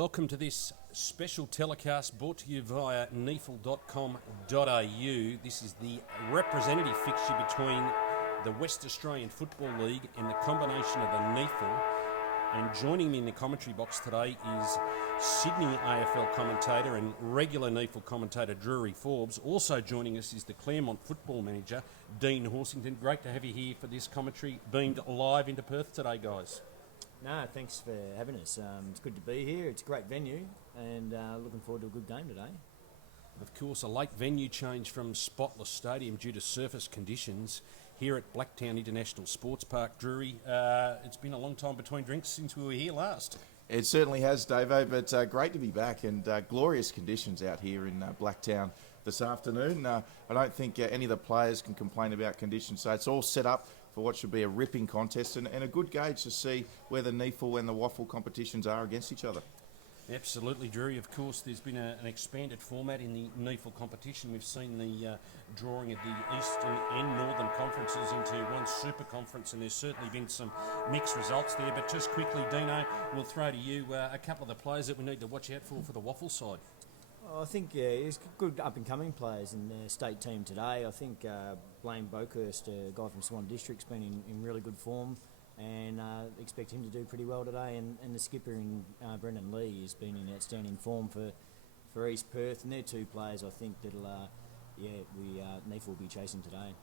Welcome to this special telecast brought to you via NEAFL.com.au. This is the representative fixture between the West Australian Football League and the combination of the NEAFL. And joining me in the commentary box today is Sydney AFL commentator and regular NEAFL commentator Drury Forbes. Also joining us is the Claremont football manager, Dean Horsington. Great to have you here for this commentary, beamed live into Perth today, guys. No, thanks for having us. It's good to be here. It's a great venue and looking forward to a good game today. Of course, a late venue change from Spotless Stadium due to surface conditions here at Blacktown International Sports Park. Drury, it's been a long time between drinks since we were here last. It certainly has, Davo, but great to be back and glorious conditions out here in Blacktown this afternoon. I don't think any of the players can complain about conditions, so it's all set up for what should be a ripping contest and a good gauge to see where the NEAFL and the WAFL competitions are against each other. Absolutely, Drury. Of course, there's been an expanded format in the NEAFL competition. We've seen the drawing of the Eastern and Northern conferences into one super conference, and there's certainly been some mixed results there. But just quickly, Dino, we'll throw to you a couple of the players that we need to watch out for the WAFL side. I think there's good up-and-coming players in the state team today. I think Blaine Boakhurst, a guy from Swan District's been in really good form, and expect him to do pretty well today. And the skipper in Brendan Lee has been in outstanding form for East Perth, and they're two players I think that'll NEAFL will be chasing today.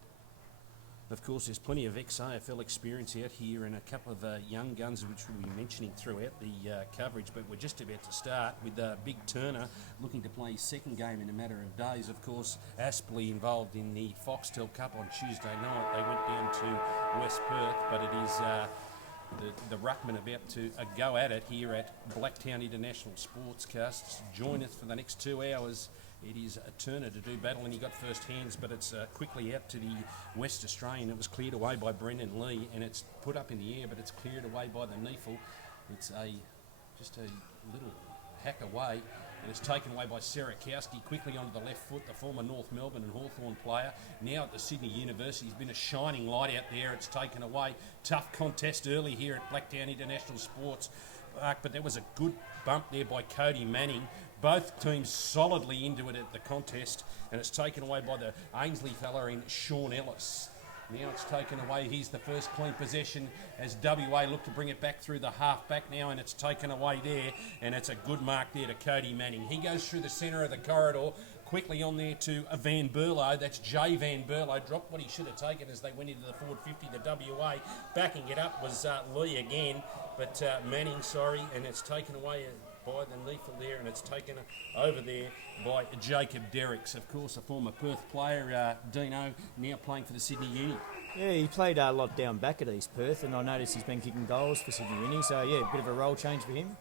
Of course, there's plenty of ex-AFL experience out here and a couple of young guns which we'll be mentioning throughout the coverage, but we're just about to start with Big Turner looking to play his second game in a matter of days. Of course, Aspley involved in the Foxtel Cup on Tuesday night. They went down to West Perth, but it is the ruckman about to go at it here at Blacktown International Sportscasts. Join us for the next 2 hours. It is a Turner to do battle, and he got first hands, but it's quickly out to the West Australian. It was cleared away by Brendan Lee, and it's put up in the air, but it's cleared away by the NEAFL. It's just a little hack away, and it's taken away by Serakowski quickly onto the left foot, the former North Melbourne and Hawthorn player. Now at the Sydney University, he's been a shining light out there. It's taken away. Tough contest early here at Blacktown International Sports Park, but there was a good bump there by Cody Manning. Both teams solidly into it at the contest, and it's taken away by the Ainsley fella in Sean Ellis. Now it's taken away. He's the first clean possession as WA look to bring it back through the half-back now, and it's taken away there, and it's a good mark there to Cody Manning. He goes through the centre of the corridor, quickly on there to Van Berlo. That's Jay Van Berlo. Dropped what he should have taken as they went into the forward 50. The WA backing it up was Lee again, but Manning, and it's taken away by the NEAFL there, and it's taken over there by Jacob Derricks, of course, a former Perth player, Dino, now playing for the Sydney Uni. Yeah, he played a lot down back at East Perth, and I noticed he's been kicking goals for Sydney Uni, so yeah, a bit of a role change for him.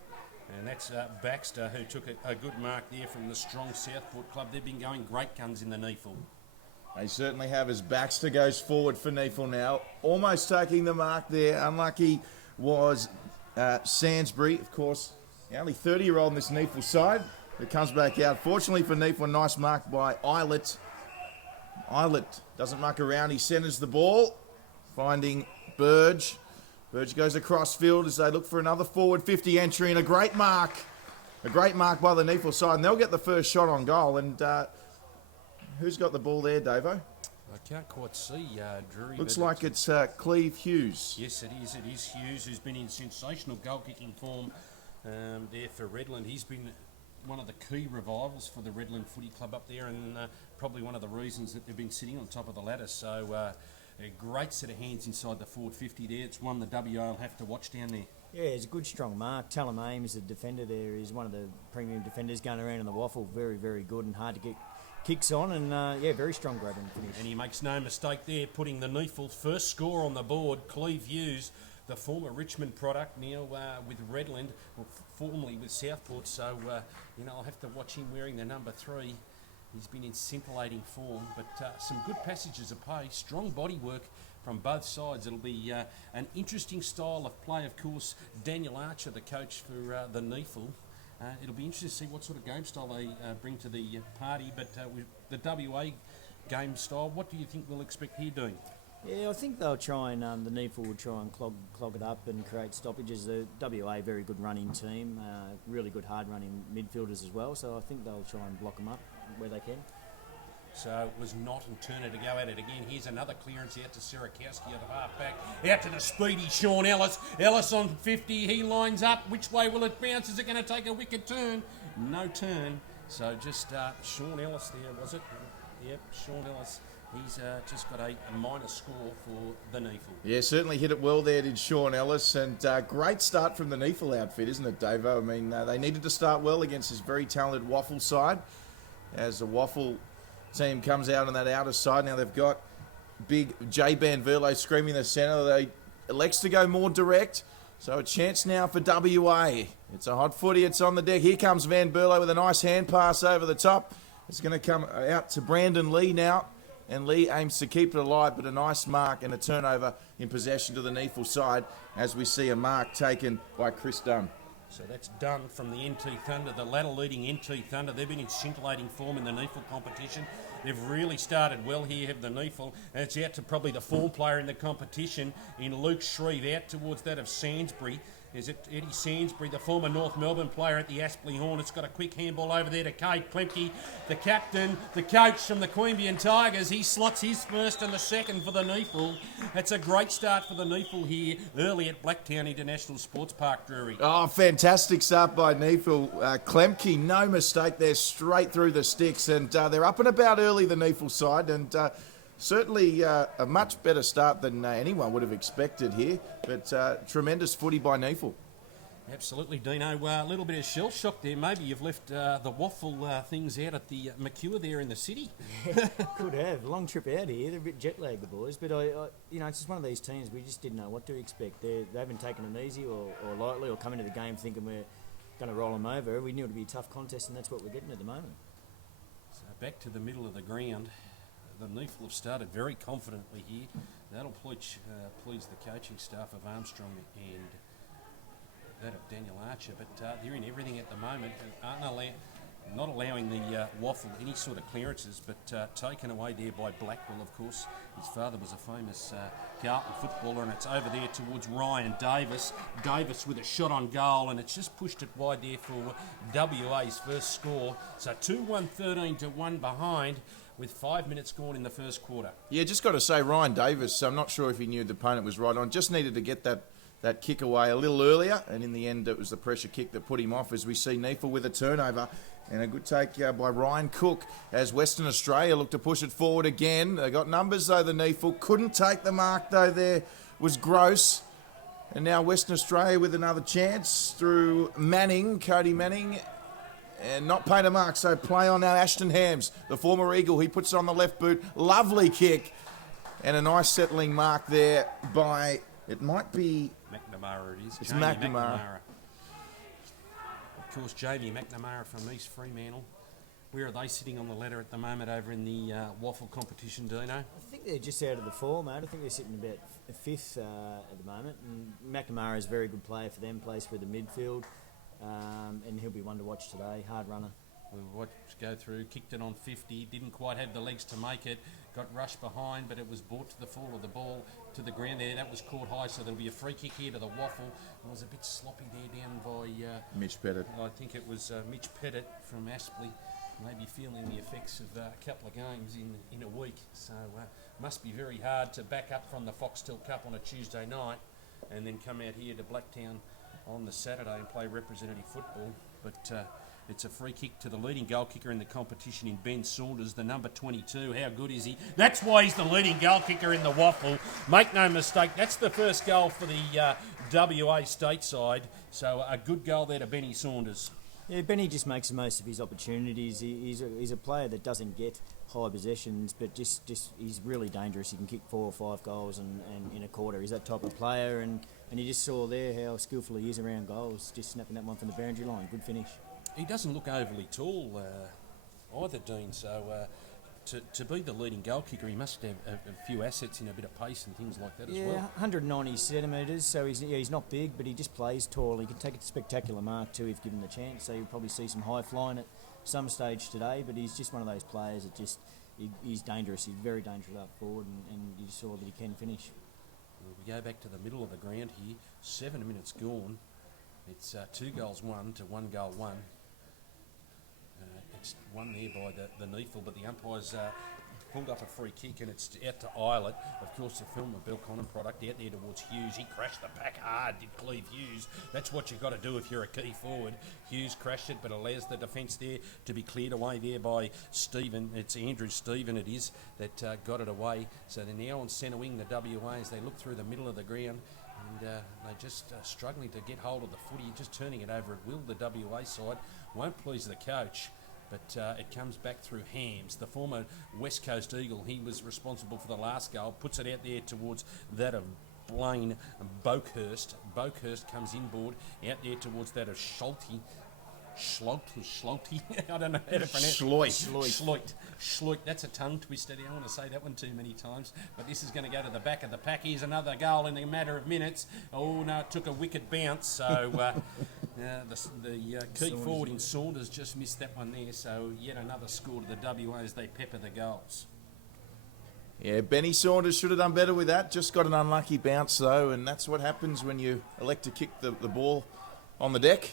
And that's Baxter, who took a good mark there from the strong Southport club. They've been going great guns in the NEAFL. They certainly have, as Baxter goes forward for NEAFL now, almost taking the mark there. Unlucky was Sansbury, of course. The only 30-year-old in this NEAFL side that comes back out. Fortunately for NEAFL, a nice mark by Eilert. Eilert doesn't muck around. He centres the ball, finding Burge. Burge goes across field as they look for another forward 50 entry, and a great mark. A great mark by the NEAFL side, and they'll get the first shot on goal. And who's got the ball there, Davo? I can't quite see, Drury. Looks like it's Cleve Hughes. Yes, it is. It is Hughes, who's been in sensational goal-kicking form there for Redland. He's been one of the key revivals for the Redland Footy Club up there, and probably one of the reasons that they've been sitting on top of the ladder. So a great set of hands inside the forward 50 there. It's one the WA will have to watch down there. Yeah, it's a good strong mark. Talon Ames, the defender there, is one of the premium defenders going around in the WAFL. Very, very good and hard to get kicks on, and very strong grab and finish. And he makes no mistake there, putting the NEAFL first score on the board. Cleve Hughes, the former Richmond product, now with Redland, formerly with Southport, so I'll have to watch him wearing the number 3. He's been in scintillating form, but some good passages of play, strong body work from both sides. It'll be an interesting style of play, of course. Daniel Archer, the coach for the NEAFL. It'll be interesting to see what sort of game style they bring to the party, but with the WA game style, what do you think we'll expect here, Dean? Yeah, I think they'll try and the NEAFL will try and clog it up and create stoppages. The WA very good running team, really good hard running midfielders as well. So I think they'll try and block them up where they can. So it was Knott and Turner to go at it again. Here's another clearance out to Sirakowski at the half-back. Out to the speedy Sean Ellis. Ellis on 50. He lines up. Which way will it bounce? Is it going to take a wicked turn? No turn. So just Sean Ellis there, was it? Yep, Sean Ellis. He's just got a minor score for the NEAFL. Yeah, certainly hit it well there, did Sean Ellis. And great start from the NEAFL outfit, isn't it, Davo? I mean, they needed to start well against this very talented WAFL side. As the WAFL team comes out on that outer side, now they've got big J. Banverlo screaming in the centre. They elects to go more direct. So a chance now for WA. It's a hot footy. It's on the deck. Here comes Van Berlo with a nice hand pass over the top. It's going to come out to Brandon Lee now. And Lee aims to keep it alive, but a nice mark and a turnover in possession to the NEAFL side as we see a mark taken by Chris Dunn. So that's Dunn from the NT Thunder, the ladder leading NT Thunder. They've been in scintillating form in the NEAFL competition. They've really started well here, have the NEAFL, and it's out to probably the form player in the competition in Luke Shreve, out towards that of Sainsbury. Is it Eddie Sainsbury, the former North Melbourne player at the Aspley Hornets, got a quick handball over there to Kate Klemke, the captain, the coach from the Queanbeyan Tigers. He slots his first and the second for the NEAFL. That's a great start for the NEAFL here early at Blacktown International Sports Park, Drury. Oh, fantastic start by NEAFL. Klemke, no mistake there, straight through the sticks. And they're up and about early, the NEAFL side. And certainly a much better start than anyone would have expected here. But tremendous footy by NEAFL. Absolutely, Dino. A little bit of shell shock there. Maybe you've left the WAFL things out at the McCure there in the city. Could have. Long trip out here. They're a bit jet lagged, the boys. But, it's just one of these teams we just didn't know what to expect. They haven't taken them easy or lightly or come into the game thinking we're going to roll them over. We knew it would be a tough contest, and that's what we're getting at the moment. So back to the middle of the ground. The NEAFL have started very confidently here. That'll please the coaching staff of Armstrong and that of Daniel Archer, but they're in everything at the moment and not allowing the WAFL any sort of clearances, but taken away there by Blackwell, of course. His father was a famous Carlton footballer, and it's over there towards Ryan Davis. Davis with a shot on goal, and it's just pushed it wide there for WA's first score. So 2-1, 13-1 behind, with 5 minutes gone in the first quarter. Yeah, just got to say, Ryan Davis, I'm not sure if he knew the opponent was right on, just needed to get that kick away a little earlier, and in the end it was the pressure kick that put him off as we see NEAFL with a turnover. And a good take by Ryan Cook as Western Australia looked to push it forward again. They got numbers though, the NEAFL. Couldn't take the mark though, there was Gross. And now Western Australia with another chance through Manning, Cody Manning. And not paid a mark, so play on now Ashton Hams, the former Eagle. He puts it on the left boot. Lovely kick. And a nice settling mark there by, it might be... McNamara it is. It's Jamie McNamara. Of course, Jamie McNamara from East Fremantle. Where are they sitting on the ladder at the moment over in the WAFL competition, Dino? I think they're just out of the format. I think they're sitting about fifth at the moment. And McNamara is a very good player for them, plays for the midfield. And he'll be one to watch today, hard runner. We watched go through, kicked it on 50, didn't quite have the legs to make it, got rushed behind, but it was brought to the fall of the ball to the ground there. That was caught high, so there'll be a free kick here to the WAFL. It was a bit sloppy there down by... Mitch Pettit. I think it was Mitch Pettit from Aspley, maybe feeling the effects of a couple of games in a week. So must be very hard to back up from the Foxtel Cup on a Tuesday night and then come out here to Blacktown on the Saturday and play representative football. But it's a free kick to the leading goal kicker in the competition in Ben Saunders, the number 22. How good is he? That's why he's the leading goal kicker in the WAFL. Make no mistake, that's the first goal for the WA stateside. So a good goal there to Benny Saunders. Yeah, Benny just makes the most of his opportunities. He's a player that doesn't get high possessions, but just he's really dangerous. He can kick 4 or 5 goals and in a quarter. He's that type of player, and you just saw there how skillful he is around goals, just snapping that one from the boundary line. Good finish. He doesn't look overly tall either, Dean, so to be the leading goal kicker, he must have a few assets in a bit of pace and things like that as well. Yeah, 190 centimetres, so he's not big, but he just plays tall. He can take a spectacular mark too if given the chance, so you'll probably see some high flying at some stage today, but he's just one of those players that just he's dangerous. He's very dangerous up forward, and you saw that he can finish. We go back to the middle of the ground here. 7 minutes gone. It's 2 goals won to 1 goal won. It's won there by the NEAFL, but the umpires pulled up a free kick, and it's out to Islet. Of course, the film of Bill Connon product out there towards Hughes. He crashed the pack hard, did Cleve Hughes. That's what you've got to do if you're a key forward. Hughes crashed it, but allows the defence there to be cleared away there by Stephen. It's Andrew Stephen, it is, that got it away. So they're now on centre wing, the WA, as they look through the middle of the ground. And they're just struggling to get hold of the footy, just turning it over at will. The WA side won't please the coach. But it comes back through Hams, the former West Coast Eagle. He was responsible for the last goal, puts it out there towards that of Blaine Boakhurst. Boakhurst comes inboard, out there towards that of Schulte. Schlolte, I don't know how to pronounce it. Schloit. That's a tongue twister. I don't want to say that one too many times. But this is going to go to the back of the pack. Here's another goal in a matter of minutes. Oh, no, it took a wicked bounce. So the key forward in Saunders just missed that one there. So yet another score to the WA as they pepper the goals. Yeah, Benny Saunders should have done better with that. Just got an unlucky bounce, though, and that's what happens when you elect to kick the ball on the deck.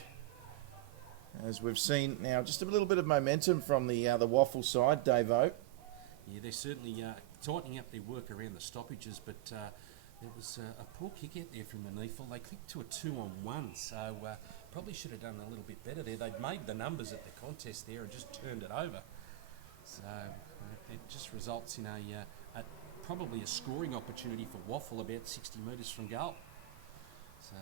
As we've seen now, just a little bit of momentum from the WAFL side, Dave-O. Yeah, they're certainly tightening up their work around the stoppages, but there was a poor kick out there from the NEAFL. They clicked to a 2-on-1, so probably should have done a little bit better there. They'd made the numbers at the contest there and just turned it over. So it just results in probably a scoring opportunity for WAFL about 60 metres from goal. So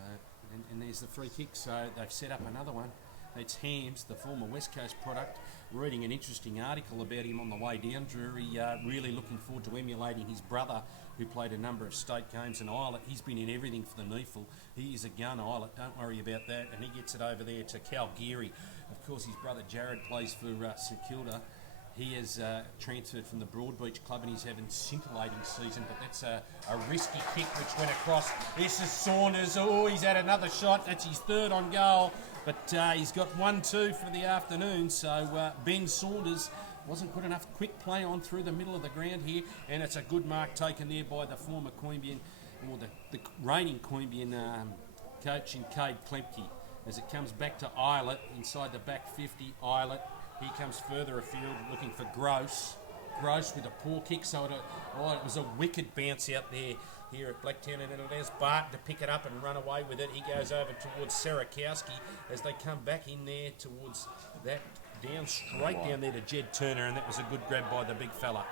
and there's the free kick, so they've set up another one. It's Hams, the former West Coast product, reading an interesting article about him on the way down. Drury really looking forward to emulating his brother, who played a number of state games in Islet. He's been in everything for the NEAFL. He is a gun, Islet, don't worry about that. And he gets it over there to Cal Geary. Of course, his brother Jared plays for St Kilda. He has transferred from the Broadbeach club, and he's having a scintillating season, but that's a risky kick which went across. This is Saunders. Oh, he's had another shot. That's his third on goal. But he's got 1-2 for the afternoon, so Ben Saunders wasn't good enough. Quick play on through the middle of the ground here, and it's a good mark taken there by the former Queanbeyan, or the reigning Queanbeyan coach in Cade Klemke. As it comes back to Islet, inside the back 50, Islet. He comes further afield looking for Gross. Gross with a poor kick, so it was a wicked bounce out there here at Blacktown, and it allows Bart to pick it up and run away with it. He goes over towards Sarakowski as they come back in there towards that, straight down there to Jed Turner, and that was a good grab by the big fella.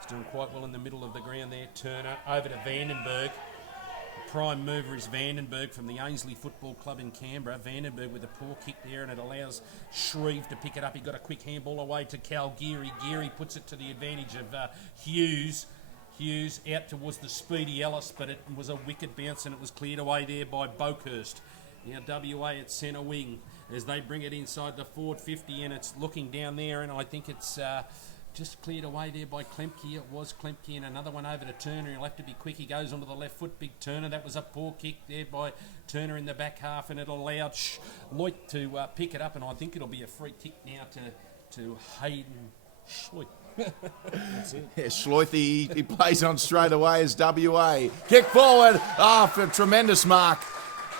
He's doing quite well in the middle of the ground there. Turner over to Vandenberg. The prime mover is Vandenberg from the Ainsley Football Club in Canberra. Vandenberg with a poor kick there, and it allows Shreve to pick it up. He got a quick handball away to Cal Geary. Geary puts it to the advantage of Hughes. Hughes out towards the speedy Ellis, but it was a wicked bounce, and it was cleared away there by Boakhurst. Now WA at centre wing as they bring it inside the forward 50, and it's looking down there, and I think it's just cleared away there by Klemke. It was Klemke, and another one over to Turner. He'll have to be quick. He goes onto the left foot. Big Turner. That was a poor kick there by Turner in the back half, and it allowed Schloit to pick it up, and I think it'll be a free kick now to Hayden Schloit. That's it. Yeah, Schloithy, he plays on straight away as WA. Kick forward. For a tremendous mark.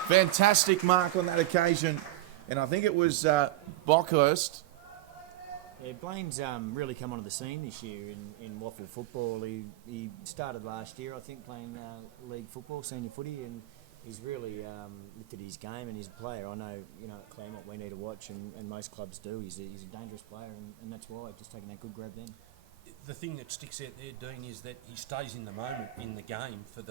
Fantastic mark on that occasion. And I think it was Bockhurst. Yeah, Blaine's really come onto the scene this year in WAFL football. He started last year, I think, playing league football, senior footy, and he's really lifted his game, and he's a player. I know, at Claremont we need to watch, and most clubs do. He's a dangerous player, and that's why just taking that good grab then. The thing that sticks out there, Dean, is that he stays in the moment in the game for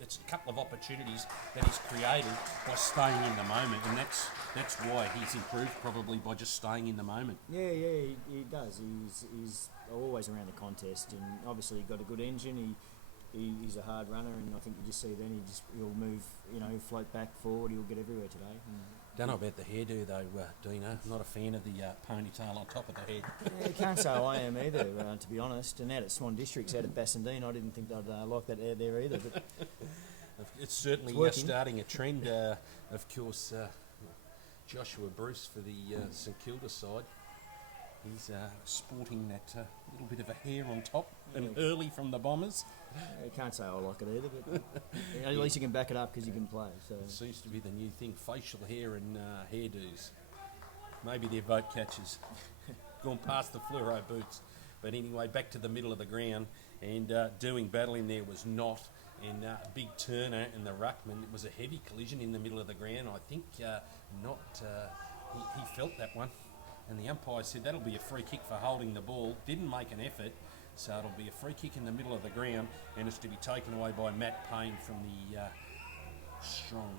it's a couple of opportunities that he's created by staying in the moment, and that's why he's improved probably by just staying in the moment. Yeah, he does. He's always around the contest, and obviously he's got a good engine. He's a hard runner, and I think you just see then he'll move, he'll float back forward. He'll get everywhere today. Don't know about the hairdo though, Dino. I'm not a fan of the ponytail on top of the head. Yeah, you can't say I am either, to be honest. And out at Swan Districts, out at Bassendean, I didn't think they'd like that hair there either. But it's certainly it's starting a trend. Of course, Joshua Bruce for the St Kilda side. He's sporting that little bit of a hair on top and early from the Bombers. You can't say I like it either, but at least you can back it up because you can play. So It seems to be the new thing, facial hair and hairdos. Maybe they're vote catchers. Gone past the fluoro boots. But anyway, back to the middle of the ground, and doing battle in there was Not, and Big Turner and the ruckman. It was a heavy collision in the middle of the ground. I think Not, he felt that one, and the umpire said that'll be a free kick for holding the ball. Didn't make an effort, so it'll be a free kick in the middle of the ground, and it's to be taken away by Matt Payne from the strong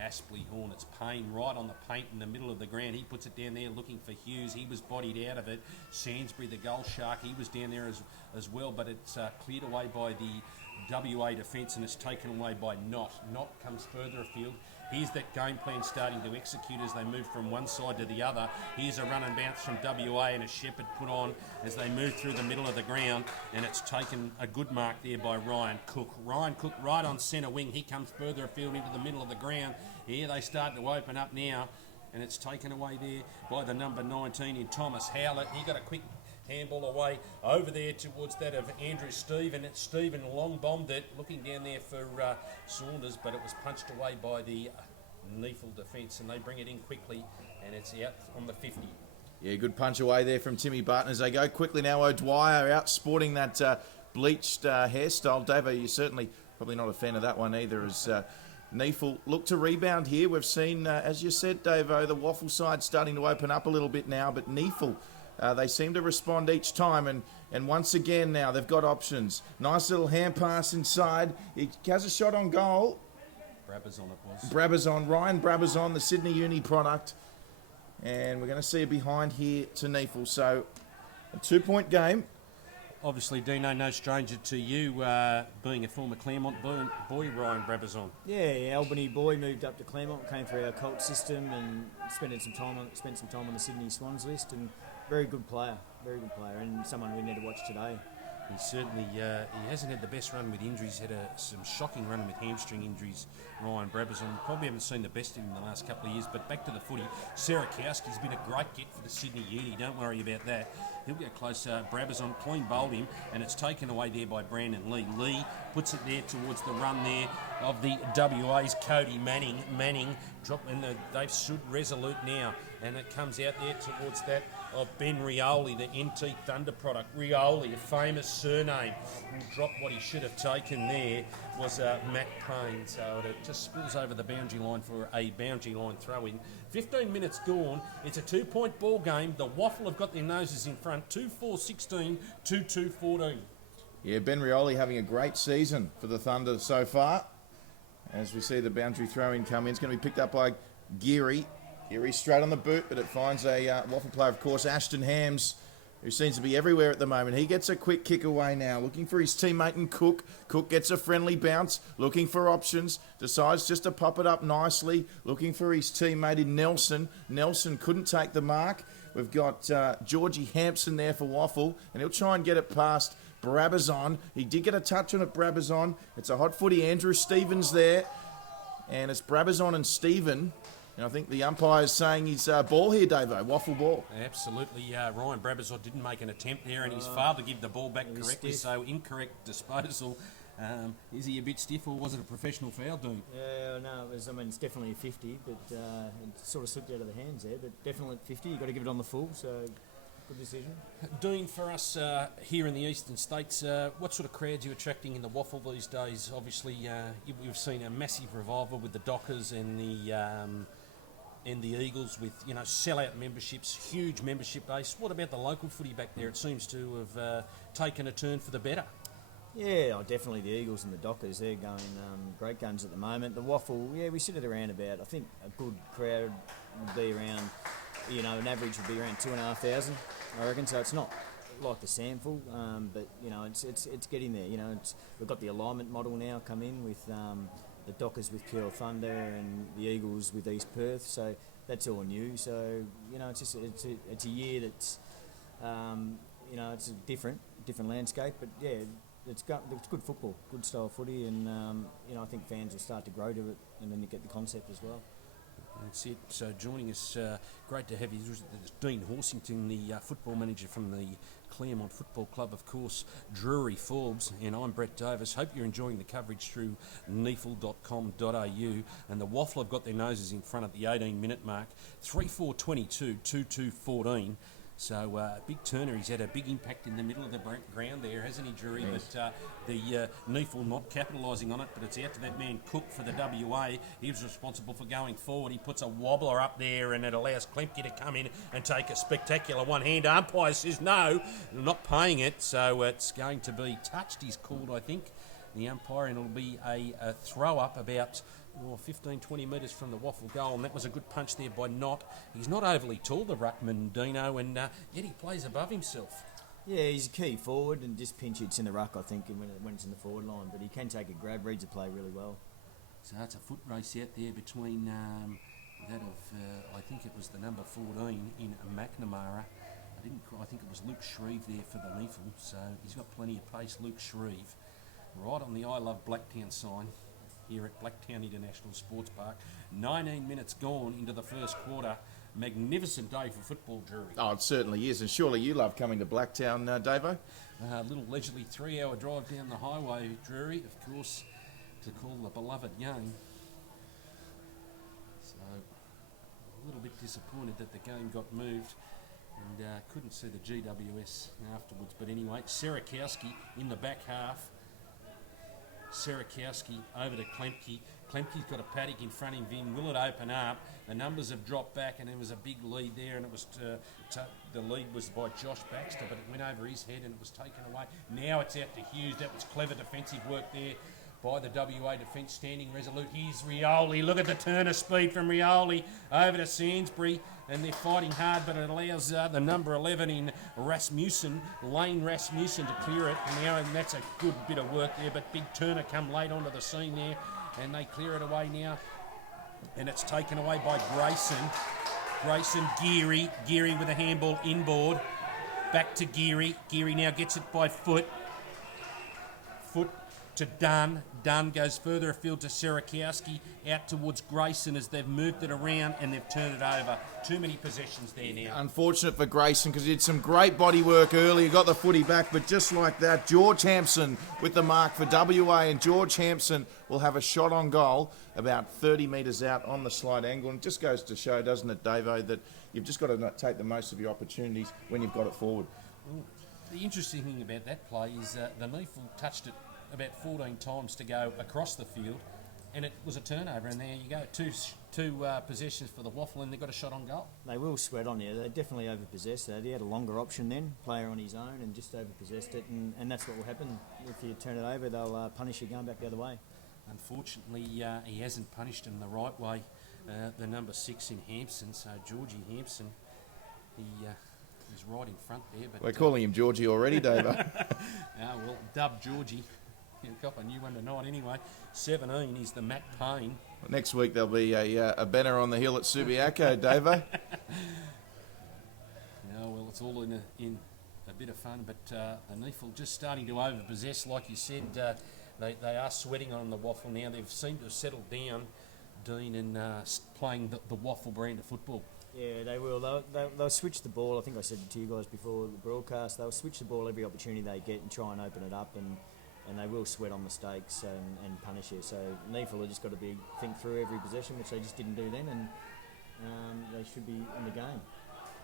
Aspley Hornets. Payne right on the paint in the middle of the ground. He puts it down there looking for Hughes. He was bodied out of it. Sandsbury, the goal shark, he was down there as well, but it's cleared away by the WA defence, and it's taken away by Not. Not comes further afield. Here's that game plan starting to execute as they move from one side to the other. Here's a run and bounce from WA and a shepherd put on as they move through the middle of the ground, and it's taken a good mark there by Ryan Cook. Ryan Cook right on centre wing. He comes further afield into the middle of the ground. Here they start to open up now, and it's taken away there by the number 19 in Thomas Howlett. He got a quick handball away over there towards that of Andrew Stephen. Stephen long bombed it, looking down there for Saunders, but it was punched away by the NEAFL defence, and they bring it in quickly, and it's out on the 50. Yeah, good punch away there from Timmy Barton as they go quickly now. O'Dwyer out sporting that bleached hairstyle. Davo, you're certainly probably not a fan of that one either, as NEAFL look to rebound here. We've seen, as you said, Davo, the WAFL side starting to open up a little bit now, but NEAFL, they seem to respond each time, and once again now they've got options. Nice little hand pass inside. He has a shot on goal. Brabazon it was. Brabazon, Ryan Brabazon, the Sydney Uni product. And we're going to see a behind here to NEAFL. So a 2-point game. Obviously, Dino, no stranger to you, being a former Claremont boy, Ryan Brabazon. yeah, Albany boy, moved up to Claremont, came through our cult system, and spent some time on the Sydney Swans list, and very good player, and someone we need to watch today. He certainly he hasn't had the best run with injuries. Had some shocking run with hamstring injuries. Ryan Brabazon, probably haven't seen the best of him in the last couple of years. But back to the footy, Sarakowski's been a great get for the Sydney Uni. Don't worry about that. He'll get close. Brabazon clean bowled him, and it's taken away there by Brandon Lee. Lee puts it there towards the run there of the WA's Cody Manning. Manning drop, and they've stood resolute now, and it comes out there towards that of Ben Rioli, the NT Thunder product. Rioli, a famous surname, who dropped what he should have taken there was Matt Payne. So it just spills over the boundary line for a boundary line throw-in. 15 minutes gone. It's a 2-point ball game. The WAFL have got their noses in front. 2-4-16, 2-2-14. Yeah, Ben Rioli having a great season for the Thunder so far. As we see the boundary throw-in come in, it's going to be picked up by Geary. Geary straight on the boot, but it finds a WAFL player, of course, Ashton Hams, who seems to be everywhere at the moment. He gets a quick kick away now, looking for his teammate in Cook. Cook gets a friendly bounce, looking for options, decides just to pop it up nicely, looking for his teammate in Nelson. Nelson couldn't take the mark. We've got Georgie Hampson there for WAFL, and he'll try and get it past Brabazon. He did get a touch on it, Brabazon. It's a hot footy. Andrew Stevens there, and it's Brabazon and Stephen. And I think the umpire's saying he's ball here, Davo, WAFL ball. Absolutely. Ryan Brabazon didn't make an attempt there, and he's failed to give the ball back correctly, so incorrect disposal. Is he a bit stiff, or was it a professional foul, Dean? Yeah, no, it was, it's definitely a 50, but it sort of slipped out of the hands there, but definitely at 50, you've got to give it on the full, so good decision. Dean, for us here in the eastern states, what sort of crowds are you attracting in the WAFL these days? Obviously, we've seen a massive revival with the Dockers and the Eagles with, sell-out memberships, huge membership base. What about the local footy back there? It seems to have taken a turn for the better. Yeah, definitely the Eagles and the Dockers. They're going great guns at the moment. The WAFL, we sit at around about, I think a good crowd would be around, an average would be around 2,500, I reckon. So it's not like the Samful, but, it's getting there. We've got the alignment model now come in with the Dockers with Pure Thunder and the Eagles with East Perth. So that's all new. So, it's a year that's, it's a different landscape, but yeah, it's good football, good style footy, and I think fans will start to grow to it, and then you get the concept as well. That's it. So joining us, great to have you, Dean Horsington, the football manager from the Claremont Football Club, of course, Drury Forbes, and I'm Brett Davis. Hope you're enjoying the coverage through NEAFL.com.au, and the WAFL have got their noses in front at the 18-minute mark, 3-4-22, 2-2-14. So Big Turner, he's had a big impact in the middle of the ground there, hasn't he, Drury? Yes. But the NEAFL not capitalising on it, but it's out to that man Cook for the WA. He was responsible for going forward. He puts a wobbler up there and it allows Klemke to come in and take a spectacular one-hand. Umpire says no, not paying it, so it's going to be touched, he's called, I think, the umpire, and it'll be a throw-up about 15, 20 metres from the WAFL goal, and that was a good punch there by Knott. He's not overly tall, the ruckman, Dino, and yet he plays above himself. Yeah, he's a key forward, and just pinch hits in the ruck, I think, when it's in the forward line. But he can take a grab, reads the play really well. So it's a foot race out there between that of, I think it was the number 14 in McNamara. I think it was Luke Shreve there for the NEAFL, so he's got plenty of pace, Luke Shreve. Right on the I Love Blacktown sign here at Blacktown International Sports Park. 19 minutes gone into the first quarter. Magnificent day for football, Drury. Oh, it certainly is, and surely you love coming to Blacktown, Davo? A little leisurely 3-hour drive down the highway, Drury, of course, to call the beloved Young. So, a little bit disappointed that the game got moved and couldn't see the GWS afterwards. But anyway, Serakowski in the back half. Serakowski over to Klemke. Klemke's got a paddock in front of him. Will it open up? The numbers have dropped back, and there was a big lead there, and it was the lead was by Josh Baxter, but it went over his head and it was taken away. Now it's out to Hughes. That was clever defensive work there by the WA defence, standing resolute. Here's Rioli. Look at the turner speed from Rioli over to Sainsbury, and they're fighting hard, but it allows the number 11 in Lane Rasmussen, to clear it. And that's a good bit of work there, but Big Turner come late onto the scene there, and they clear it away now, and it's taken away by Grayson, Geary with a handball inboard, back to Geary. Geary now gets it by foot to Dunn. Dunn goes further afield to Serakowski, out towards Grayson as they've moved it around and they've turned it over. Too many possessions there now. Unfortunate for Grayson because he did some great body work earlier, got the footy back, but just like that, George Hampson with the mark for WA, and George Hampson will have a shot on goal about 30 metres out on the slight angle. And it just goes to show, doesn't it, Davo, that you've just got to take the most of your opportunities when you've got it forward. Well, the interesting thing about that play is the NEAFL touched it about 14 times to go across the field, and it was a turnover, and there you go, two possessions for the WAFL, and they got a shot on goal. They will sweat on you. They definitely overpossessed that. He had a longer option then, player on his own, and just overpossessed it, and that's what will happen. If you turn it over, they'll punish you going back the other way. Unfortunately, he hasn't punished him the right way, the number 6 in Hampson, so Georgie Hampson, he's right in front there. But we're calling him Georgie already, Davo. Well, dub Georgie. He'll cop a new one tonight anyway. 17 is the Matt Payne. Next week there'll be a banner on the hill at Subiaco, Davo. Well, it's all in a bit of fun, but the NEAFL just starting to overpossess, like you said. They are sweating on the WAFL now. They've seemed to have settled down, Dean, and playing the WAFL brand of football. Yeah, they will. They'll switch the ball. I think I said it to you guys before the broadcast. They'll switch the ball every opportunity they get and try and open it up, and they will sweat on mistakes and punish you. So NEAFL have just got to think through every possession, which they just didn't do then, and they should be in the game.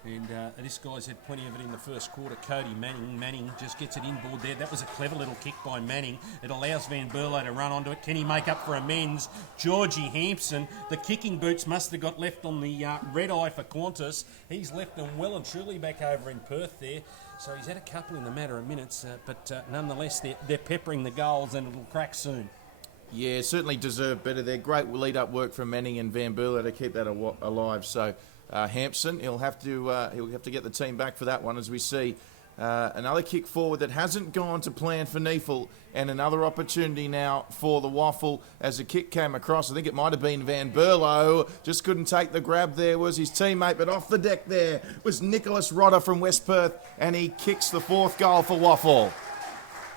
And this guy's had plenty of it in the first quarter. Cody Manning just gets it inboard there. That was a clever little kick by Manning. It allows Van Berlo to run onto it. Can he make up for amends? Georgie Hampson, the kicking boots must have got left on the red eye for Qantas. He's left them well and truly back over in Perth there. So he's had a couple in the matter of minutes, but nonetheless, they're peppering the goals, and it'll crack soon. Yeah, certainly deserve better there. Great lead-up work from Manning and Van Berlo to keep that alive. So Hampson, he'll have to get the team back for that one, as we see another kick forward that hasn't gone to plan for NEAFL, and another opportunity now for the WAFL as the kick came across. I think it might have been Van Berlo, just couldn't take the grab there, was his teammate, but off the deck there was Nicholas Rodder from West Perth, and he kicks the 4th goal for WAFL.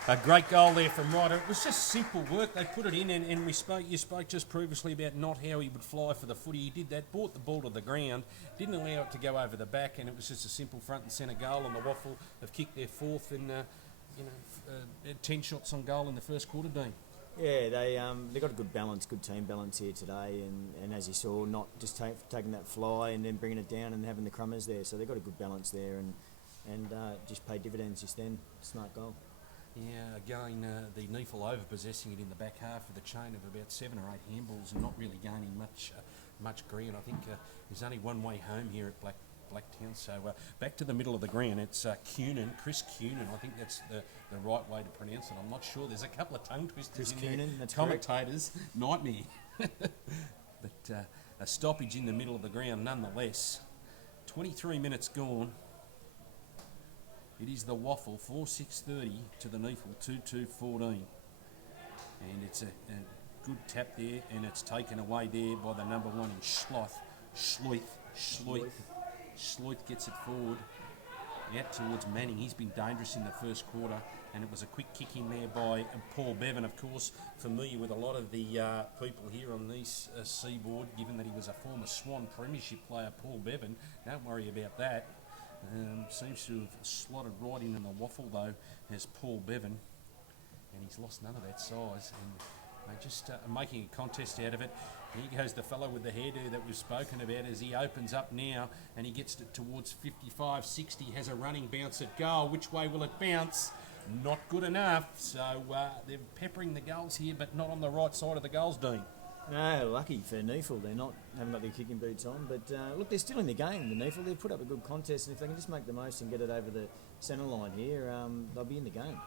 A great goal there from Ryder. It was just simple work. They put it in, and you spoke just previously about not how he would fly for the footy. He did that, brought the ball to the ground, didn't allow it to go over the back, and it was just a simple front and centre goal. And the WAFL have kicked their fourth and 10 shots on goal in the first quarter, Dean. Yeah, they got a good balance, good team balance here today, and as you saw, not just taking that fly and then bringing it down and having the crummers there. So they got a good balance there, and just paid dividends just then. Smart goal. Yeah, again, the NEAFL over-possessing it in the back half with a chain of about 7 or 8 handballs and not really gaining much ground. I think there's only one way home here at Blacktown. So back to the middle of the ground. It's Chris Cunin. I think that's the right way to pronounce it. I'm not sure. There's a couple of tongue twisters in Cunin, there. that's Commentators, nightmare. But a stoppage in the middle of the ground nonetheless. 23 minutes gone. It is the WAFL 4-6-30 to the NEAFL 2-2-14. And it's a good tap there, and it's taken away there by the number 1 in Schloith gets it forward. Out towards Manning. He's been dangerous in the first quarter, and it was a quick kick in there by Paul Bevan, of course, familiar with a lot of the people here on this seaboard, given that he was a former Swan Premiership player, Paul Bevan. Don't worry about that. Seems to have slotted right in the WAFL though as Paul Bevan, and he's lost none of that size, and they're just making a contest out of it. Here goes the fellow with the hairdo that we've spoken about as he opens up now, and he gets it towards 55-60, has a running bounce at goal. Which way will it bounce? Not good enough, so they're peppering the goals here, but not on the right side of the goals, Dean. No, lucky for NEAFL, haven't got their kicking boots on. But look, they're still in the game, the NEAFL. They've put up a good contest, and if they can just make the most and get it over the centre line here, they'll be in the game.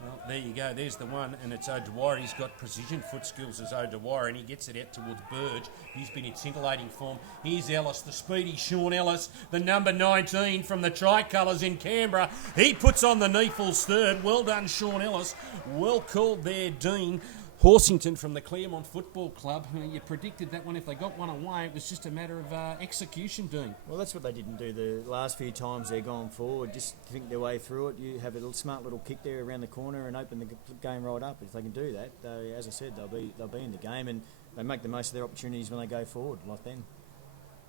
Well, there you go. There's the one, and it's O'Dwyer. He's got precision foot skills as O'Dwyer, and he gets it out towards Burge. He's been in scintillating form. Here's Ellis, the speedy Sean Ellis, the number 19 from the Tricolours in Canberra. He puts on the NEAFL's third. Well done, Sean Ellis. Well called there, Dean. Horsington from the Claremont Football Club. You predicted that one. If they got one away, it was just a matter of execution, Dean. Well, that's what they didn't do the last few times they're going forward. Just think their way through it. You have a little smart little kick there around the corner and open the game right up. If they can do that, as I said, they'll be in the game, and they make the most of their opportunities when they go forward like then.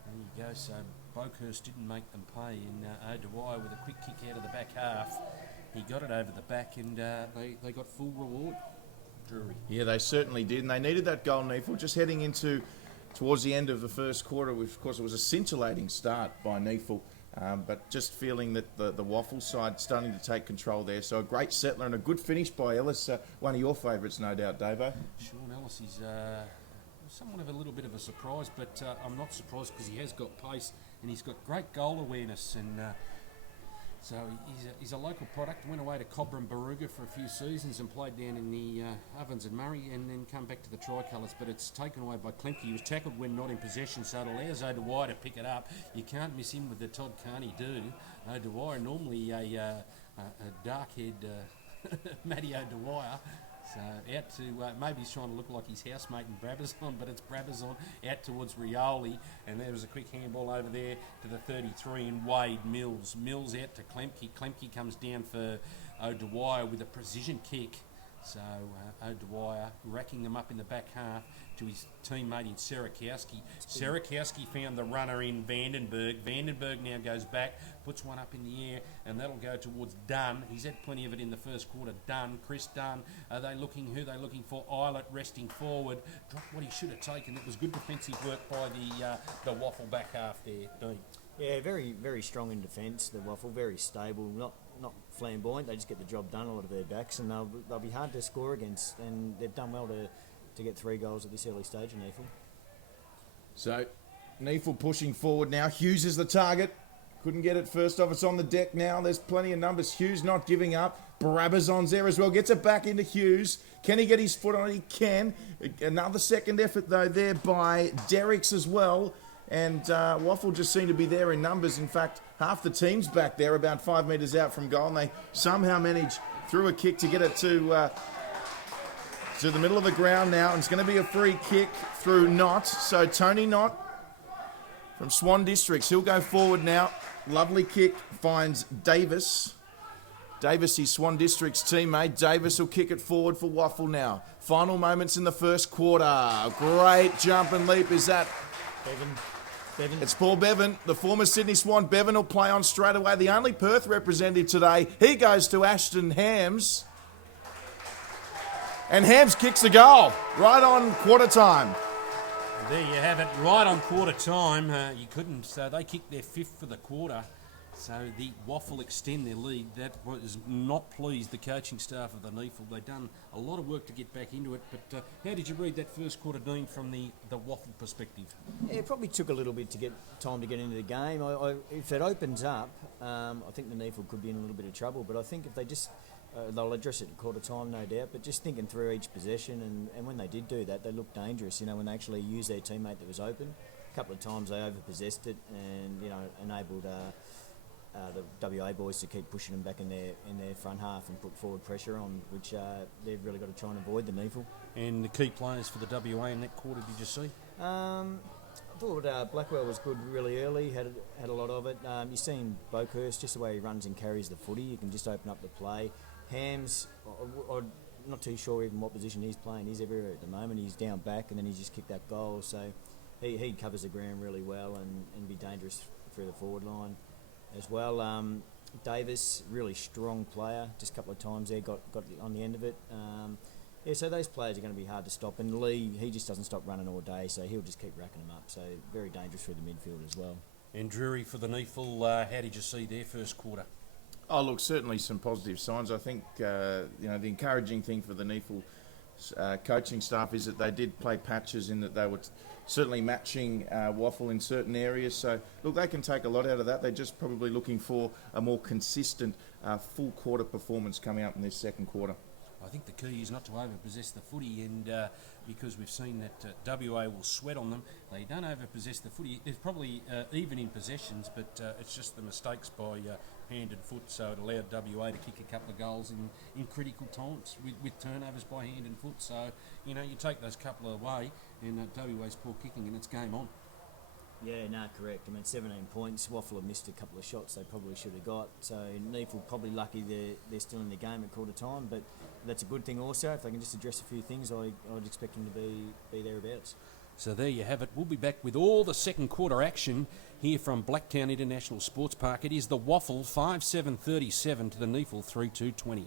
There you go. So Boakhurst didn't make them pay, and O'Dwyer with a quick kick out of the back half. He got it over the back, and they got full reward. Drury. Yeah, they certainly did, and they needed that goal, NEAFL, just heading towards the end of the first quarter. Of course, it was a scintillating start by NEAFL, but just feeling that the WAFL side starting to take control there. So a great settler and a good finish by Ellis, one of your favourites, no doubt, Davo. Sean Ellis is somewhat of a little bit of a surprise, but I'm not surprised because he has got pace and he's got great goal awareness, and so he's a local product. Went away to Cobram Baruga for a few seasons and played down in the Ovens and Murray, and then come back to the Tricolours, but it's taken away by Klemke. He was tackled when not in possession, so it allows O'Dwyer to pick it up. You can't miss him with the Todd Carney do. O'Dwyer, normally a dark-haired Matty O'Dwyer. So out to, maybe he's trying to look like his housemate in Brabazon, but it's Brabazon out towards Rioli, and there was a quick handball over there to the 33 and Wade Mills. Mills out to Klemke. Klemke comes down for O'Dwyer with a precision kick. So O'Dwyer racking them up in the back half to his teammate in Serakowski. Serakowski found the runner in Vandenberg. Vandenberg now goes back, puts one up in the air, and that'll go towards Dunn. He's had plenty of it in the first quarter. Dunn, Chris Dunn. Who are they looking for? Eilert resting forward. Dropped what he should have taken. It was good defensive work by the WAFL back half there, Dean. Yeah, very, very strong in defence, the WAFL. Very stable, not flamboyant. They just get the job done, a lot of their backs, and they'll be hard to score against, and they've done well to get 3 goals at this early stage in NEAFL. So NEAFL pushing forward now. Hughes is the target. Couldn't get it first off. It's on the deck now. There's plenty of numbers. Hughes not giving up. Brabazon's there as well. Gets it back into Hughes. Can he get his foot on it? He can. Another second effort, though, there by Derricks as well. And WAFL just seem to be there in numbers. In fact, half the team's back there, about 5 metres out from goal, and they somehow manage, through a kick, to get it to the middle of the ground now. And it's going to be a free kick through Knott. So Tony Knott from Swan Districts, he'll go forward now. Lovely kick, finds Davis. Davis, his Swan District's teammate. Davis will kick it forward for WAFL now. Final moments in the first quarter. Great jump and leap is that. Bevan. It's Paul Bevan, the former Sydney Swan. Bevan will play on straight away. The only Perth representative today. He goes to Ashton Hams. And Hams kicks the goal right on quarter time. There you have it, right on quarter time. You couldn't, so they kicked their fifth for the quarter. So the WAFL extend their lead. That was not pleased the coaching staff of the NEAFL. They've done a lot of work to get back into it. But how did you read that first quarter, Dean, from the WAFL perspective? Yeah, it probably took a little bit to get time to get into the game. If it opens up, I think the NEAFL could be in a little bit of trouble. But I think if they just they'll address it at quarter time, no doubt. But just thinking through each possession, and when they did do that, they looked dangerous. When they actually used their teammate that was open, a couple of times they overpossessed it, and enabled the WA boys to keep pushing them back in their front half and put forward pressure on, which they've really got to try and avoid, the NEAFL. And the key players for the WA in that quarter, did you see? I thought Blackwell was good really early, had a lot of it. You've seen Boakhurst, just the way he runs and carries the footy, you can just open up the play. Hams, I'm not too sure even what position he's playing. He's everywhere at the moment. He's down back and then he just kicked that goal. So he covers the ground really well and be dangerous through the forward line as well. Davis, really strong player. Just a couple of times there, got on the end of it. So those players are going to be hard to stop. And Lee, he just doesn't stop running all day, so he'll just keep racking them up. So very dangerous through the midfield as well. And Drury for the NEAFL, how did you see their first quarter? Oh, look, certainly some positive signs. I think, the encouraging thing for the NEAFL coaching staff is that they did play patches in that they were certainly matching WAFL in certain areas. So, look, they can take a lot out of that. They're just probably looking for a more consistent full quarter performance coming up in this second quarter. I think the key is not to overpossess the footy, and because we've seen that WA will sweat on them, they don't overpossess the footy. They're probably even in possessions, but it's just the mistakes by hand and foot, so it allowed WA to kick a couple of goals in critical times with turnovers by hand and foot. So, you take those couple away, and WA's poor kicking, and it's game on. Yeah, no, correct. 17 points. WAFL have missed a couple of shots they probably should have got. So NEAFL probably lucky they're still in the game at quarter time, but that's a good thing also. If they can just address a few things, I'd expect them to be thereabouts. So there you have it. We'll be back with all the second quarter action here from Blacktown International Sports Park. It is the WAFL 5-7-37 to the NEAFL 3-2-20.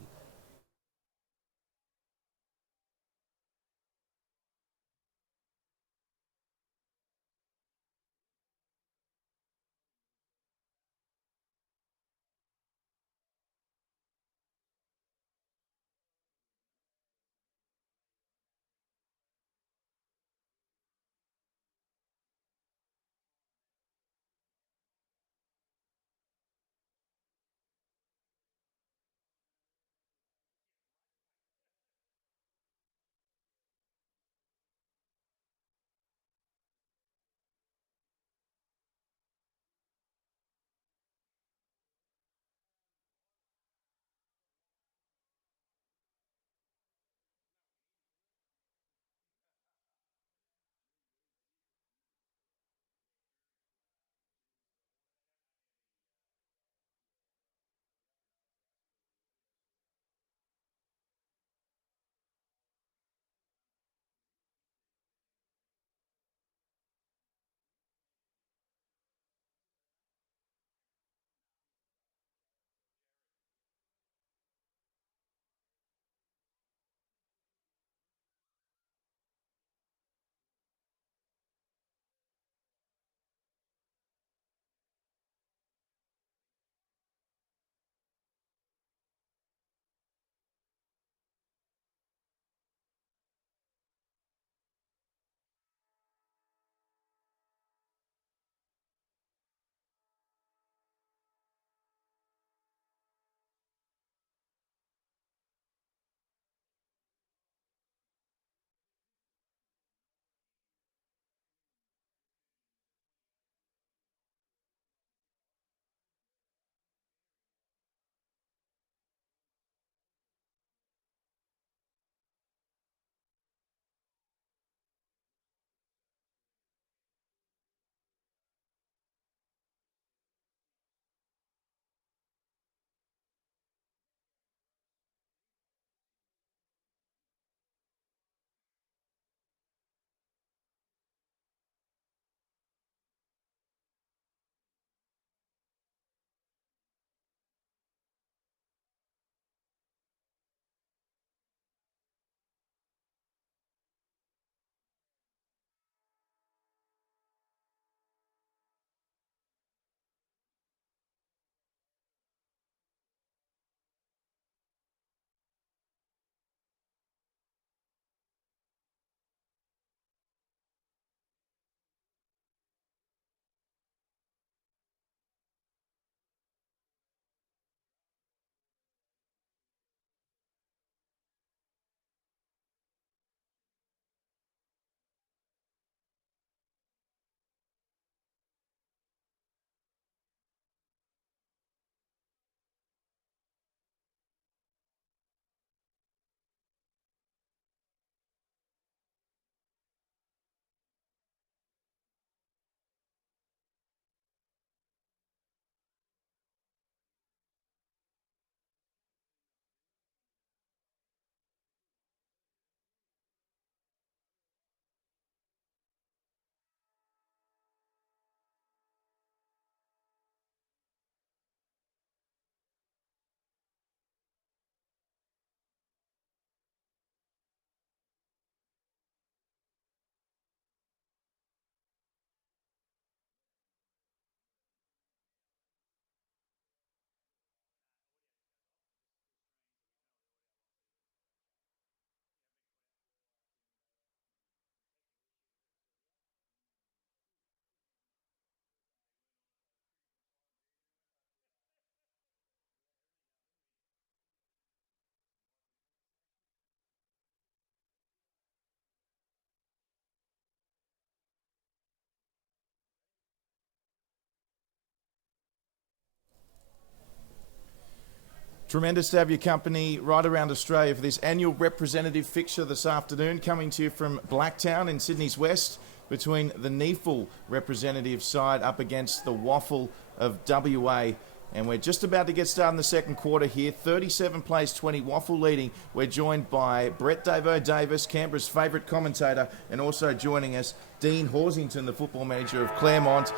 Tremendous to have your company right around Australia for this annual representative fixture this afternoon, coming to you from Blacktown in Sydney's west, between the NEAFL representative side up against the WAFL of WA. And we're just about to get started in the second quarter here. 37 plays 20, WAFL leading. We're joined by Brett Davo Davis, Canberra's favourite commentator, and also joining us, Dean Horsington, the football manager of Claremont.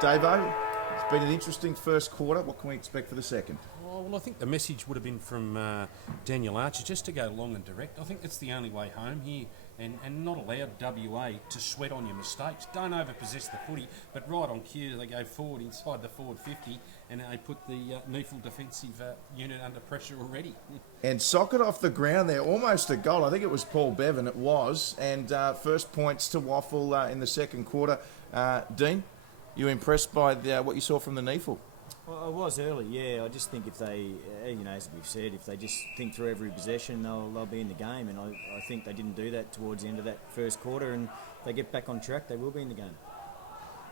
Davo, it's been an interesting first quarter. What can we expect for the second? Well, I think the message would have been from Daniel Archer just to go long and direct. I think that's the only way home here, and not allowed WA to sweat on your mistakes. Don't overpossess the footy, but right on cue they go forward inside the forward 50, and they put the NEAFL defensive unit under pressure already. And socket off the ground there, almost a goal. I think it was Paul Bevan, it was. And first points to WAFL in the second quarter. Dean, you impressed by what you saw from the NEAFL? Well, I was early, yeah. I just think if they, as we've said, if they just think through every possession, they'll be in the game. And I think they didn't do that towards the end of that first quarter. And if they get back on track, they will be in the game.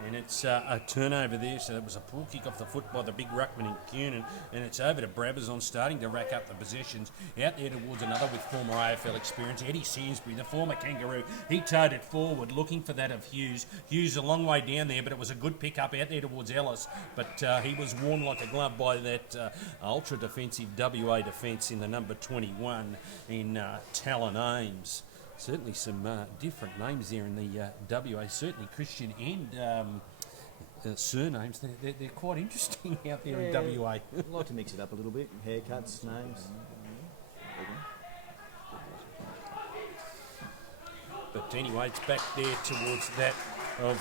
And it's a turnover there, so it was a poor kick off the foot by the big ruckman in Kiernan, and it's over to Brabazon, starting to rack up the possessions. Out there towards another with former AFL experience, Eddie Sainsbury, the former Kangaroo. He towed it forward, looking for that of Hughes. Hughes a long way down there, but it was a good pick up out there towards Ellis, but he was worn like a glove by that ultra-defensive WA defence in the number 21 in Talon Ames. Certainly some different names there in the WA, certainly Christian and surnames. They're quite interesting out there in WA. I'd like to mix it up a little bit, haircuts, names. But anyway, it's back there towards that of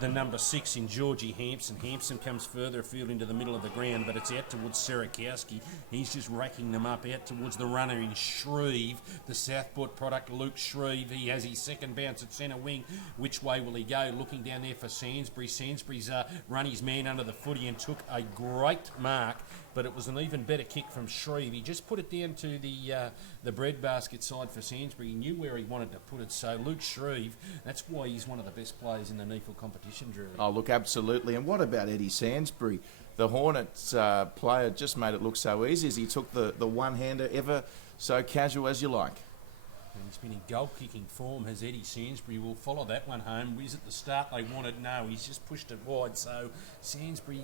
the number 6 in Georgie Hampson. Hampson comes further afield into the middle of the ground, but it's out towards Serakowski. He's just racking them up out towards the runner in Shreve, the Southport product, Luke Shreve. He has his second bounce at centre wing. Which way will he go? Looking down there for Sainsbury. Sainsbury's run his man under the footy and took a great mark, but it was an even better kick from Shreve. He just put it down to the breadbasket side for Sainsbury. He knew where he wanted to put it. So Luke Shreve, that's why he's one of the best players in the NEAFL competition, Drew. Oh, look, absolutely. And what about Eddie Sainsbury? The Hornets player just made it look so easy as he took the one-hander ever so casual as you like. And he's been in goal-kicking form, has Eddie Sainsbury. Will follow that one home. Was at the start they wanted? No, he's just pushed it wide. So Sainsbury,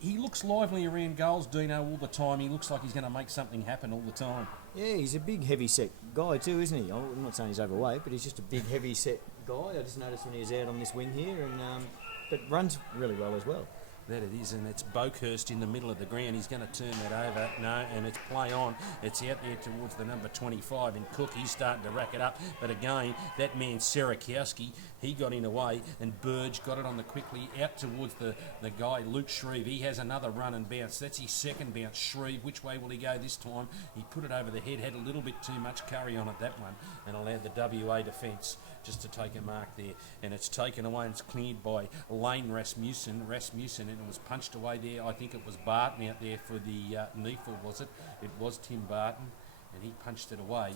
he looks lively around goals, Dino, all the time. He looks like he's going to make something happen all the time. Yeah, he's a big, heavy-set guy too, isn't he? I'm not saying he's overweight, but he's just a big, heavy-set guy. I just noticed when he was out on this wing here, and but runs really well as well. That it is, and it's Boakhurst in the middle of the ground. He's going to turn that over. No, and it's play on. It's out there towards the number 25, and Cook, he's starting to rack it up. But again, that man, Serakowski, he got in away, and Burge got it on the quickly out towards the guy, Luke Shreve. He has another run and bounce. That's his second bounce. Shreve, which way will he go this time? He put it over the head, had a little bit too much curry on it, that one, and allowed the WA defence just to take a mark there. And it's taken away and it's cleared by Lane Rasmussen, and it was punched away there. I think it was Barton out there for the NEAFL, was it? It was Tim Barton, and he punched it away.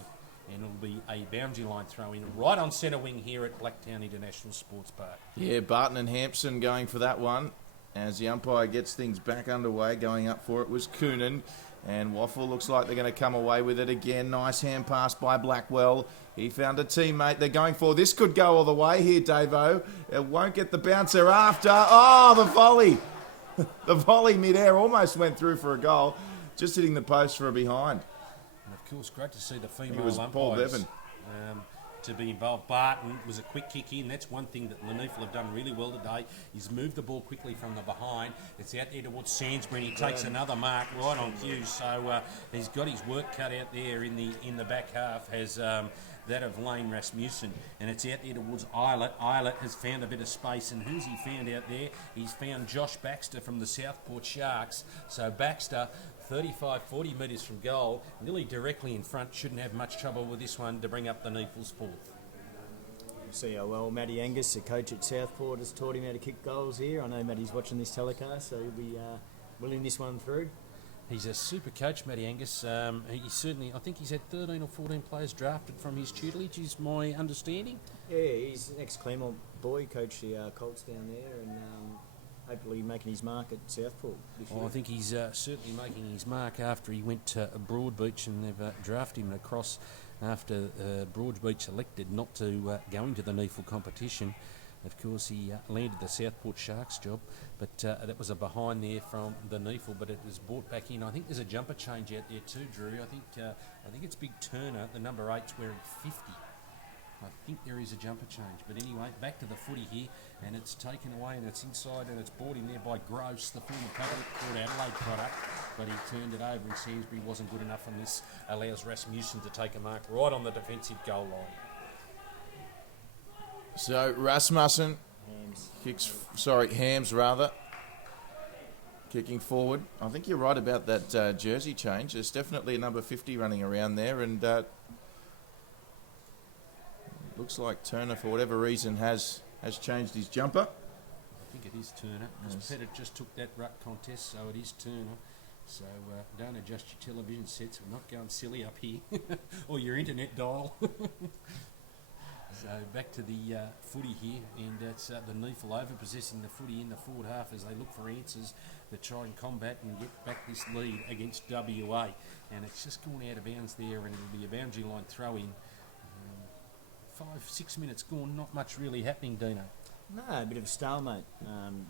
And it'll be a boundary line throw in right on centre wing here at Blacktown International Sports Park. Yeah, Barton and Hampson going for that one. As the umpire gets things back underway, going up for it was Coonan. And WAFL looks like they're going to come away with it again. Nice hand pass by Blackwell. He found a teammate they're going for. This could go all the way here, Davo. It won't get the bounce thereafter. Oh, the volley. The volley mid-air almost went through for a goal. Just hitting the post for a behind. And of course, great to see the female It was umpires Paul Bevan. to be involved. Barton was a quick kick in. That's one thing that NEAFL have done really well today. He's moved the ball quickly from the behind. It's out there towards Sainsbury, and he takes another mark right on cue. So he's got his work cut out there in the back half. Has that of Lane Rasmussen, and it's out there towards Islet. Islet has found a bit of space, and who's he found out there? He's found Josh Baxter from the Southport Sharks. So Baxter, 35-40 metres from goal, nearly directly in front, shouldn't have much trouble with this one to bring up the NEAFL's fourth. We'll see how well Matty Angus, the coach at Southport, has taught him how to kick goals here. I know Matty's watching this telecast, so he'll be willing this one through. He's a super coach, Matty Angus. He certainly, I think he's had 13 or 14 players drafted from his tutelage, is my understanding. Yeah, he's an ex-Claremont boy, coached the Colts down there, and hopefully making his mark at Southport this year. Well, I think he's certainly making his mark after he went to Broadbeach, and they've drafted him across after Broadbeach elected not to go into the NEAFL competition. Of course, he landed the Southport Sharks job, but that was a behind there from the NEAFL, but it was brought back in. I think there's a jumper change out there too, Drew. I think it's Big Turner, the number 8's wearing 50. I think there is a jumper change. But anyway, back to the footy here, and it's taken away, and it's inside, and it's brought in there by Gross, the former Port Adelaide product, but he turned it over, and Sainsbury wasn't good enough, and this allows Rasmussen to take a mark right on the defensive goal line. So Rasmussen Hams rather, kicking forward. I think you're right about that jersey change. There's definitely a number 50 running around there, and looks like Turner, for whatever reason, has changed his jumper. I think it is Turner, because Pettit just took that ruck contest, so it is Turner. So don't adjust your television sets. We're not going silly up here, or your internet dial. So back to the footy here, and it's the NEAFL over-possessing the footy in the forward half as they look for answers to try and combat and get back this lead against WA. And it's just gone out of bounds there, and it'll be a boundary line throw-in. 5-6 minutes gone, not much really happening, Dino. No, a bit of a stalemate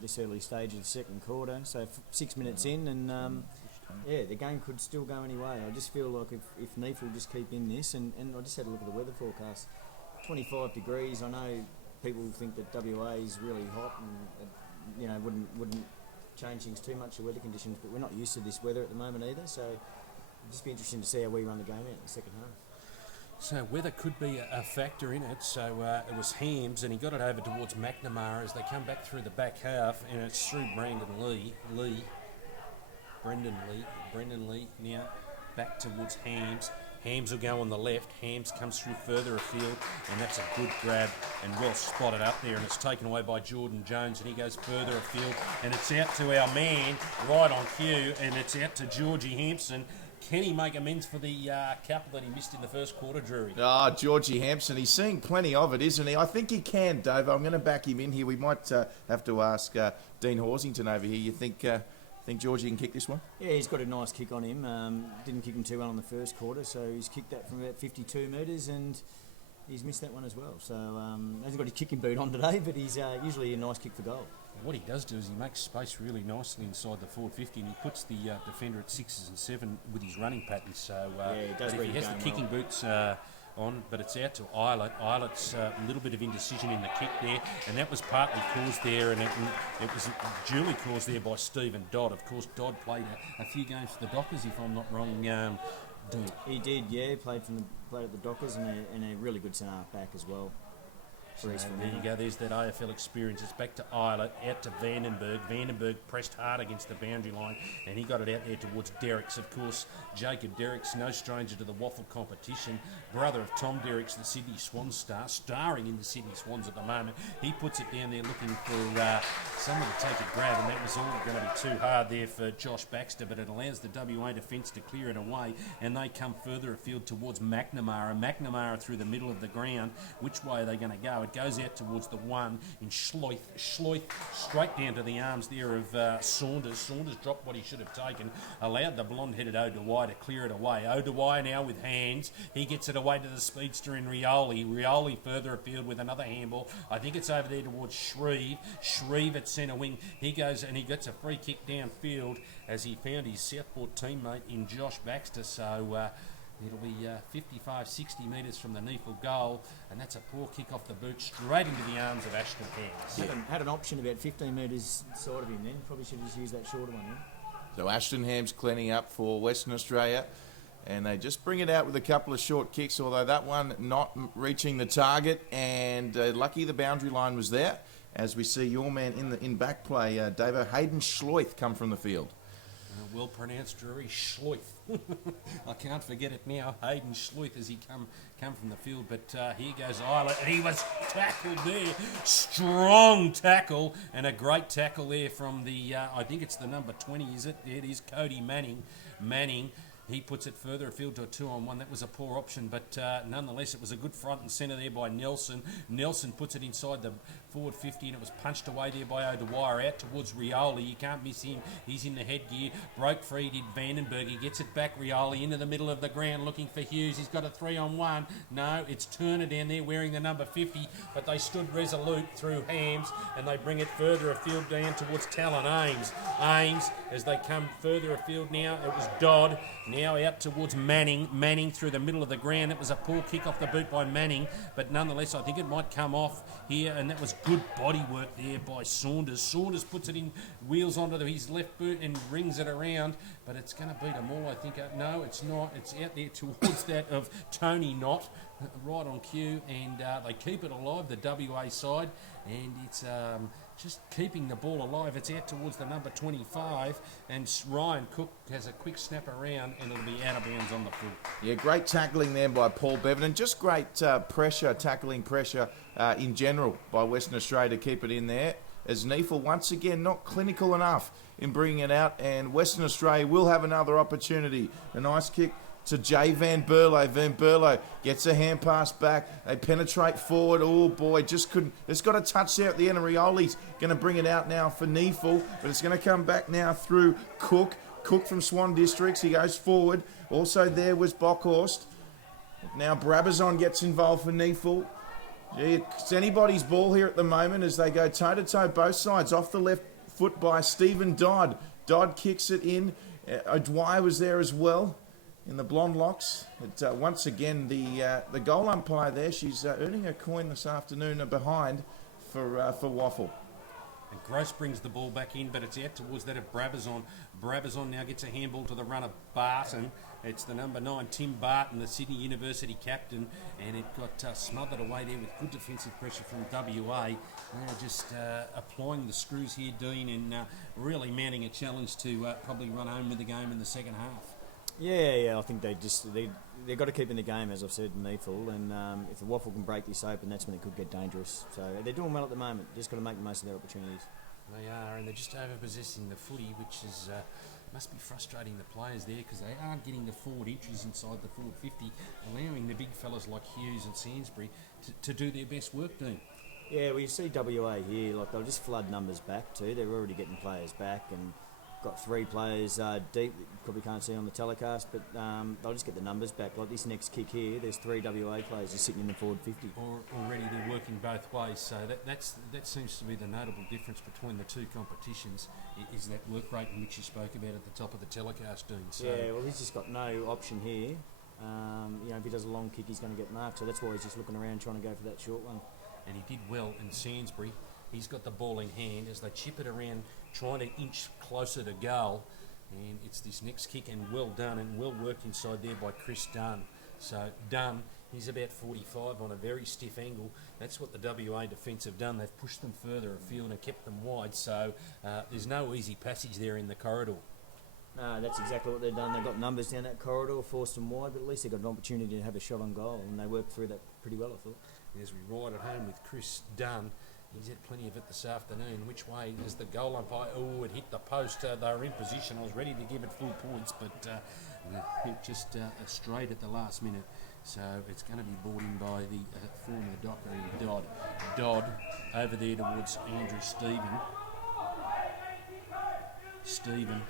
this early stage of the second quarter. So 6 minutes in, and the game could still go any way. I just feel like if NEAFL just keep in this, and I just had a look at the weather forecast. 25 degrees. I know people think that WA is really hot and wouldn't change things too much, the weather conditions, but we're not used to this weather at the moment either, so it'll just be interesting to see how we run the game out in the second half. So weather could be a factor in it. So it was Hams, and he got it over towards McNamara as they come back through the back half, and it's through Brendan Lee now back towards Hams. Hams will go on the left. Hams comes through further afield, and that's a good grab and well spotted up there, and it's taken away by Jordan Jones, and he goes further afield, and it's out to our man right on cue, and it's out to Georgie Hampson. Can he make amends for the couple that he missed in the first quarter, Drury? Georgie Hampson, he's seeing plenty of it, isn't he? I think he can, Dave. I'm going to back him in here. We might have to ask Dean Horsington over here. You think Georgie can kick this one? Yeah, he's got a nice kick on him. Didn't kick him too well in the first quarter, so he's kicked that from about 52 metres, and he's missed that one as well. So hasn't got his kicking boot on today, but he's usually a nice kick for goal. What he does do is he makes space really nicely inside the forward 50, and he puts the defender at 6s and 7 with his running pattern. So he does. But if he has the kicking boots on, but it's out to Eilert. Eilert's a little bit of indecision in the kick there, and that was partly caused there, and it was duly caused there by Stephen Dodd. Of course, Dodd played a few games for the Dockers, if I'm not wrong. He did, yeah. He played at the Dockers, and a really good centre half back as well. So there you go, there's that AFL experience. It's back to Eilert, out to Vandenberg. Vandenberg pressed hard against the boundary line, and he got it out there towards Derricks. Of course, Jacob Derricks, no stranger to the WAFL competition, brother of Tom Derricks, the Sydney Swans star, starring in the Sydney Swans at the moment. He puts it down there looking for someone to take a grab, and that was all going to be too hard there for Josh Baxter, but it allows the WA defence to clear it away, and they come further afield towards McNamara. McNamara through the middle of the ground. Which way are they going to go? It goes out towards the one in Schleith straight down to the arms there of Saunders. Saunders dropped what he should have taken, allowed the blonde-headed O'Dwyer to clear it away. O'Dwyer now with hands. He gets it away to the speedster in Rioli. Rioli further afield with another handball. I think it's over there towards Shreve. Shreve at centre wing. He goes and he gets a free kick downfield as he found his Southport teammate in Josh Baxter. So it'll be 55, 60 metres from the NEAFL goal, and that's a poor kick off the boot straight into the arms of Ashton Hams. Had an option about 15 metres side of him then. Probably should have just used that shorter one then. So Ashton Hams cleaning up for Western Australia, and they just bring it out with a couple of short kicks, although that one not reaching the target, and lucky the boundary line was there, as we see your man in back play, Davo, Hayden Schleith, come from the field. Well pronounced, Drury. Schleith. I can't forget it now. Hayden Schleith as he come from the field. But here goes Eilert, and he was tackled there. Strong tackle, and a great tackle there from the, I think it's the number 20, is it? It is Cody Manning. He puts it further afield to a 2-on-1. That was a poor option, but nonetheless, it was a good front and centre there by Nelson. Nelson puts it inside the forward 50, and it was punched away there by O'Dwyer out towards Rioli. You can't miss him. He's in the headgear. Broke free, did Vandenberg. He gets it back, Rioli, into the middle of the ground looking for Hughes. He's got a 3-on-1. No, it's Turner down there wearing the number 50, but they stood resolute through Hams, and they bring it further afield down towards Talon Ames. Ames, as they come further afield now, it was Dodd. Now out towards Manning. Manning through the middle of the ground. It was a poor kick off the boot by Manning, but nonetheless, I think it might come off here, and that was good body work there by Saunders. Saunders puts it in, wheels onto his left boot and rings it around, but it's going to beat them all, I think. No, it's not. It's out there towards that of Tony Knott, right on cue, and they keep it alive, the WA side, and it's just keeping the ball alive. It's out towards the number 25, and Ryan Cook has a quick snap around, and it'll be out of bounds on the foot. Yeah, great tackling there by Paul Bevan, and just great tackling pressure in general by Western Australia to keep it in there, as NEAFL once again not clinical enough in bringing it out, and Western Australia will have another opportunity. A nice kick to Jay Van Berlo. Van Berlo gets a hand pass back. They penetrate forward. Oh boy, just couldn't. It's got a touch there at the end. Rioli's going to bring it out now for NEAFL, but it's going to come back now through Cook. Cook from Swan Districts. He goes forward. Also there was Bockhorst. Now Brabazon gets involved for NEAFL. Gee, it's anybody's ball here at the moment as they go toe-to-toe both sides. Off the left foot by Stephen Dodd. Dodd kicks it in. O'Dwyer was there as well in the blonde locks. But, once again, the goal umpire there, she's earning her coin this afternoon behind for WAFL. And Gross brings the ball back in, but it's out towards that of Brabazon. Brabazon now gets a handball to the runner, Barton. It's the number 9, Tim Barton, the Sydney University captain, and it got smothered away there with good defensive pressure from WA. They're just applying the screws here, Dean, and really mounting a challenge to probably run home with the game in the second half. Yeah, I think they've got to keep in the game, as I've said, in NEAFL, and if the WAFL can break this open, that's when it could get dangerous. So they're doing well at the moment. Just got to make the most of their opportunities. They are, and they're just over-possessing the footy, which is must be frustrating the players there, because they aren't getting the forward entries inside the forward 50, allowing the big fellas like Hughes and Sainsbury to do their best work, Dean. Yeah, well, you see WA here, like they'll just flood numbers back too. They're already getting players back, and got 3 players deep that you probably can't see on the telecast, but they'll just get the numbers back. Like this next kick here, there's 3 WA players just sitting in the forward 50. Already they're working both ways, so that seems to be the notable difference between the two competitions, is that work rate in which you spoke about at the top of the telecast, Dean. So yeah, well, he's just got no option here. If he does a long kick, he's going to get marked, so that's why he's just looking around trying to go for that short one. And he did well in Sainsbury. He's got the ball in hand as they chip it around, trying to inch closer to goal. And it's this next kick, and well done, and well worked inside there by Chris Dunn. So Dunn, he's about 45 on a very stiff angle. That's what the WA defence have done. They've pushed them further afield and kept them wide. So there's no easy passage there in the corridor. No, that's exactly what they've done. They've got numbers down that corridor, forced them wide, but at least they've got an opportunity to have a shot on goal, and they worked through that pretty well, I thought. As we ride at home with Chris Dunn, he's had plenty of it this afternoon. Which way is the goal umpire? Oh, it hit the post. They were in position. I was ready to give it full points, but it just strayed at the last minute. So it's going to be brought in by the former Docker, Dodd. Dodd over there towards Andrew Stephen. Stephen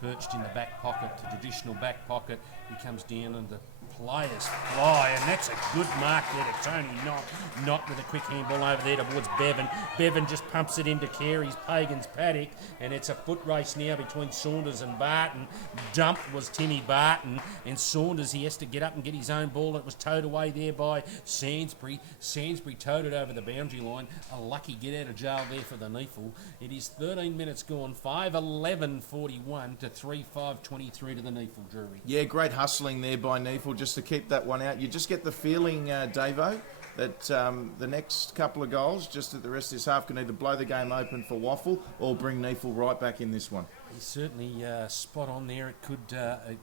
perched in the back pocket, the traditional back pocket. He comes down and the players fly, and that's a good mark there to Tony Knott. Knott with a quick handball over there towards Bevan. Bevan just pumps it into Carey's Pagan's paddock, and it's a foot race now between Saunders and Barton. Dumped was Timmy Barton, and Saunders, he has to get up and get his own ball. It was towed away there by Sainsbury. Sainsbury towed it over the boundary line. A lucky get out of jail there for the NEAFL. It is 13 minutes gone, 5:11:41 to 3:5:23 to the NEAFL jury. Yeah, great hustling there by NEAFL just to keep that one out. You just get the feeling, Davo, that the next couple of goals, just at the rest of this half, can either blow the game open for WAFL or bring NEAFL right back in this one. He's certainly spot on there. It could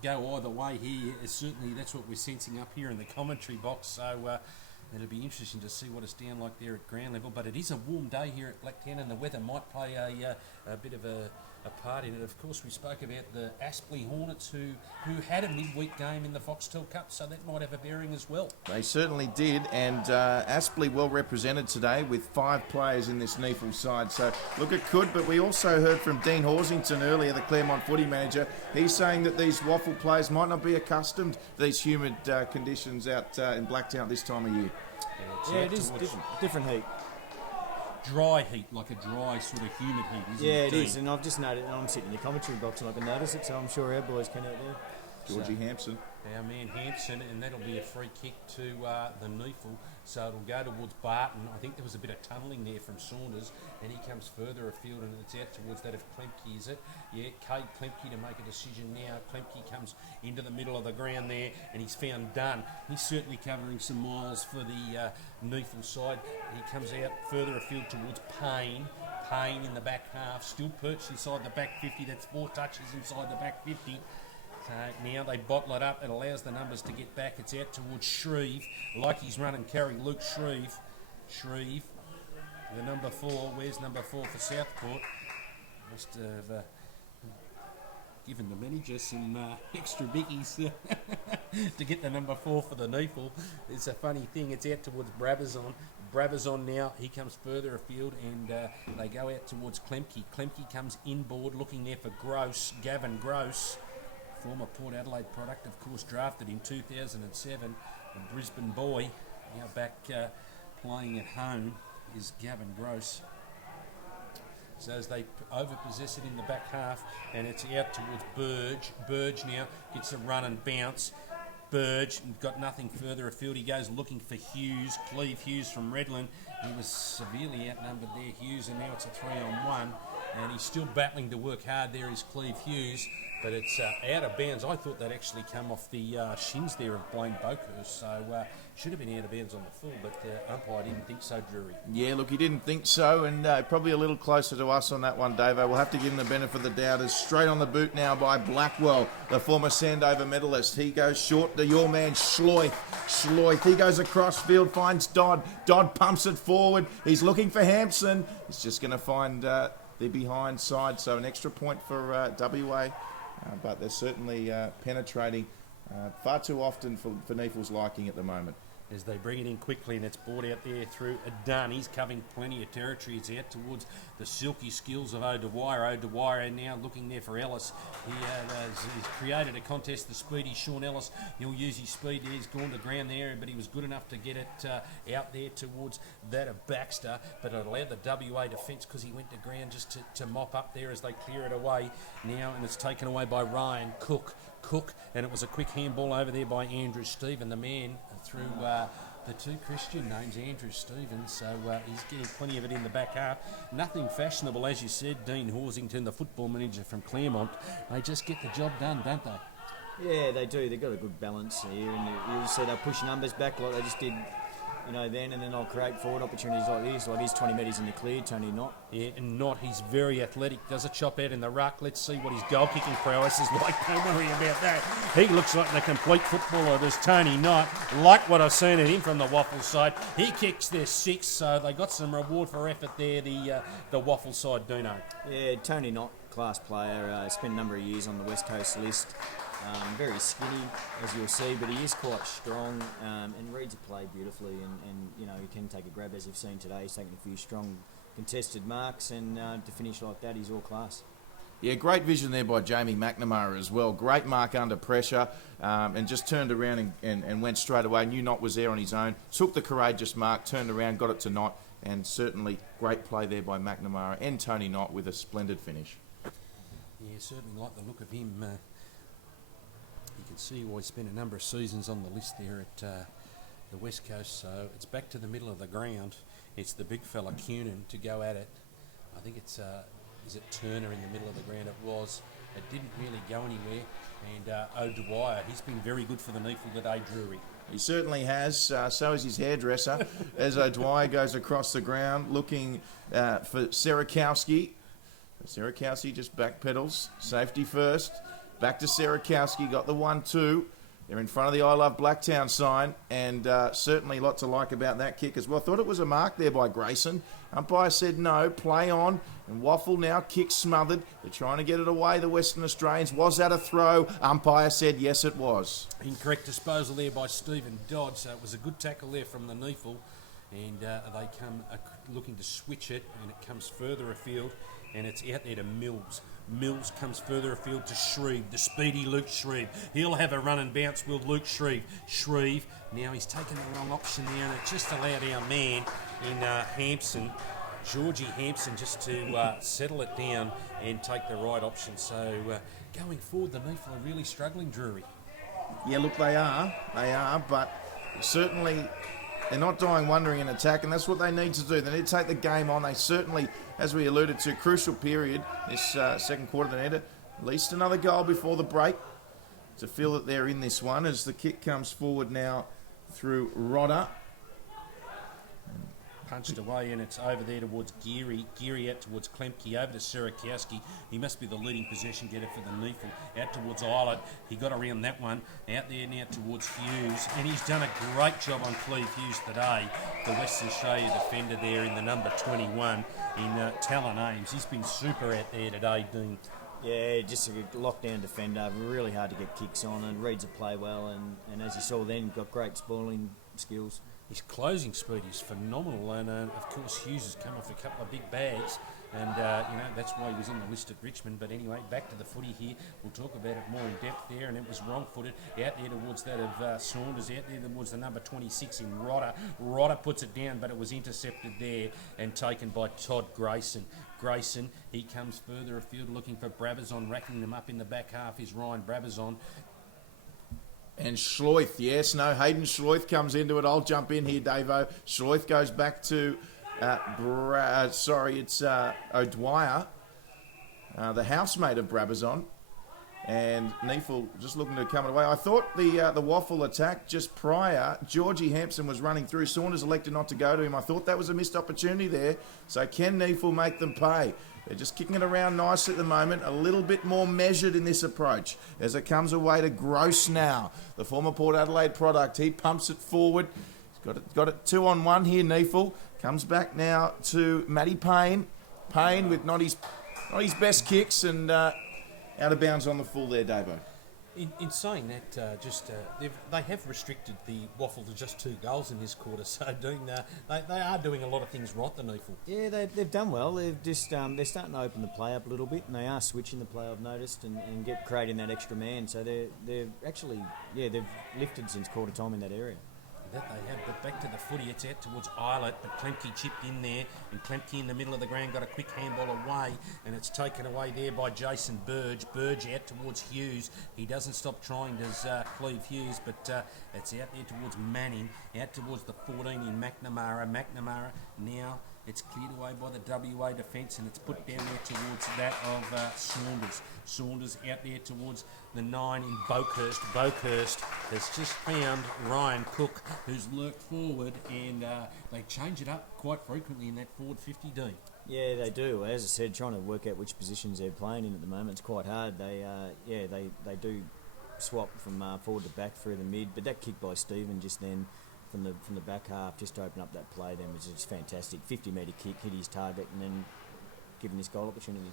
go either way here. Certainly that's what we're sensing up here in the commentary box. So it'll be interesting to see what it's down like there at ground level. But it is a warm day here at Blacktown, and the weather might play a bit of a a part in it. Of course, we spoke about the Aspley Hornets who had a midweek game in the Foxtel Cup, so that might have a bearing as well. They certainly did, and Aspley well represented today with 5 players in this NEAFL side. So look, it could, but we also heard from Dean Horsington earlier, the Claremont footy manager. He's saying that these WAFL players might not be accustomed to these humid conditions out in Blacktown this time of year. Yeah, it is different heat. Dry heat, like a dry sort of humid heat, isn't it? Yeah, it Dean? is, and I've just noticed, and I'm sitting in the commentary box and I can notice it, so I'm sure our boys can out there. Georgie Hampson. Our man Hanson, and that'll be a free kick to the NEAFL, so it'll go towards Barton. I think there was a bit of tunnelling there from Saunders, and he comes further afield, and it's out towards that of Klemke, is it? Yeah, Cade Klemke to make a decision now. Klemke comes into the middle of the ground there, and he's found Dunn. He's certainly covering some miles for the NEAFL side. He comes out further afield towards Payne. Payne in the back half, still perched inside the back 50. That's 4 touches inside the back 50. So now they bottle it up. It allows the numbers to get back. It's out towards Shreve. Like he's running carry, Luke Shreve. Shreve, the number 4. Where's number 4 for Southport? Must have given the manager some extra biggies to get the number 4 for the NEAFL. It's a funny thing. It's out towards Brabazon. Brabazon now, he comes further afield, and they go out towards Klemke. Klemke comes inboard looking there for Gross, Gavin Gross. Former Port Adelaide product, of course, drafted in 2007, a Brisbane boy, now back playing at home, is Gavin Gross. So as they overpossess it in the back half, and it's out towards Burge. Burge now gets a run and bounce. Burge got nothing further afield. He goes looking for Hughes, Cleve Hughes from Redland. He was severely outnumbered there, Hughes, and now it's a 3-on-1. And he's still battling to work hard. There is Cleve Hughes, but it's out of bounds. I thought that actually come off the shins there of Blaine Boakhurst, so should have been out of bounds on the full, but the umpire didn't think so, Drury. Yeah, look, he didn't think so, and probably a little closer to us on that one, Davo. We'll have to give him the benefit of the doubt. It's straight on the boot now by Blackwell, the former Sandover medalist. He goes short to your man, Schleith. Schleith, he goes across field, finds Dodd. Dodd pumps it forward. He's looking for Hampson. He's just going to find the behind side, so an extra point for WA. But they're certainly penetrating far too often for NEAFL's liking at the moment. As they bring it in quickly, and it's brought out there through Dunn. He's covering plenty of territory. It's out towards the silky skills of O'Dwyer. O'Dwyer now looking there for Ellis. He's created a contest, the speedy Sean Ellis. He'll use his speed there. He's gone to ground there, but he was good enough to get it out there towards that of Baxter. But it allowed the WA defence, because he went to ground just to mop up there as they clear it away now, and it's taken away by Ryan Cook, and it was a quick handball over there by Andrew Stephen, the man through the 2 Christian names, Andrew Stevens, so he's getting plenty of it in the back half. Nothing fashionable, as you said, Dean Horsington, the football manager from Claremont. They just get the job done, don't they? Yeah, they do. They've got a good balance here, and you see they'll push numbers back like they just did, then, and then they'll create forward opportunities like this. Like he's 20 metres in the clear, Tony Knott. Yeah, and Knott, he's very athletic, does a chop out in the ruck. Let's see what his goal-kicking prowess is like. Don't worry about that. He looks like the complete footballer, does Tony Knott. Like what I've seen of him from the WAFL side. He kicks their 6, so they got some reward for effort there, the WAFL side, Dino. Yeah, Tony Knott, class player, spent a number of years on the West Coast list. Very skinny, as you'll see, but he is quite strong and reads a play beautifully. And he can take a grab, as you've seen today. He's taken a few strong contested marks, and to finish like that, he's all class. Yeah, great vision there by Jamie McNamara as well. Great mark under pressure, and just turned around and went straight away. Knew Knott was there on his own. Took the courageous mark, turned around, got it to Knott, and certainly great play there by McNamara and Tony Knott with a splendid finish. Yeah, certainly like the look of him. You can see why he spent a number of seasons on the list there at the West Coast. So it's back to the middle of the ground. It's the big fella Cunin to go at it. I think it's is it Turner in the middle of the ground? It was. It didn't really go anywhere. And O'Dwyer, he's been very good for the NEAFL today, Drury. He certainly has. So is his hairdresser. As O'Dwyer goes across the ground looking for Serakowski. Serakowski just backpedals. Safety first. Back to Serakowski. Got the 1-2. They're in front of the I Love Blacktown sign, and certainly lots to like about that kick as well. I thought it was a mark there by Grayson. Umpire said no, play on, and WAFL now kick smothered. They're trying to get it away, the Western Australians. Was that a throw? Umpire said yes, it was. Incorrect disposal there by Stephen Dodd, so it was a good tackle there from the NEAFL, and they come looking to switch it, and it comes further afield, and it's out there to Mills. Mills comes further afield to Shreve, the speedy Luke Shreve. He'll have a run and bounce, will Luke Shreve. Shreve, now he's taken the wrong option there, and it just allowed our man in Hampson, Georgie Hampson, just to settle it down and take the right option. So going forward, the NEAFL are really struggling, Drury. Yeah, look, they are, but certainly they're not dying wondering in attack, and that's what they need to do. They need to take the game on. They certainly, as we alluded to, crucial period this second quarter. They need at least another goal before the break to feel that they're in this one, as the kick comes forward now through Rodder. Punched away, and it's over there towards Geary. Geary out towards Klemke, over to Sirakowski. He must be the leading possession getter for the NEAFL. Out towards Islet. He got around that one. Out there now towards Hughes. And he's done a great job on Cleve Hughes today. The Western Australia defender there in the number 21 in Talon Ames. He's been super out there today, Dean. Yeah, just a lockdown defender. Really hard to get kicks on, and reads the play well. And as you saw then, got great spoiling skills. His closing speed is phenomenal, and of course Hughes has come off a couple of big bags, and that's why he was on the list at Richmond. But anyway, back to the footy here. We'll talk about it more in depth there, and it was wrong-footed out there towards that of Saunders, out there towards the number 26 in Rodder. Rodder puts it down, but it was intercepted there and taken by Todd Grayson. Grayson, he comes further afield looking for Brabazon, racking them up in the back half is Ryan Brabazon. And Schleith, yes, no, Hayden Schleith comes into it. I'll jump in here, Davo. Schleith goes back to, it's O'Dwyer, the housemate of Brabazon. And NEAFL just looking to come away. I thought the WAFL attack just prior, Georgie Hampson was running through. Saunders elected not to go to him. I thought that was a missed opportunity there. So can NEAFL make them pay? They're just kicking it around nicely at the moment. A little bit more measured in this approach as it comes away to Gross now, the former Port Adelaide product. He pumps it forward. He's got it 2-on-1 here, NEAFL. Comes back now to Matty Payne. Payne with not his best kicks, and out of bounds on the full there, Davo. In saying that, they have restricted the WAFL to just 2 goals in this quarter, so they are doing a lot of things right, the NEAFL. Yeah, they've done well. They've just they're starting to open the play up a little bit, and they are switching the play, I've noticed, and creating that extra man. So they're actually, they've lifted since quarter time in that area. That they have, but back to the footy, it's out towards Islet, but Klemke chipped in there, and Klemke in the middle of the ground got a quick handball away, and it's taken away there by Jason Burge. Burge out towards Hughes. He doesn't stop trying, does Cleve Hughes, but it's out there towards Manning, out towards the 14 in McNamara. McNamara now, it's cleared away by the WA defence, and it's put down there towards that of Saunders. Saunders out there towards the 9 in Boakhurst. Boakhurst has just found Ryan Cook, who's lurked forward, and they change it up quite frequently in that forward 50D. Yeah, they do. As I said, trying to work out which positions they're playing in at the moment, it's quite hard. They do swap from forward to back through the mid, but that kick by Stephen just then from the back half just to open up that play then was just fantastic. 50-metre kick, hit his target, and then given this goal opportunity.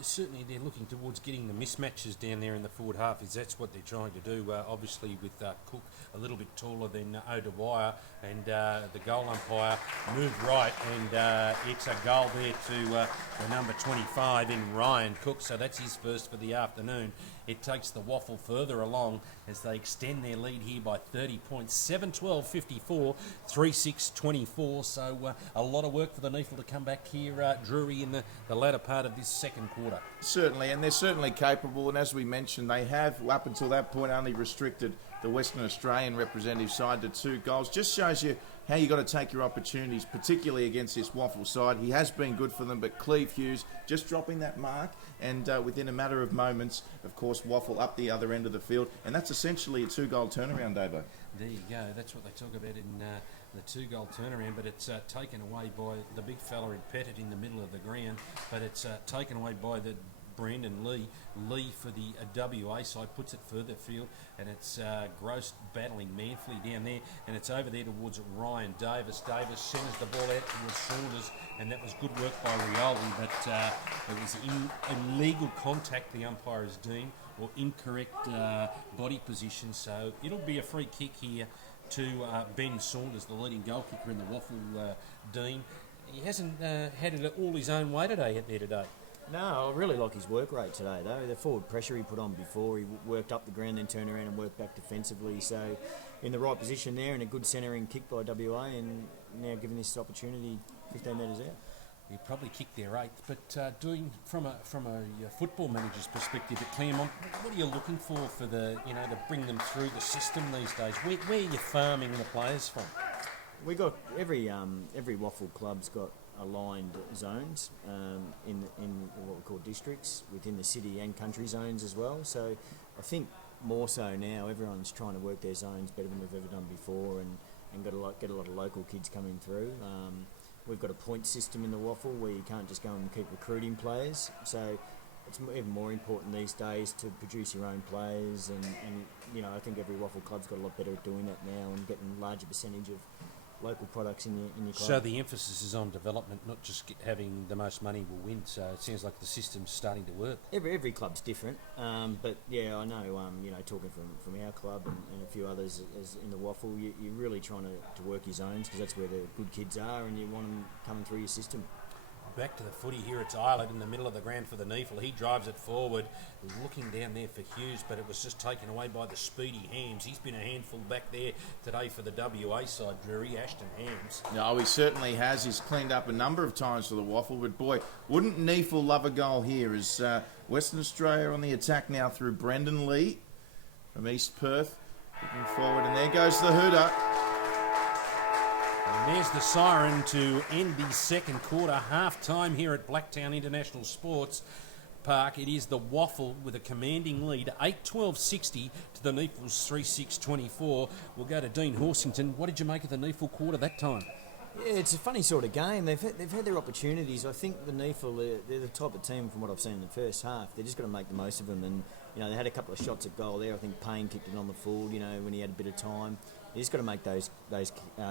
Certainly they're looking towards getting the mismatches down there in the forward half, is that's what they're trying to do, obviously with Cook a little bit taller than O'Dwyer, and the goal umpire moved right, and it's a goal there to the number 25 in Ryan Cook, so that's his first for the afternoon. It takes the WAFL further along as they extend their lead here by 30 points. 7-12-54, 3-6-24. So a lot of work for the NEAFL to come back here, Drury, in the latter part of this second quarter. Certainly, and they're certainly capable. And as we mentioned, they have, up until that point, only restricted the Western Australian representative side to 2 goals. Just shows you how you got to take your opportunities, particularly against this WAFL side. He has been good for them, but Cleve Hughes just dropping that mark, and within a matter of moments, of course, WAFL up the other end of the field, and that's essentially a 2-goal turnaround, Davo. There you go. That's what they talk about in the 2-goal turnaround, but it's taken away by the big fella in Pettit in the middle of the ground, but it's taken away by the Brandon Lee. Lee for the WA side puts it further field, and it's Gross battling manfully down there, and it's over there towards Ryan Davis. Davis centres the ball out towards Saunders, and that was good work by Rioli, but it was illegal contact, the umpire has deemed, or incorrect body position, so it'll be a free kick here to Ben Saunders, the leading goal kicker in the WAFL, Dean. He hasn't had it all his own way today. No, I really like his work rate today, though. The forward pressure he put on before, he worked up the ground, then turned around and worked back defensively. So, in the right position there, and a good centering kick by WA, and now given this opportunity 15 metres out. He probably kicked their eighth, but doing from a football manager's perspective at Claremont, what are you looking for the to bring them through the system these days? Where are you farming the players from? We got every WAFL club's got aligned zones in what we call districts within the city and country zones as well. So I think more so now everyone's trying to work their zones better than we've ever done before, and get a lot of local kids coming through. We've got a point system in the WAFL where you can't just go and keep recruiting players. So it's even more important these days to produce your own players, and I think every WAFL club's got a lot better at doing that now and getting a larger percentage of local products in your club. So the emphasis is on development, not just having the most money will win. So it sounds like the system's starting to work. Every club's different, but yeah, I know. Talking from our club and a few others as in the WAFL, you're really trying to work your zones because that's where the good kids are, and you want them coming through your system. Back to the footy here, it's Eilert in the middle of the ground for the NEAFL. He drives it forward, looking down there for Hughes, but it was just taken away by the speedy Hams. He's been a handful back there today for the WA side, Drury, Ashton Hams. No, he certainly has. He's cleaned up a number of times for the WAFL, but boy, wouldn't NEAFL love a goal here as Western Australia on the attack now through Brendan Lee from East Perth. Looking forward, and there goes the hooter. And there's the siren to end the second quarter, half-time here at Blacktown International Sports Park. It is the WAFL with a commanding lead, 8-12-60 to the NEAFL's 3-6-24. We'll go to Dean Horsington. What did you make of the NEAFL quarter that time? Yeah, it's a funny sort of game. They've had their opportunities. I think the NEAFL, they're the type of team from what I've seen in the first half. They're just got to make the most of them. And, they had a couple of shots at goal there. I think Payne kicked it on the full, when he had a bit of time. You just got to make those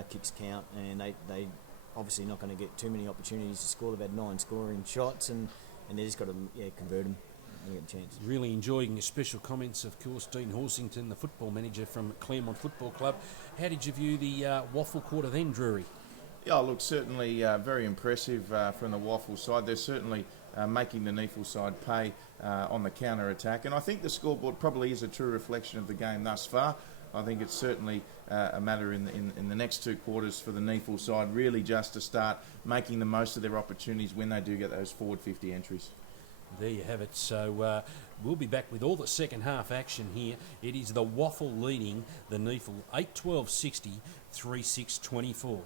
kicks count, and they obviously not going to get too many opportunities to score. They've had 9 scoring shots, and they just got to convert them and get a chance. Really enjoying your special comments, of course, Dean Horsington, the football manager from Claremont Football Club. How did you view the WAFL quarter then, Drury? Yeah, look, certainly very impressive from the WAFL side. They're certainly making the NEAFL side pay on the counter-attack, and I think the scoreboard probably is a true reflection of the game thus far. I think it's certainly a matter in the next 2 quarters for the NEAFL side, really just to start making the most of their opportunities when they do get those forward 50 entries. There you have it. So we'll be back with all the second half action here. It is the WAFL leading the NEAFL 8-12-60, 3-6-24.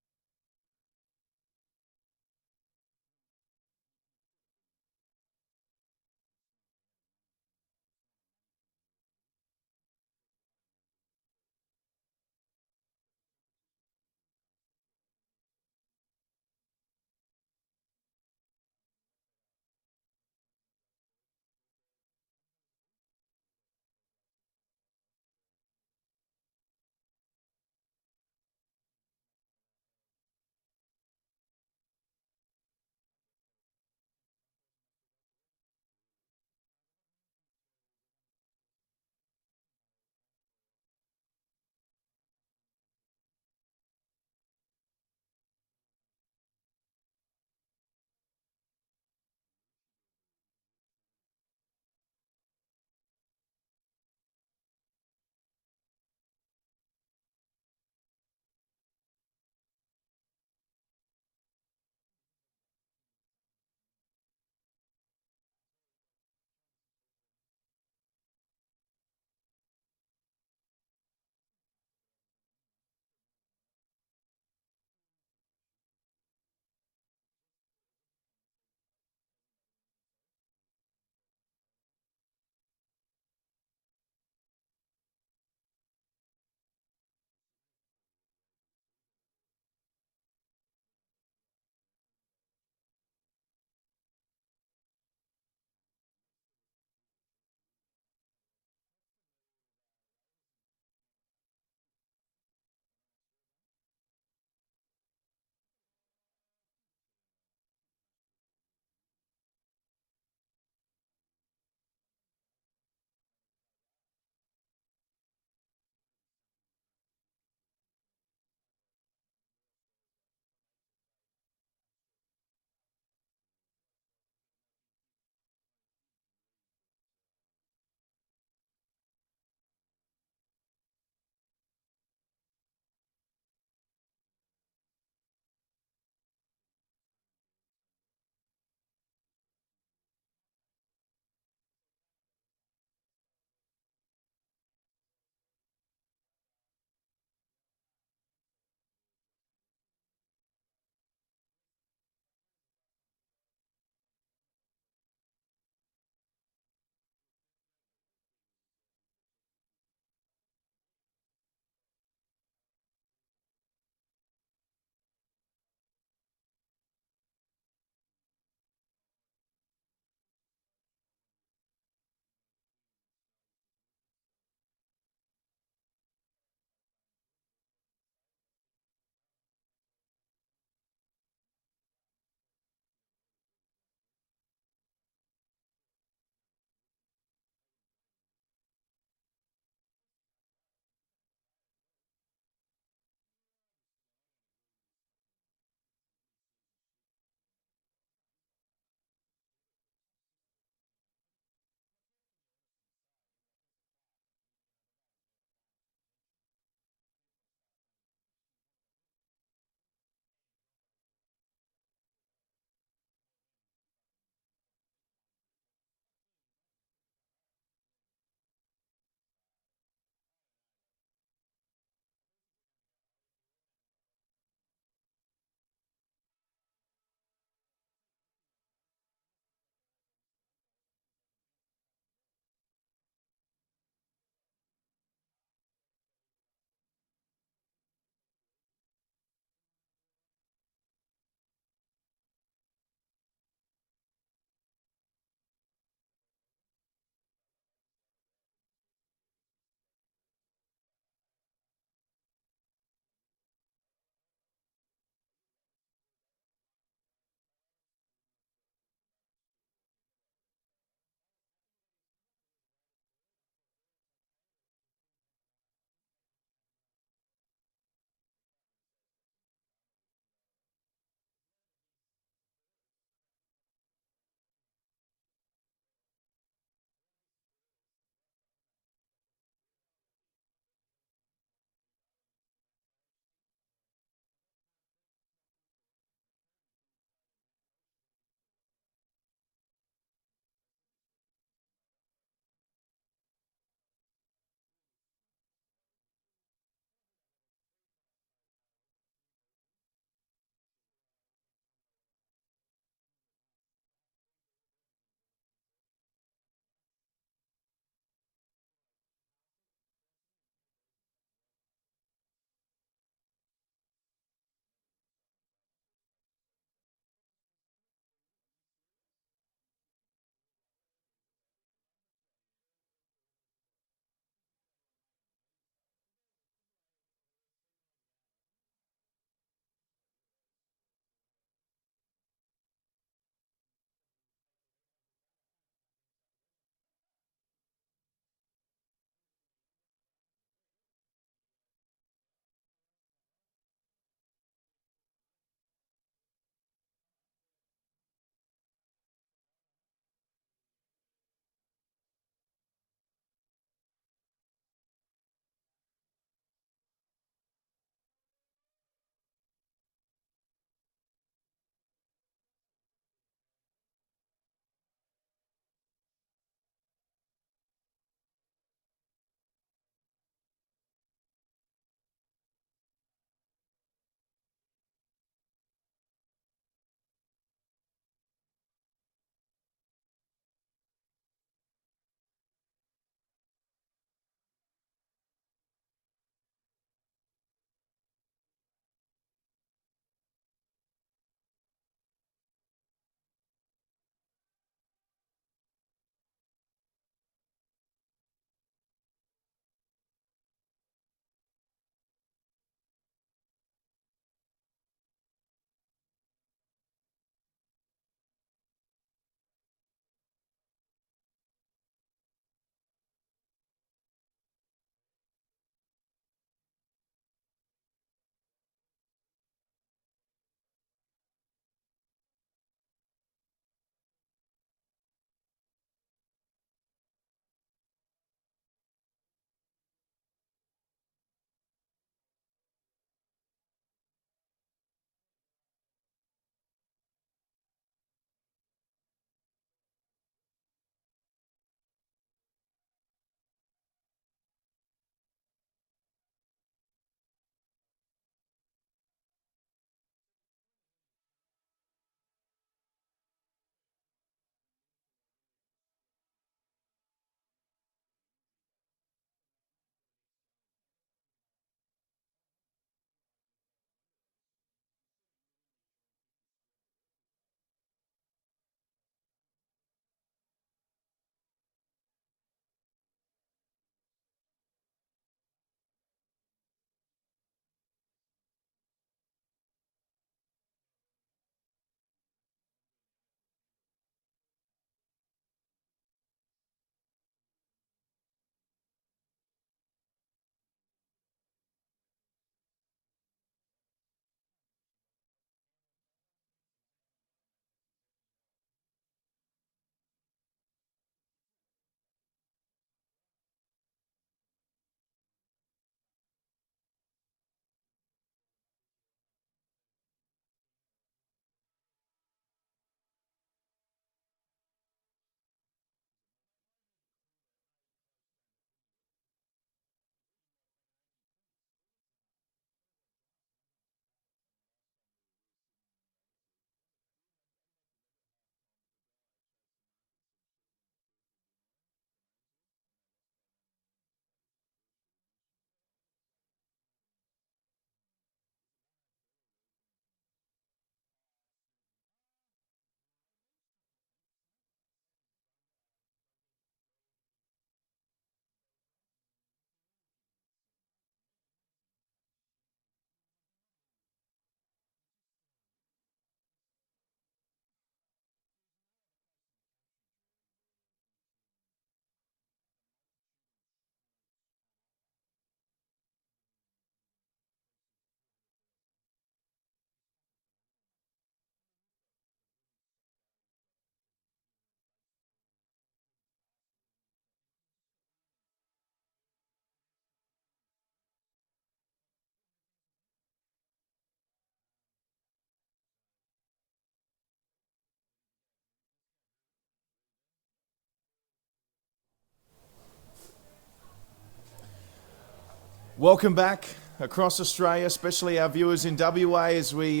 Welcome back across Australia, especially our viewers in WA, as we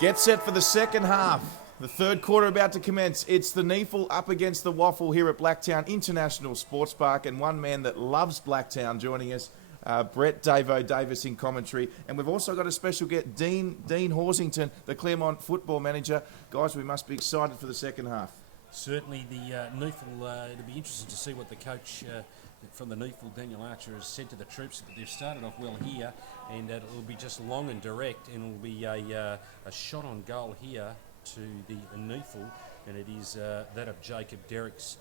get set for the second half. The third quarter about to commence. It's the NEAFL up against the WAFL here at Blacktown International Sports Park, and one man that loves Blacktown joining us, Brett Davo Davis in commentary. And we've also got a special guest, Dean Horsington, the Claremont football manager. Guys, we must be excited for the second half. Certainly the NEAFL, it'll be interesting to see what the coach from the NEAFL, Daniel Archer, has said to the troops. They've started off well here, and it'll be just long and direct, and it'll be a shot on goal here to the NEAFL, and it is that of Jacob Derricks.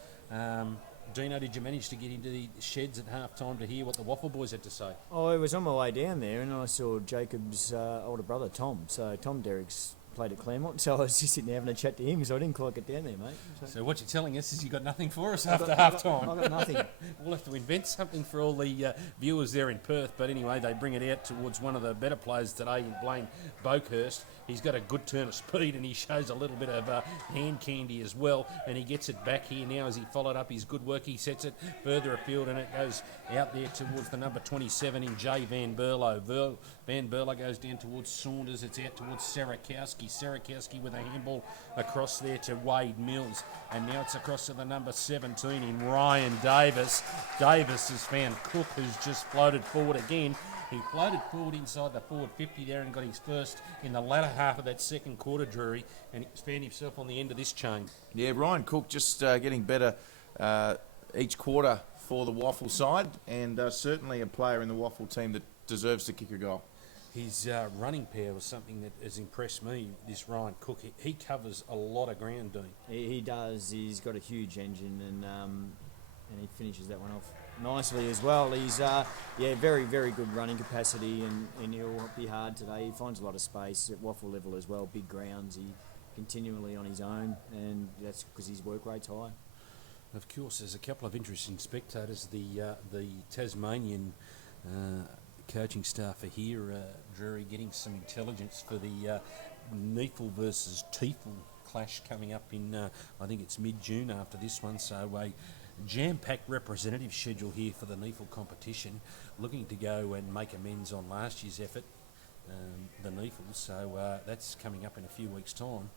Dino, did you manage to get into the sheds at half time to hear what the WAFL boys had to say? Oh, I was on my way down there and I saw Jacob's older brother, Tom. So Tom Derricks played at Claremont, so I was just sitting there having a chat to him, so I didn't quite get down there, mate. So what you're telling us is you got nothing for us after half time. I got nothing. We'll have to invent something for all the viewers there in Perth, but anyway, they bring it out towards one of the better players today in Blaine Boakhurst. He's got a good turn of speed and he shows a little bit of hand candy as well, and he gets it back here now as he followed up his good work. He sets it further afield and it goes out there towards the number 27 in Jay Van Berlo. Van Berlo goes down towards Saunders. It's out towards Sarakowski. Sarakowski with a handball across there to Wade Mills. And now it's across to the number 17 in Ryan Davis. Davis has found Cook, who's just floated forward again. He floated forward inside the forward 50 there and got his first in the latter half of that second quarter, Drury, and he found himself on the end of this chain. Yeah, Ryan Cook just getting better each quarter for the WAFL side, and certainly a player in the WAFL team that deserves to kick a goal. His running pair was something that has impressed me, this Ryan Cook. He covers a lot of ground, Dean. He does. He's got a huge engine and he finishes that one off nicely as well. He's very, very good running capacity, and he'll be hard today. He finds a lot of space at WAFL level as well, big grounds. He continually on his own, and that's because his work rate's high. Of course, there's a couple of interesting spectators. The Tasmanian coaching staff are here, Drury, getting some intelligence for the NEAFL versus TEAFL clash coming up in, I think it's mid-June after this one, so a jam-packed representative schedule here for the NEAFL competition, looking to go and make amends on last year's effort, the NEAFL, so that's coming up in a few weeks' time.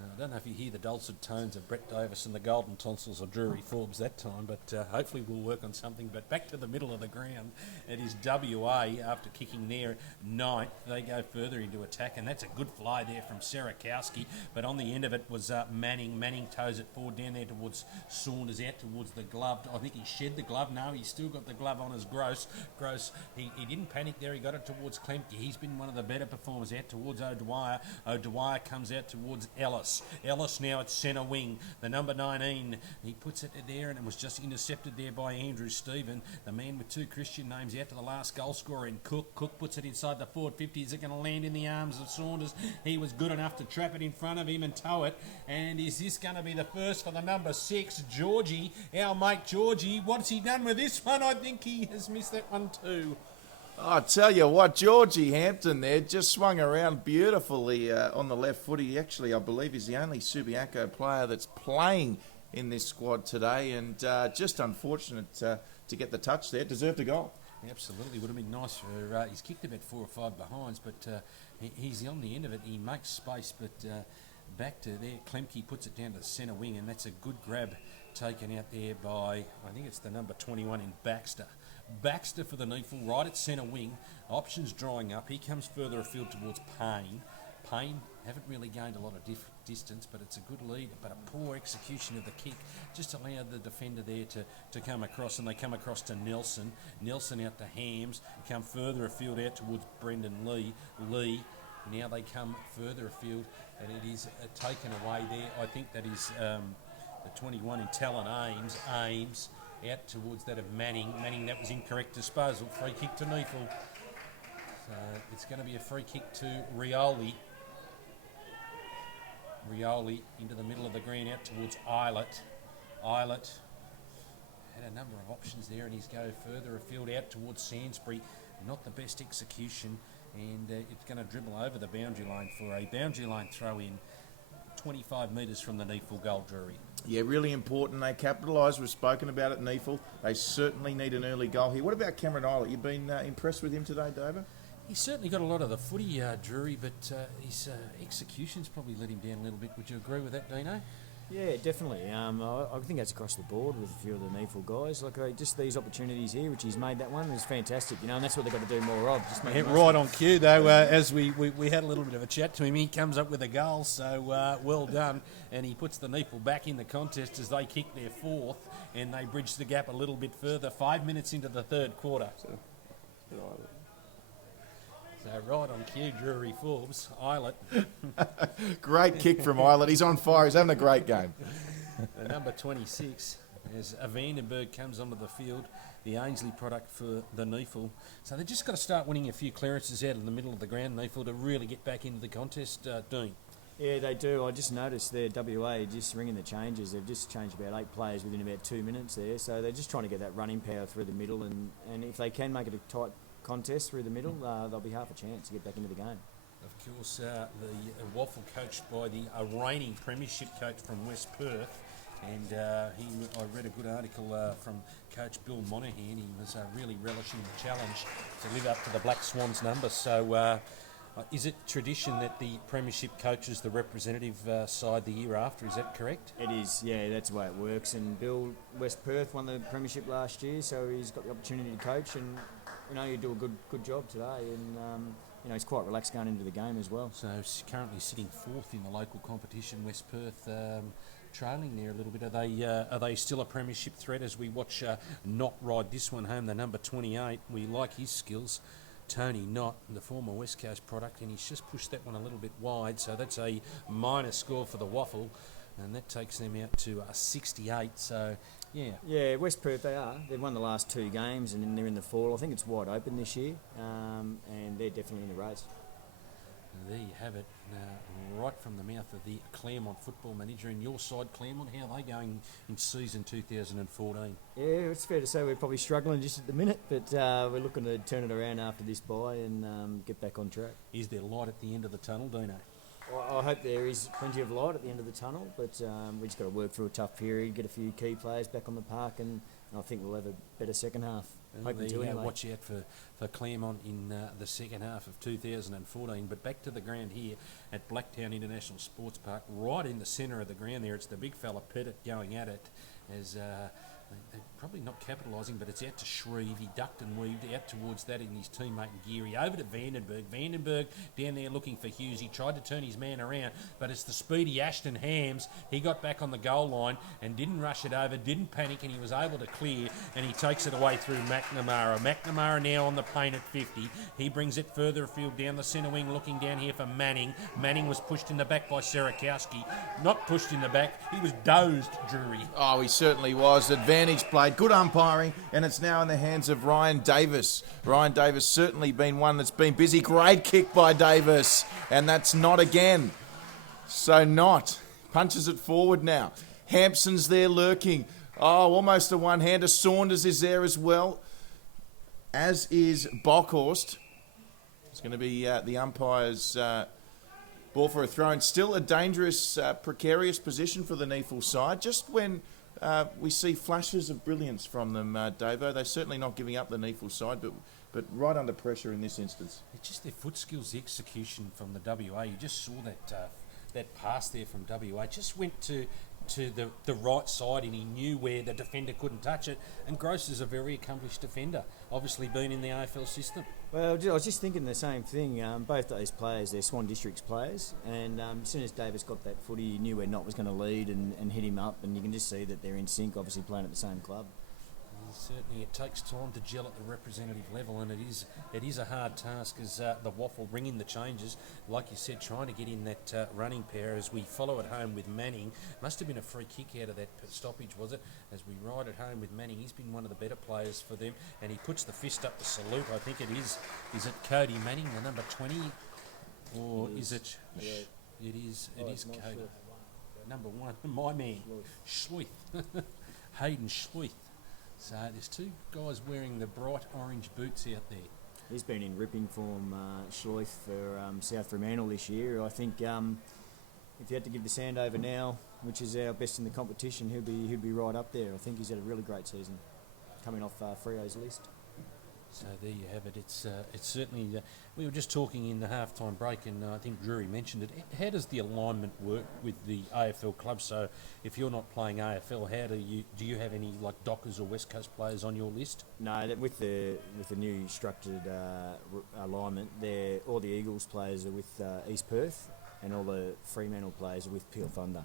I don't know if you hear the dulcet tones of Brett Davis and the golden tonsils of Drury Forbes that time, but hopefully we'll work on something. But back to the middle of the ground, it is WA after kicking there ninth. They go further into attack, and that's a good fly there from Sarakowski, but on the end of it was Manning. Manning toes it forward down there towards Saunders, out towards the glove. I think he shed the glove. No, he's still got the glove on as Gross. He didn't panic there. He got it towards Klemke. He's been one of the better performers, out towards O'Dwyer. O'Dwyer comes out towards Ellis. Ellis now at centre wing, the number 19. He puts it there and it was just intercepted there by Andrew Stephen, the man with two Christian names, out to the last goal scorer in Cook. Cook puts it inside the forward 50. Is it going to land in the arms of Saunders? He was good enough to trap it in front of him and tow it. And is this going to be the first for the number 6, Georgie? Our mate Georgie, what's he done with this one? I think he has missed that one too. I tell you what, Georgie Hampton there just swung around beautifully on the left foot. He actually, I believe, is the only Subiaco player that's playing in this squad today, and just unfortunate to get the touch there. Deserved a goal. Absolutely, would have been nice for. He's kicked about 4 or 5 behinds, but he's on the end of it. He makes space, but back to there. Klemke puts it down to the centre wing, and that's a good grab taken out there by, I think it's the number 21 in Baxter. Baxter for the NEAFL, right at centre wing. Options drawing up. He comes further afield towards Payne. Payne haven't really gained a lot of distance, but it's a good lead. But a poor execution of the kick just allowed the defender there to come across, and they come across to Nelson. Nelson out to Hams. Come further afield out towards Brendan Lee. Now they come further afield, and it is taken away there. I think that is the 21 in Talon Ames. Out towards that of Manning. That was incorrect disposal. Free kick to NEAFL. So it's going to be a free kick to Rioli. Rioli into the middle of the green, out towards Eilert. Eilert had a number of options there, and he's go further afield out towards Sainsbury. Not the best execution, and it's going to dribble over the boundary line for a boundary line throw in 25 metres from the NEAFL goal, Drury. Yeah, really important. They capitalised. We've spoken about it, NEAFL. They certainly need an early goal here. What about Cameron Eilert? You've been impressed with him today, David? He's certainly got a lot of the footy, Drury, but his execution's probably let him down a little bit. Would you agree with that, Dino? Yeah, definitely. I think that's across the board with a few of the NEAFL guys. Just these opportunities here, which he's made that one, is fantastic. And that's what they've got to do more of. Just make the most Right of on cue, though, as we had a little bit of a chat to him. He comes up with a goal, so well done. And he puts the NEAFL back in the contest as they kick their fourth, and they bridge the gap a little bit further. 5 minutes into the third quarter. So right on cue, Drury Forbes, Eilert. Great kick from Eilert. He's on fire. He's having a great game. The number 26, as Vandenberg comes onto the field, the Ainsley product for the NEAFL. So they've just got to start winning a few clearances out in the middle of the ground, NEAFL, to really get back into the contest, Dean. Yeah, they do. I just noticed their WA just ringing the changes. They've just changed about 8 players within about 2 minutes there. So they're just trying to get that running power through the middle. And if they can make it a tight contest through the middle, they'll be half a chance to get back into the game. Of course, the WAFL coached by the reigning premiership coach from West Perth. And I read a good article from Coach Bill Monaghan. He was really relishing the challenge to live up to the Black Swans number. So is it tradition that the premiership coaches the representative side the year after? Is that correct? It is, yeah, that's the way it works. And Bill, West Perth won the premiership last year, so he's got the opportunity to coach. And you do a good job today. And he's quite relaxed going into the game as well. So he's currently sitting fourth in the local competition. West Perth trailing there a little bit. Are they still a premiership threat as we watch Knott ride this one home, the number 28? We like his skills. Tony Knott, the former West Coast product, and he's just pushed that one a little bit wide, so that's a minor score for the WAFL, and that takes them out to 68, so yeah. Yeah, West Perth, they've won the last 2 games and they're in the fall. I think it's wide open this year, and they're definitely in the race. There you have it, right from the mouth of the Claremont football manager. And your side, Claremont, how are they going in season 2014? Yeah, it's fair to say we're probably struggling just at the minute, but we're looking to turn it around after this bye and get back on track. Is there light at the end of the tunnel, Dino? I hope there is plenty of light at the end of the tunnel, but we've just got to work through a tough period, get a few key players back on the park, and I think we'll have a better second half. There you go. Watch out for Claremont in the second half of 2014. But back to the ground here at Blacktown International Sports Park, right in the centre of the ground there. It's the big fella Pettit going at it as they're probably not capitalising, but it's out to Shreve. He ducked and weaved out towards that in his teammate Geary. Over to Vandenberg. Vandenberg down there looking for Hughes. He tried to turn his man around, but it's the speedy Ashton Hams. He got back on the goal line and didn't rush it over, didn't panic, and he was able to clear, and he takes it away through McNamara. McNamara now on the paint at 50. He brings it further afield down the centre wing, looking down here for Manning. Manning was pushed in the back by Serakowski. Not pushed in the back. He was dozed, Drury. Oh, he certainly was. Advantage played. Good umpiring, and it's now in the hands of Ryan Davis. Ryan Davis certainly been one that's been busy. Great kick by Davis, and that's not again. So Knott punches it forward now. Hampson's there lurking. Oh, almost a one-hander. Saunders is there as well, as is Bockhorst. It's going to be the umpire's ball for a throw. And still a dangerous, precarious position for the NEAFL side. Just when we see flashes of brilliance from them, Davo. They're certainly not giving up the NEAFL side, but right under pressure in this instance. It's just their foot skills, the execution from the WA. You just saw that pass there from WA. Just went to the right side, and he knew where the defender couldn't touch it. And Gross is a very accomplished defender, obviously been in the AFL system. Well, I was just thinking the same thing. Both those players, they're Swan Districts players, and as soon as Davis got that footy, he knew where Knott was going to lead and hit him up, and you can just see that they're in sync, obviously playing at the same club. Certainly, it takes time to gel at the representative level, and it is a hard task as the WAFL bring in the changes. Like you said, trying to get in that running pair as we follow it home with Manning. Must have been a free kick out of that stoppage, was it? As we ride it home with Manning, he's been one of the better players for them, and he puts the fist up to salute. I think it is. Is it Cody Manning, the number 20, or is it? Yeah. It is. It is Cody. Sure. Number 1, my man, Schluith, Hayden Schluith. So there's 2 guys wearing the bright orange boots out there. He's been in ripping form, Schleif, for South Fremantle this year. I think if you had to give the Sandover now, which is our best in the competition, he'd be right up there. I think he's had a really great season, coming off Freo's list. So there you have it. It's certainly. We were just talking in the halftime break, and I think Drury mentioned it. How does the alignment work with the AFL club? So if you're not playing AFL, how do you have any like Dockers or West Coast players on your list? No, with the new structured alignment, all the Eagles players are with East Perth, and all the Fremantle players are with Peel Thunder.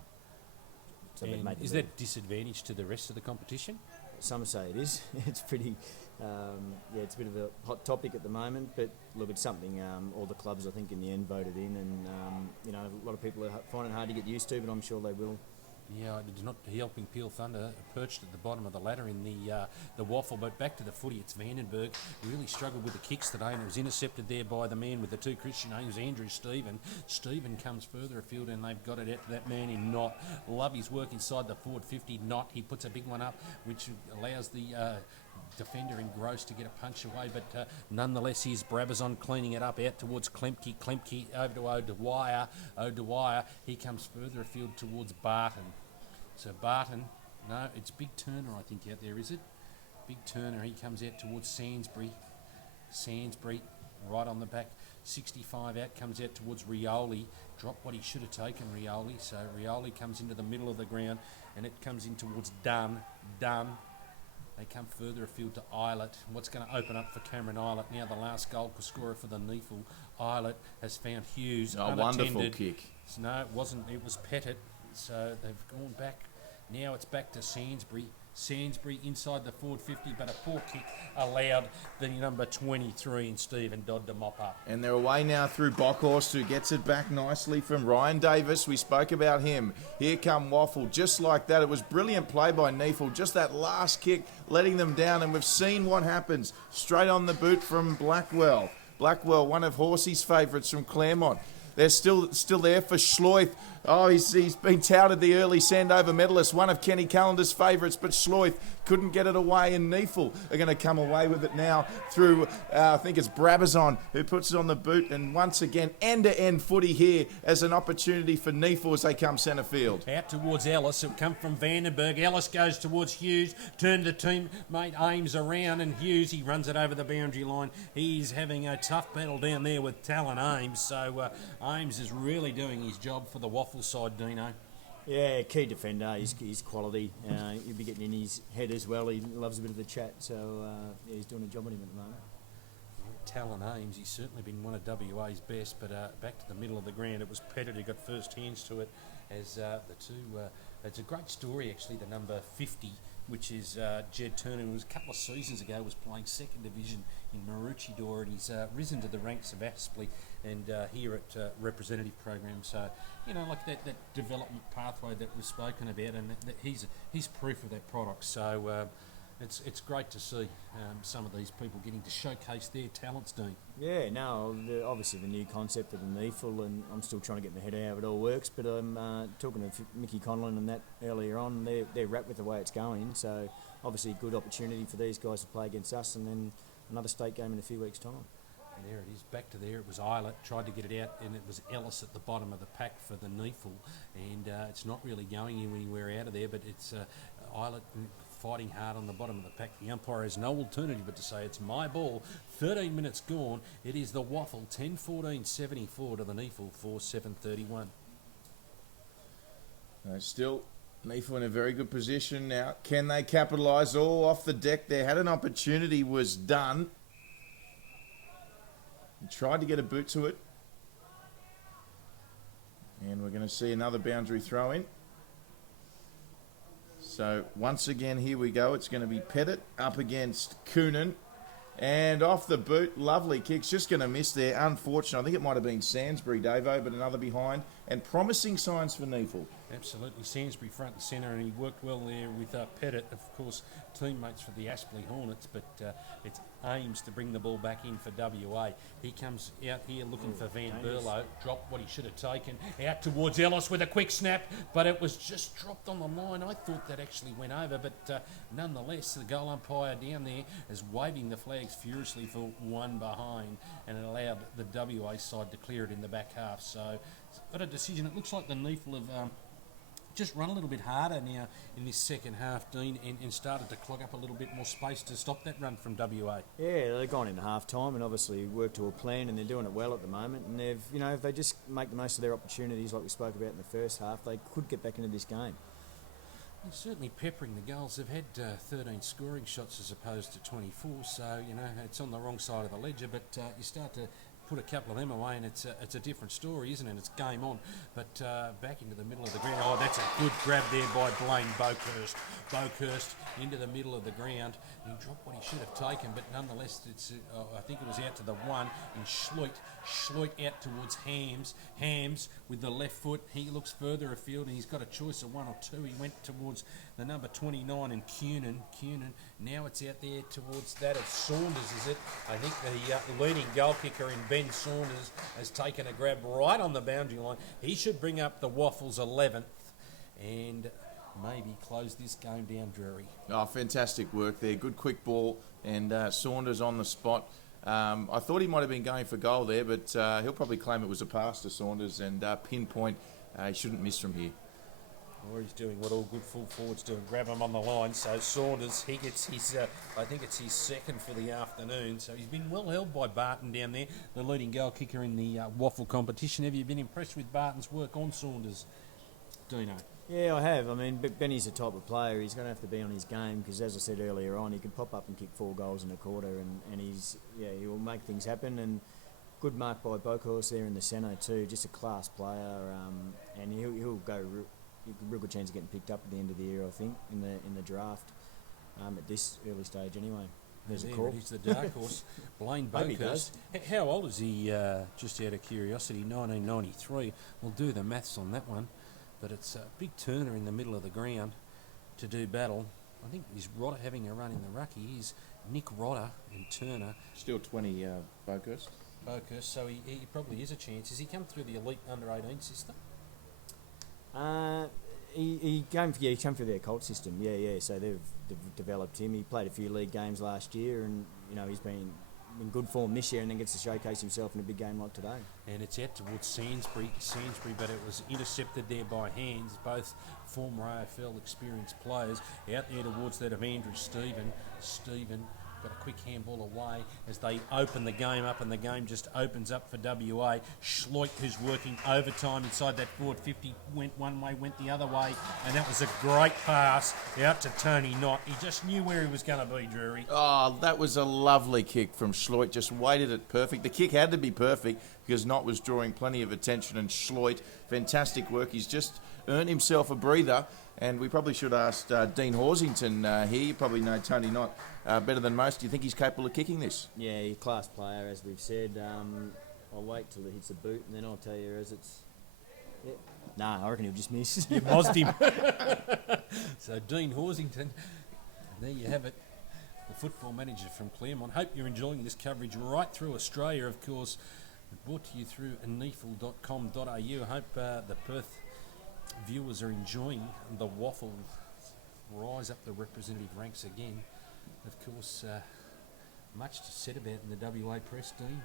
So is that disadvantage to the rest of the competition? Some say it is. It's pretty, it's a bit of a hot topic at the moment. But look, it's something all the clubs, I think, in the end voted in, and a lot of people are finding it hard to get used to, but I'm sure they will. Yeah, it's not helping Peel Thunder, perched at the bottom of the ladder in the WAFL. But back to the footy, it's Vandenberg. Really struggled with the kicks today, and it was intercepted there by the man with the two Christian names, Andrew Stephen. Stephen comes further afield, and they've got it out to that man in Knott. Love his work inside the forward 50. Knott, he puts a big one up, which allows the defender in Gross to get a punch away, but nonetheless here's Brabazon cleaning it up out towards Klemke over to O'Dwyer, he comes further afield towards Barton. So Barton, no, it's Big Turner I think out there, is it? Big Turner, he comes out towards Sainsbury, right on the back, 65 out, comes out towards Rioli, dropped what he should have taken, Rioli, so Rioli comes into the middle of the ground, and it comes in towards Dunn. They come further afield to Eilert. What's going to open up for Cameron Eilert? Now the last goal scorer for the NEAFL. Eilert has found Hughes unattended. Wonderful kick. No, it wasn't. It was Pettit. So they've gone back. Now it's back to Sainsbury. Sainsbury inside the forward 50, but a poor kick allowed the number 23 in Stephen Dodd to mop up. And they're away now through Bockhorst, who gets it back nicely from Ryan Davis. We spoke about him. Here come WAFL, just like that. It was brilliant play by NEAFL, just that last kick, letting them down, and we've seen what happens. Straight on the boot from Blackwell. Blackwell, one of Horsey's favourites from Claremont. They're still there for Schloith. Oh, he's been touted the early Sandover medalist, one of Kenny Callender's favourites, but Schloith couldn't get it away, and NEAFL are going to come away with it now through, I think it's Brabazon, who puts it on the boot, and once again, end-to-end footy here as an opportunity for NEAFL as they come centre field. Out towards Ellis, it come from Vandenberg. Ellis goes towards Hughes, turned the teammate Ames around, and Hughes, he runs it over the boundary line. He's having a tough battle down there with Talon Ames, so Ames is really doing his job for the WAFL side, Dino. Yeah, key defender. He's quality. He'll be getting in his head as well. He loves a bit of the chat, so he's doing a job on him at the moment. Talon Ames, he's certainly been one of WA's best, but back to the middle of the ground, it was Pettit who got first hands to it as the two... it's a great story, actually, the number 50, which is Jed Turner, who was a couple of seasons ago was playing second division in Maroochydore, and he's risen to the ranks of Aspley and here at representative program. So, like that development pathway that was spoken about, and that he's proof of that product. So it's great to see some of these people getting to showcase their talents, Dean. Yeah, no, obviously the new concept of the NEAFL, and I'm still trying to get my head out how it all works, but I'm talking to Mickey Conlon and that earlier on, they're wrapped with the way it's going, so obviously a good opportunity for these guys to play against us, and then another state game in a few weeks' time. And there it is, back to there. It was Eilert, tried to get it out, and it was Ellis at the bottom of the pack for the NEAFL, and it's not really going anywhere out of there, but it's Eilert fighting hard on the bottom of the pack. The umpire has no alternative but to say it's my ball. 13 minutes gone. It is the WAFL 10-14-74 to the NEAFL 4-7-31. Still, NEAFL in a very good position now. Can they capitalise? All off the deck there. Had an opportunity, was done. He tried to get a boot to it. And we're going to see another boundary throw in. So once again, here we go. It's going to be Pettit up against Coonan. And off the boot, lovely kicks. Just going to miss there. Unfortunate. I think it might have been Sainsbury, Davo, but another behind. And promising signs for NEAFL. Absolutely. Sainsbury front and centre, and he worked well there with Pettit, of course, teammates for the Aspley Hornets, but it's Ames to bring the ball back in for WA. He comes out here looking for Van Berlo, dropped what he should have taken, out towards Ellis with a quick snap, but it was just dropped on the line. I thought that actually went over, but nonetheless, the goal umpire down there is waving the flags furiously for one behind, and it allowed the WA side to clear it in the back half. So got a decision. It looks like the NEAFL have just run a little bit harder now in this second half, Dean, and started to clog up a little bit more space to stop that run from WA. Yeah, they've gone into half time and obviously worked to a plan, and they're doing it well at the moment. And they've, if they just make the most of their opportunities, like we spoke about in the first half, they could get back into this game. They're certainly peppering the goals. They've had 13 scoring shots as opposed to 24, so it's on the wrong side of the ledger. But you start to put a couple of them away, and it's a different story, isn't it? It's game on. But back into the middle of the ground. Oh, that's a good grab there by Blaine Boakhurst. Boakhurst into the middle of the ground. He dropped what he should have taken, but nonetheless, I think it was out to the one, and Schleut out towards Hams with the left foot. He looks further afield, and he's got a choice of one or two. He went towards the number 29 and Cunin. Now it's out there towards that of Saunders, is it? I think the leading goal kicker in Ben Saunders has taken a grab right on the boundary line. He should bring up the WAFL's 11th and maybe close this game down, Drury. Oh, fantastic work there. Good quick ball, and Saunders on the spot. I thought he might have been going for goal there, but he'll probably claim it was a pass to Saunders and pinpoint. He shouldn't miss from here. Or he's doing what all good full forwards do and grab him on the line. So Saunders, he gets his, I think it's his second for the afternoon. So he's been well held by Barton down there, the leading goal kicker in the WAFL competition. Have you been impressed with Barton's work on Saunders, Dino? Yeah, I have. I mean, Benny's the type of player. He's going to have to be on his game because, as I said earlier on, he can pop up and kick 4 goals in a quarter, and he will make things happen. And good mark by Boakhurst there in the centre too. Just a class player, and he'll go. Real good chance of getting picked up at the end of the year, I think, in the draft. At this early stage, anyway. There's a call. It is the dark horse, Blaine Boakhurst. How old is he? Just out of curiosity, 1993. We'll do the maths on that one. But it's a big turner in the middle of the ground to do battle. I think is Rodder having a run in the ruck. He is Nick Rodder and Turner. Still 20, Boakhurst. Boakhurst, so he probably is a chance. Has he come through the elite under-18 system? He came through their cult system. Yeah. So they've developed him. He played a few league games last year, and he's been in good form this year, and then gets to showcase himself in a big game like today. And it's out towards Sainsbury, but it was intercepted there by Hands, both former AFL experienced players, out there towards that of Andrew Stephen got a quick handball away as they open the game up, and the game just opens up for WA. Schleut, who's working overtime inside that forward 50, went one way, went the other way, and that was a great pass out to Tony Knott. He just knew where he was going to be, Drury. Oh, that was a lovely kick from Schleut. Just weighted it perfect. The kick had to be perfect because Knott was drawing plenty of attention, and Schleut, fantastic work. He's just earned himself a breather. And we probably should ask Dean Horsington here. You probably know Tony Knott better than most. Do you think he's capable of kicking this? Yeah, he's a class player, as we've said. I'll wait till it hits the boot, and then I'll tell you as it's... Yeah. Nah, I reckon he'll just miss. You mozzed him. So Dean Horsington, there you have it. The football manager from Claremont. Hope you're enjoying this coverage right through Australia, of course. Brought to you through neafl.com.au. I hope the Perth viewers are enjoying the WAFL rise up the representative ranks again. Of course, much said about in the WA press, Dean,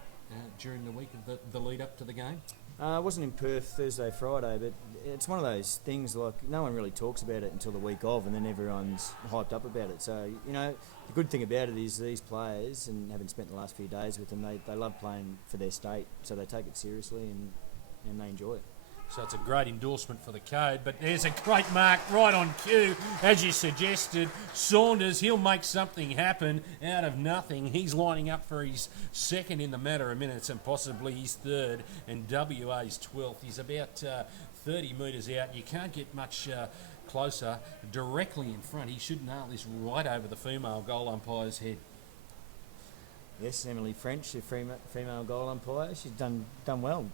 during the week of the lead up to the game. I wasn't in Perth Thursday, Friday, but it's one of those things like no one really talks about it until the week of, and then everyone's hyped up about it. So, the good thing about it is these players, and having spent the last few days with them, they love playing for their state, so they take it seriously and they enjoy it. So it's a great endorsement for the code, but there's a great mark right on cue, as you suggested. Saunders, he'll make something happen out of nothing. He's lining up for his second in the matter of minutes and possibly his third, and WA's 12th. He's about 30 metres out. You can't get much closer. Directly in front, he should nail this right over the female goal umpire's head. Yes, Emily French, the female goal umpire. She's done well.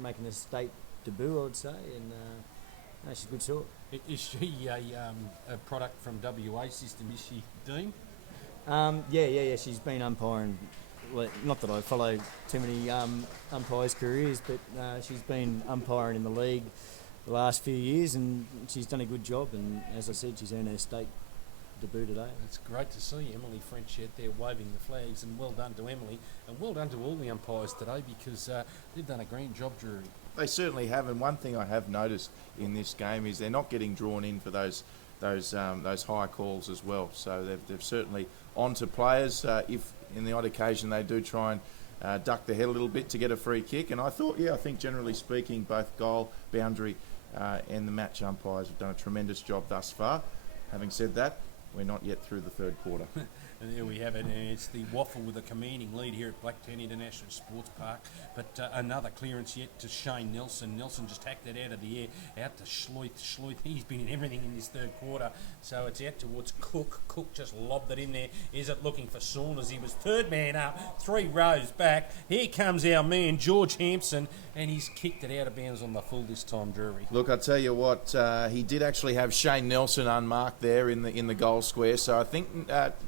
Making a state debut, I would say, and she's a good sort. Is she a product from WA system, is she, Dean? Yeah. She's been umpiring, not that I follow too many umpires' careers, but she's been umpiring in the league the last few years, and she's done a good job, and as I said, she's earned her state debut today. It's great to see Emily French out there waving the flags, and well done to Emily, and well done to all the umpires today, because they've done a grand job, Drury. they certainly have. And one thing I have noticed in this game is they're not getting drawn in for those high calls as well. So they've certainly onto players if in the odd occasion they do try and duck the head a little bit to get a free kick. And I think generally speaking, both goal, boundary and the match umpires have done a tremendous job thus far. Having said that, we're not yet through the third quarter. And there we have it, and it's the WAFL with a commanding lead here at Blacktown International Sports Park. But another clearance yet to Shane Nelson. Nelson just hacked it out of the air, out to Schleith. He's been in everything in this third quarter. So it's out towards Cook. Cook just lobbed it in there. Is it looking for Saunders? He was third man up, 3 rows back. Here comes our man, George Hampson, and he's kicked it out of bounds on the full this time, Drury. Look, I tell you what, he did actually have Shane Nelson unmarked there in the goal square. So I think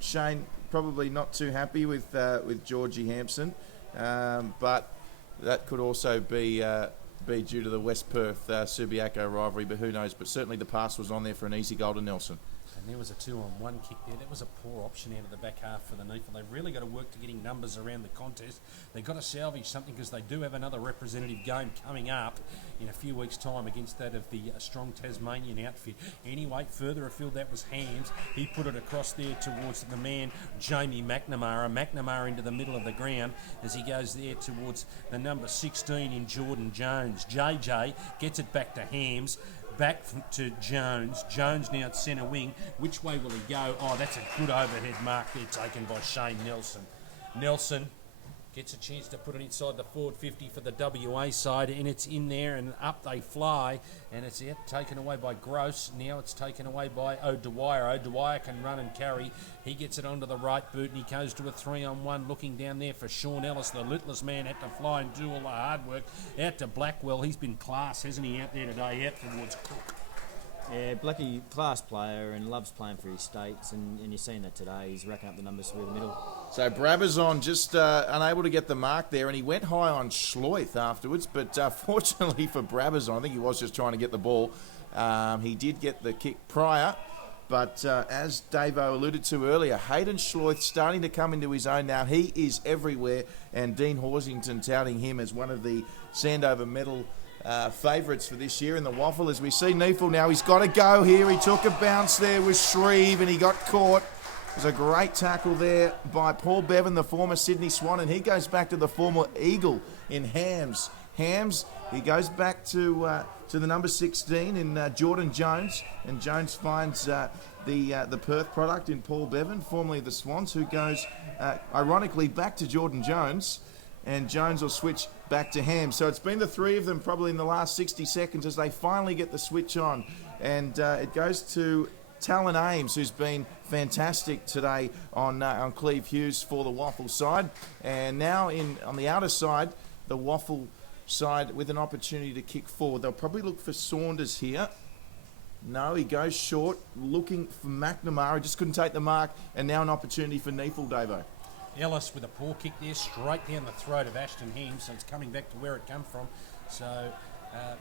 Shane probably not too happy with Georgie Hampson, but that could also be due to the West Perth Subiaco rivalry. But who knows? But certainly the pass was on there for an easy goal to Nelson. And there was a 2-on-1 kick there. That was a poor option out of the back half for the NEAFL. They've really got to work to getting numbers around the contest. They've got to salvage something because they do have another representative game coming up in a few weeks' time against that of the strong Tasmanian outfit. Anyway, further afield, that was Hams. He put it across there towards the man, Jamie McNamara. McNamara into the middle of the ground as he goes there towards the number 16 in Jordan Jones. JJ gets it back to Hams. Back to Jones. Jones now at centre wing. Which way will he go? Oh, that's a good overhead mark there taken by Shane Nelson. Nelson gets a chance to put it inside the forward 50 for the WA side, and it's in there, and up they fly, and it's out, taken away by Gross. Now it's taken away by O'Dwyer. O'Dwyer can run and carry. He gets it onto the right boot, and he goes to a 3-on-1, looking down there for Sean Ellis. The littlest man had to fly and do all the hard work. Out to Blackwell. He's been class, hasn't he, out there today, out towards Cook. Yeah, Blackie, class player and loves playing for his states, and you're seeing that today. He's racking up the numbers through the middle. So Brabazon just unable to get the mark there, and he went high on Schleith afterwards, but fortunately for Brabazon, I think he was just trying to get the ball. He did get the kick prior, but as Davo alluded to earlier, Hayden Schleith starting to come into his own now. He is everywhere, and Dean Horsington touting him as one of the Sandover medal favourites for this year in the WAFL. As we see NEAFL now, he's got to go here. He took a bounce there with Shreve and he got caught. It was a great tackle there by Paul Bevan, the former Sydney Swan, and he goes back to the former Eagle in Hams. Hams, he goes back to the number 16 in Jordan Jones, and Jones finds the Perth product in Paul Bevan, formerly the Swans, who goes ironically back to Jordan Jones, and Jones will switch back to Hams. So it's been the three of them probably in the last 60 seconds as they finally get the switch on. And it goes to Talon Ames, who's been fantastic today on Cleve Hughes for the WAFL side. And now on the outer side, the WAFL side with an opportunity to kick forward. They'll probably look for Saunders here. No, he goes short, looking for McNamara. Just couldn't take the mark. And now an opportunity for NEAFL, Davo. Ellis with a poor kick there, straight down the throat of Ashton Hams, so it's coming back to where it come from. So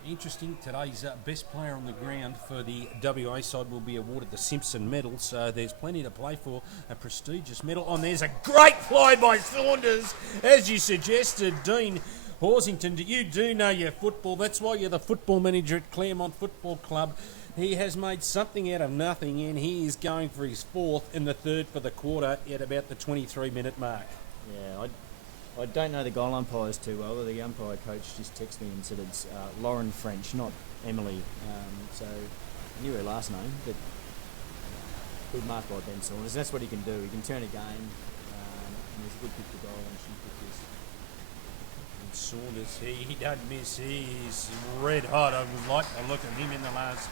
interesting, today's best player on the ground for the WA side will be awarded the Simpson medal, so there's plenty to play for, a prestigious medal. And there's a great fly by Saunders, as you suggested, Dean Horsington. You do know your football, that's why you're the football manager at Claremont Football Club. He has made something out of nothing, and he is going for his fourth and the third for the quarter at about the 23-minute mark. Yeah, I don't know the goal umpires too well. The umpire coach just texted me and said it's Lauren French, not Emily. So I knew her last name, but good mark by Ben Saunders. That's what he can do. He can turn a game, and there's a good kick to goal, and she kicked this. And Saunders, he doesn't miss. He's red hot. I would like to look at him in the last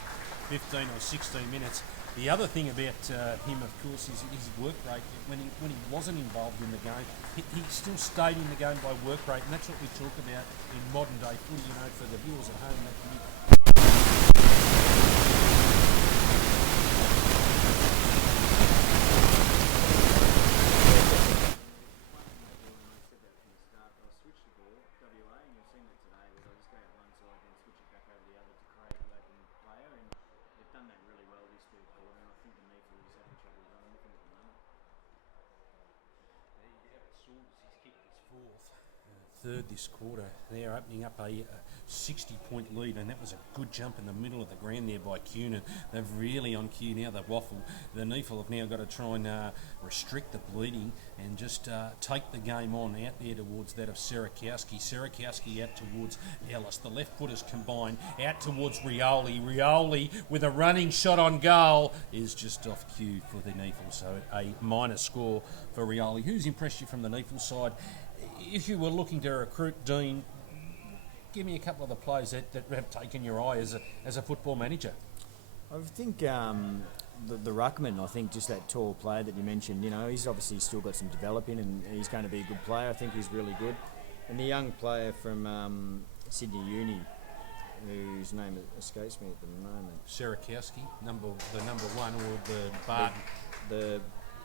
15 or 16 minutes. The other thing about him, of course, is his work rate. When he wasn't involved in the game, he still stayed in the game by work rate, and that's what we talk about in modern day footy. You know, for the viewers at home, third this quarter. They're opening up a 60-point lead, and that was a good jump in the middle of the ground there by Cunin. They've really on cue now. The WAFL, the NEAFL have now got to try and restrict the bleeding and just take the game on out there towards that of Serakowski. Serakowski out towards Ellis. The left footers combine out towards Rioli. Rioli with a running shot on goal is just off cue for the NEAFL. So a minor score for Rioli. Who's impressed you from the NEAFL side? If you were looking to recruit, Dean, give me a couple of the players that have taken your eye as a football manager. I think the ruckman, I think just that tall player that you mentioned, he's obviously still got some developing and he's going to be a good player. I think he's really good. And the young player from Sydney Uni, whose name escapes me at the moment. Serakowski, the number one, or the Barton? The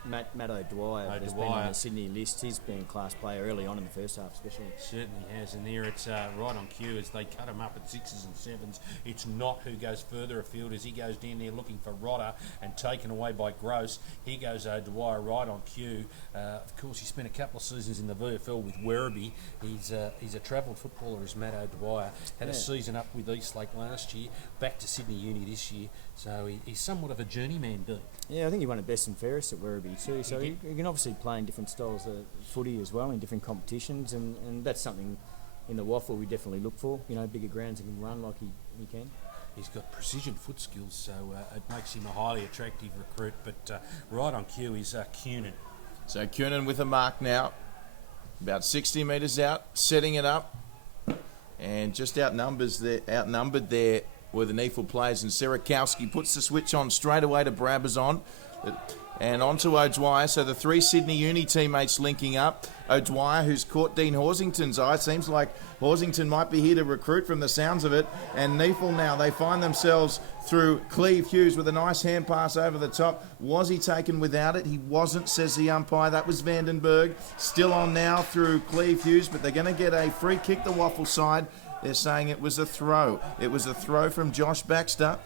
Matt O'Dwyer has been on the Sydney list. He's been a class player early on in the first half, especially. Certainly has, and there it's right on cue as they cut him up at 6s and 7s. It's not who goes further afield as he goes down there looking for Rodder and taken away by Gross. Here goes O'Dwyer right on cue. Of course, he spent a couple of seasons in the VFL with Werribee. He's a travelled footballer, is Matt O'Dwyer. Had a season up with Eastlake last year, back to Sydney Uni this year. So he's somewhat of a journeyman, Dean. Yeah, I think he won a best and fairest at Werribee too. So he can obviously play in different styles of footy as well, in different competitions, and that's something in the WAFL we definitely look for. Bigger grounds and can run like he can. He's got precision foot skills, so it makes him a highly attractive recruit. But right on cue is Cunin. So Cunin with a mark now, about 60 metres out, setting it up, and just outnumbered there were the NEAFL players, and Serakowski puts the switch on straight away to Brabazon and onto O'Dwyer. So the three Sydney Uni teammates linking up. O'Dwyer, who's caught Dean Horsington's eye. Seems like Horsington might be here to recruit from the sounds of it. And NEAFL now, they find themselves through Cleve Hughes with a nice hand pass over the top. Was he taken without it? He wasn't, says the umpire. That was Vandenberg. Still on now through Cleve Hughes, but they're going to get a free kick, the WAFL side. They're saying it was a throw. It was a throw from Josh Baxter,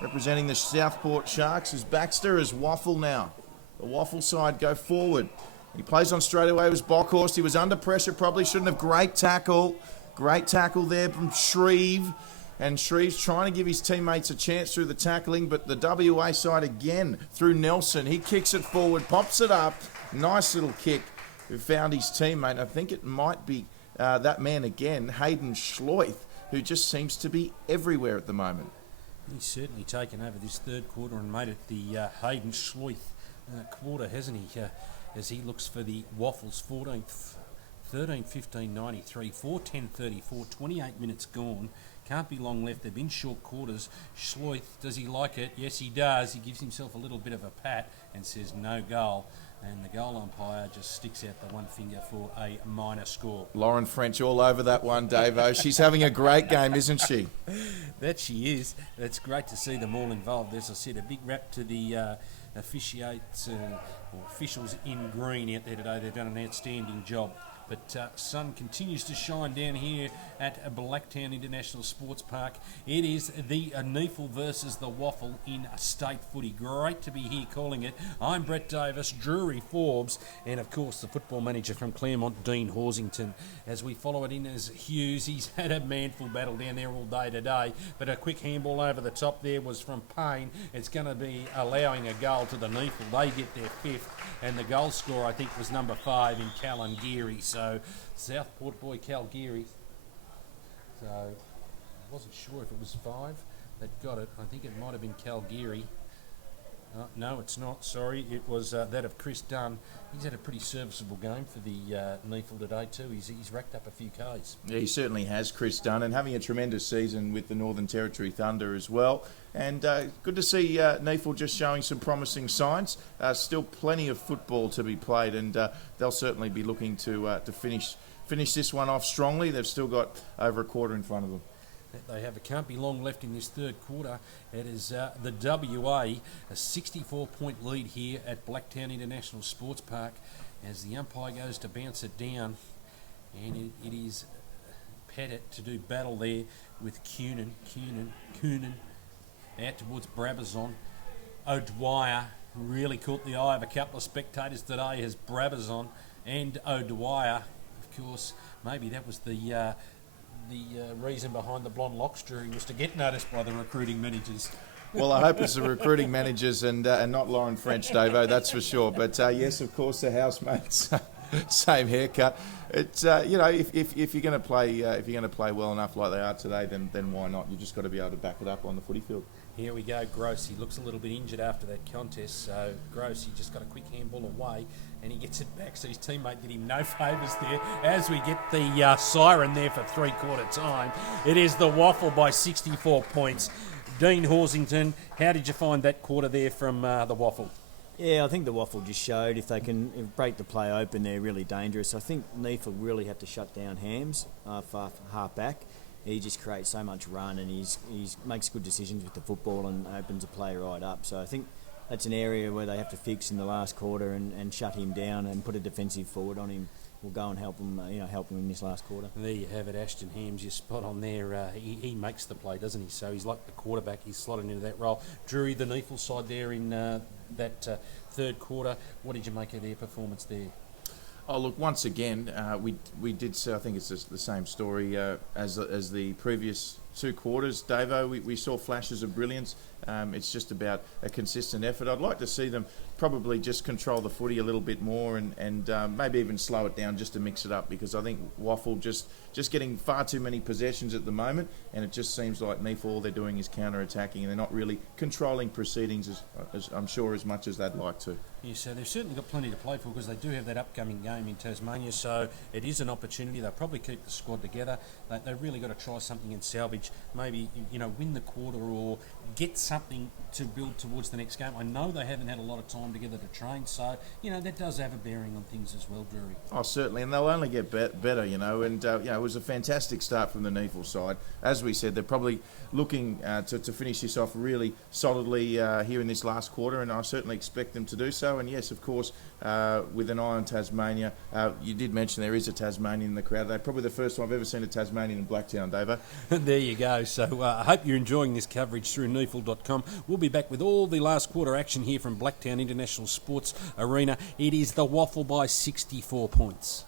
representing the Southport Sharks, as Baxter is WAFL now. The WAFL side go forward. He plays on straight away. It was Bockhorst. He was under pressure, probably shouldn't have. Great tackle there from Shreve. And Shreve's trying to give his teammates a chance through the tackling, but the WA side again through Nelson. He kicks it forward, pops it up. Nice little kick. Who found his teammate. I think it might be that man again, Hayden Schleuth, who just seems to be everywhere at the moment. He's certainly taken over this third quarter and made it the Hayden Schleuth quarter, hasn't he? As he looks for the WAFL's 14th, 13-15-93, 4-10-34, 28 minutes gone. Can't be long left. They've been short quarters. Schleuth, does he like it? Yes, he does. He gives himself a little bit of a pat and says no goal. And the goal umpire just sticks out the one finger for a minor score. Lauren French all over that one, Davo. She's having a great game, isn't she? That she is. It's great to see them all involved. As I said, a big rap to the officials in green out there today. They've done an outstanding job. But sun continues to shine down here at Blacktown International Sports Park. It is the NEAFL versus the WAFL in state footy. Great to be here calling it. I'm Brett Davis, Drury Forbes, and of course the football manager from Claremont, Dean Horsington. As we follow it in as Hughes, he's had a manful battle down there all day today, but a quick handball over the top there was from Payne. It's going to be allowing a goal to the NEAFL. They get their fifth, and the goal scorer I think was number 5 in Callan Geary. So Southport boy Cal Geary. So I wasn't sure if it was 5 that got it. I think it might have been Cal Geary. No, it's not. Sorry, it was that of Chris Dunn. He's had a pretty serviceable game for the NEAFL today too. He's racked up a few Ks. Yeah, he certainly has, Chris Dunn, and having a tremendous season with the Northern Territory Thunder as well. And good to see NEAFL just showing some promising signs. Still plenty of football to be played, and they'll certainly be looking to finish this one off strongly. They've still got over a quarter in front of them. They have. It can't be long left in this third quarter. It is the WA, a 64-point lead here at Blacktown International Sports Park as the umpire goes to bounce it down. And it is Pettit to do battle there with Cunin out towards Brabazon. O'Dwyer really caught the eye of a couple of spectators today as Brabazon and O'Dwyer. Of course, maybe that was the reason behind the blonde locks, Drury, was to get noticed by the recruiting managers. Well, I hope it's the recruiting managers and not Lauren French, Davo, that's for sure. But yes, of course, the housemates, same haircut. It's if you're going to play well enough like they are today, then why not? You just got to be able to back it up on the footy field. Here we go, Gross. He looks a little bit injured after that contest, so Gross, he just got a quick handball away and he gets it back, so his teammate did him no favours there. As we get the siren there for three-quarter time, it is the WAFL by 64 points. Dean Horsington, how did you find that quarter there from the WAFL? Yeah, I think the WAFL just showed if they can break the play open, they're really dangerous. I think NEAFL really have to shut down Hams half back. He just creates so much run and he makes good decisions with the football and opens the play right up. So I think that's an area where they have to fix in the last quarter and shut him down and put a defensive forward on him. Will go and help him, help him in this last quarter. There you have it, Ashton Hams. You're spot on there. He makes the play, doesn't he? So he's like the quarterback. He's slotted into that role. Drury, the NEAFL side there in that third quarter. What did you make of their performance there? Oh, look, once again, we did say, I think it's the same story as the previous two quarters, Davo. We saw flashes of brilliance. It's just about a consistent effort. I'd like to see them probably just control the footy a little bit more and maybe even slow it down just to mix it up, because I think WAFL just getting far too many possessions at the moment, and it just seems like NEAFL, all they're doing is counter-attacking and they're not really controlling proceedings as I'm sure as much as they'd like to. Yeah, so they've certainly got plenty to play for because they do have that upcoming game in Tasmania, so it is an opportunity. They'll probably keep the squad together. They've really got to try something and salvage, maybe, win the quarter or get something to build towards the next game. I know they haven't had a lot of time together to train, so, that does have a bearing on things as well, Drury. Oh, certainly, and they'll only get better, and it was a fantastic start from the NEAFL side. As we said, they're probably looking to finish this off really solidly here in this last quarter, and I certainly expect them to do so. And yes, of course, with an eye on Tasmania, you did mention there is a Tasmanian in the crowd. They're probably the first time I've ever seen a Tasmanian in Blacktown, Davo. There you go. So I hope you're enjoying this coverage through NEAFL.com. We'll be back with all the last quarter action here from Blacktown International Sports Arena. It is the WAFL by 64 points.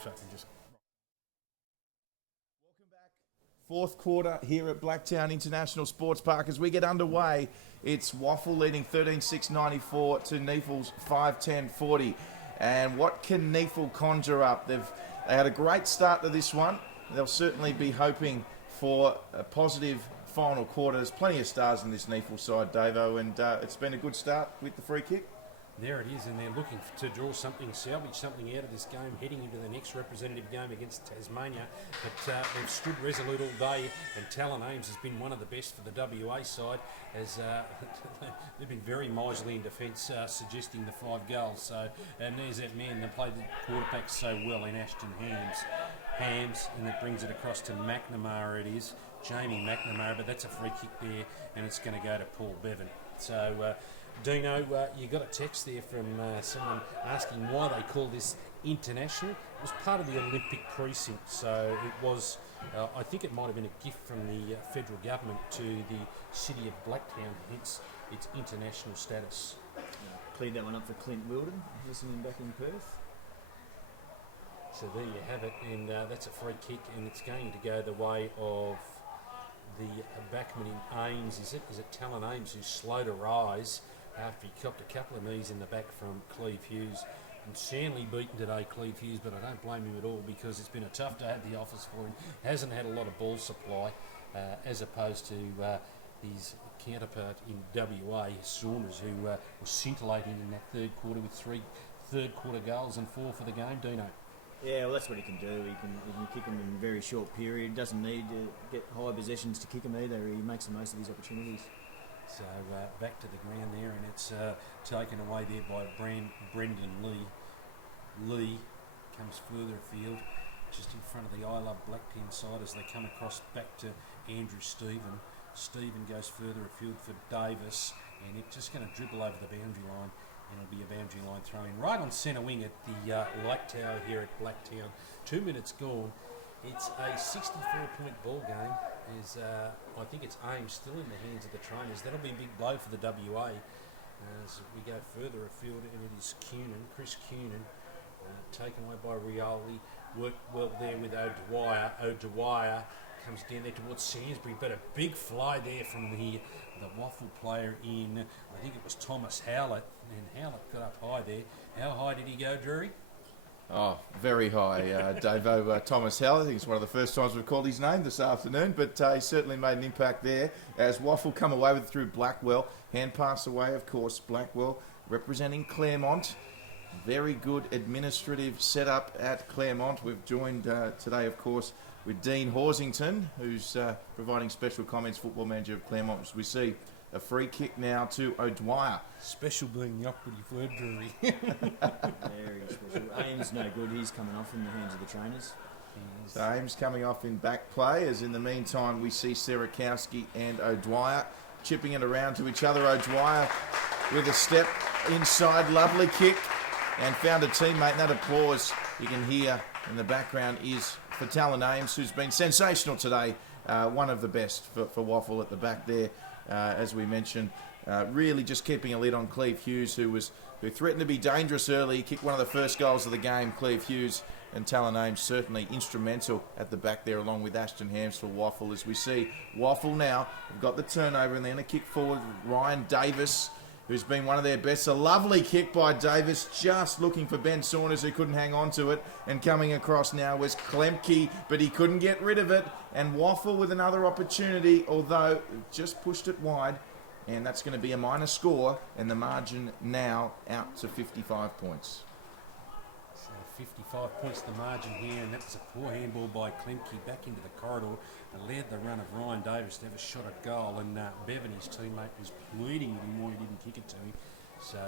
fucking just... Fourth quarter here at Blacktown International Sports Park as we get underway. It's WAFL leading 13-6-94 to NEAFL's 5-10-40. And what can NEAFL conjure up? They had a great start to this one. They'll certainly be hoping for a positive final quarter. There's plenty of stars in this NEAFL side, Davo, and it's been a good start with the free kick. There it is, and they're looking to draw something, salvage something out of this game, heading into the next representative game against Tasmania. But they've stood resolute all day, and Talon Ames has been one of the best for the WA side, as they've been very miserly in defence, suggesting the 5 goals. So, and there's that man that played the quarterback so well in Ashton Hams, and that brings it across to McNamara. It is Jamie McNamara, but that's a free kick there, and it's going to go to Paul Bevan. So. Dino, you got a text there from someone asking why they call this international. It was part of the Olympic precinct, so it was, I think it might have been a gift from the federal government to the city of Blacktown, hence its international status. Cleared that one up for Clint Wilden, listening back in Perth. So there you have it, and that's a free kick, and it's going to go the way of the backman in Ames. Is it Talon Ames who's slow to rise after he copped a couple of knees in the back from Cleve Hughes? And soundly beaten today, Cleve Hughes, but I don't blame him at all because it's been a tough day at the office for him. Hasn't had a lot of ball supply as opposed to his counterpart in WA, Saunders, who was scintillating in that third quarter with 3 third-quarter goals and 4 for the game. Dino? Yeah, well, that's what he can do. He can kick them in a very short period. Doesn't need to get high possessions to kick them either. He makes the most of his opportunities. So back to the ground there, and it's taken away there by Brendan Lee. Lee comes further afield, just in front of the I Love Blacktown side as they come across back to Andrew Stephen. Stephen goes further afield for Davis, and it's just going to dribble over the boundary line, and it'll be a boundary line throw-in right on centre wing at the Lake Tower here at Blacktown. 2 minutes gone. It's a 64-point ball game. I think it's Ames still in the hands of the trainers. That'll be a big blow for the WA as we go further afield, and it is Chris Cunin, taken away by Rioli. Worked well there with O'Dwyer. O'Dwyer comes down there towards Sainsbury, but a big fly there from the WAFL player in, I think it was Thomas Howlett, and Howlett got up high there. How high did he go, Drury? Oh, very high, Davo. Thomas Howlett, I think it's one of the first times we've called his name this afternoon, but he certainly made an impact there as WAFL come away with it through Blackwell. Hand pass away, of course, Blackwell representing Claremont. Very good administrative setup at Claremont. We've joined today, of course, with Dean Horsington, who's providing special comments, football manager of Claremont, as we see a free kick now to O'Dwyer. Special being the operative word, Drury. Very special. Ames no good. He's coming off in the hands of the trainers. So Ames coming off in back play, as in the meantime we see Serakowski and O'Dwyer chipping it around to each other. O'Dwyer with a step inside, lovely kick, and found a teammate. And that applause you can hear in the background is for Talon Ames, who's been sensational today. One of the best for WAFL at the back there. As we mentioned, really just keeping a lid on Cleve Hughes, who threatened to be dangerous early. He kicked one of the first goals of the game, Cleve Hughes, and Talon Ames certainly instrumental at the back there, along with Ashton Hams for WAFL. As we see WAFL now, have got the turnover and then a kick forward. Ryan Davis, who's been one of their best. A lovely kick by Davis, just looking for Ben Saunders, who couldn't hang on to it. And coming across now was Klemke, but he couldn't get rid of it. And WAFL with another opportunity, although just pushed it wide. And that's going to be a minor score, and the margin now out to 55 points. So 55 points the margin here, and that was a poor handball by Klemke back into the corridor. Allowed the run of Ryan Davis to have a shot at goal, and Bevan, his teammate, was pleading with him why he didn't kick it to him. So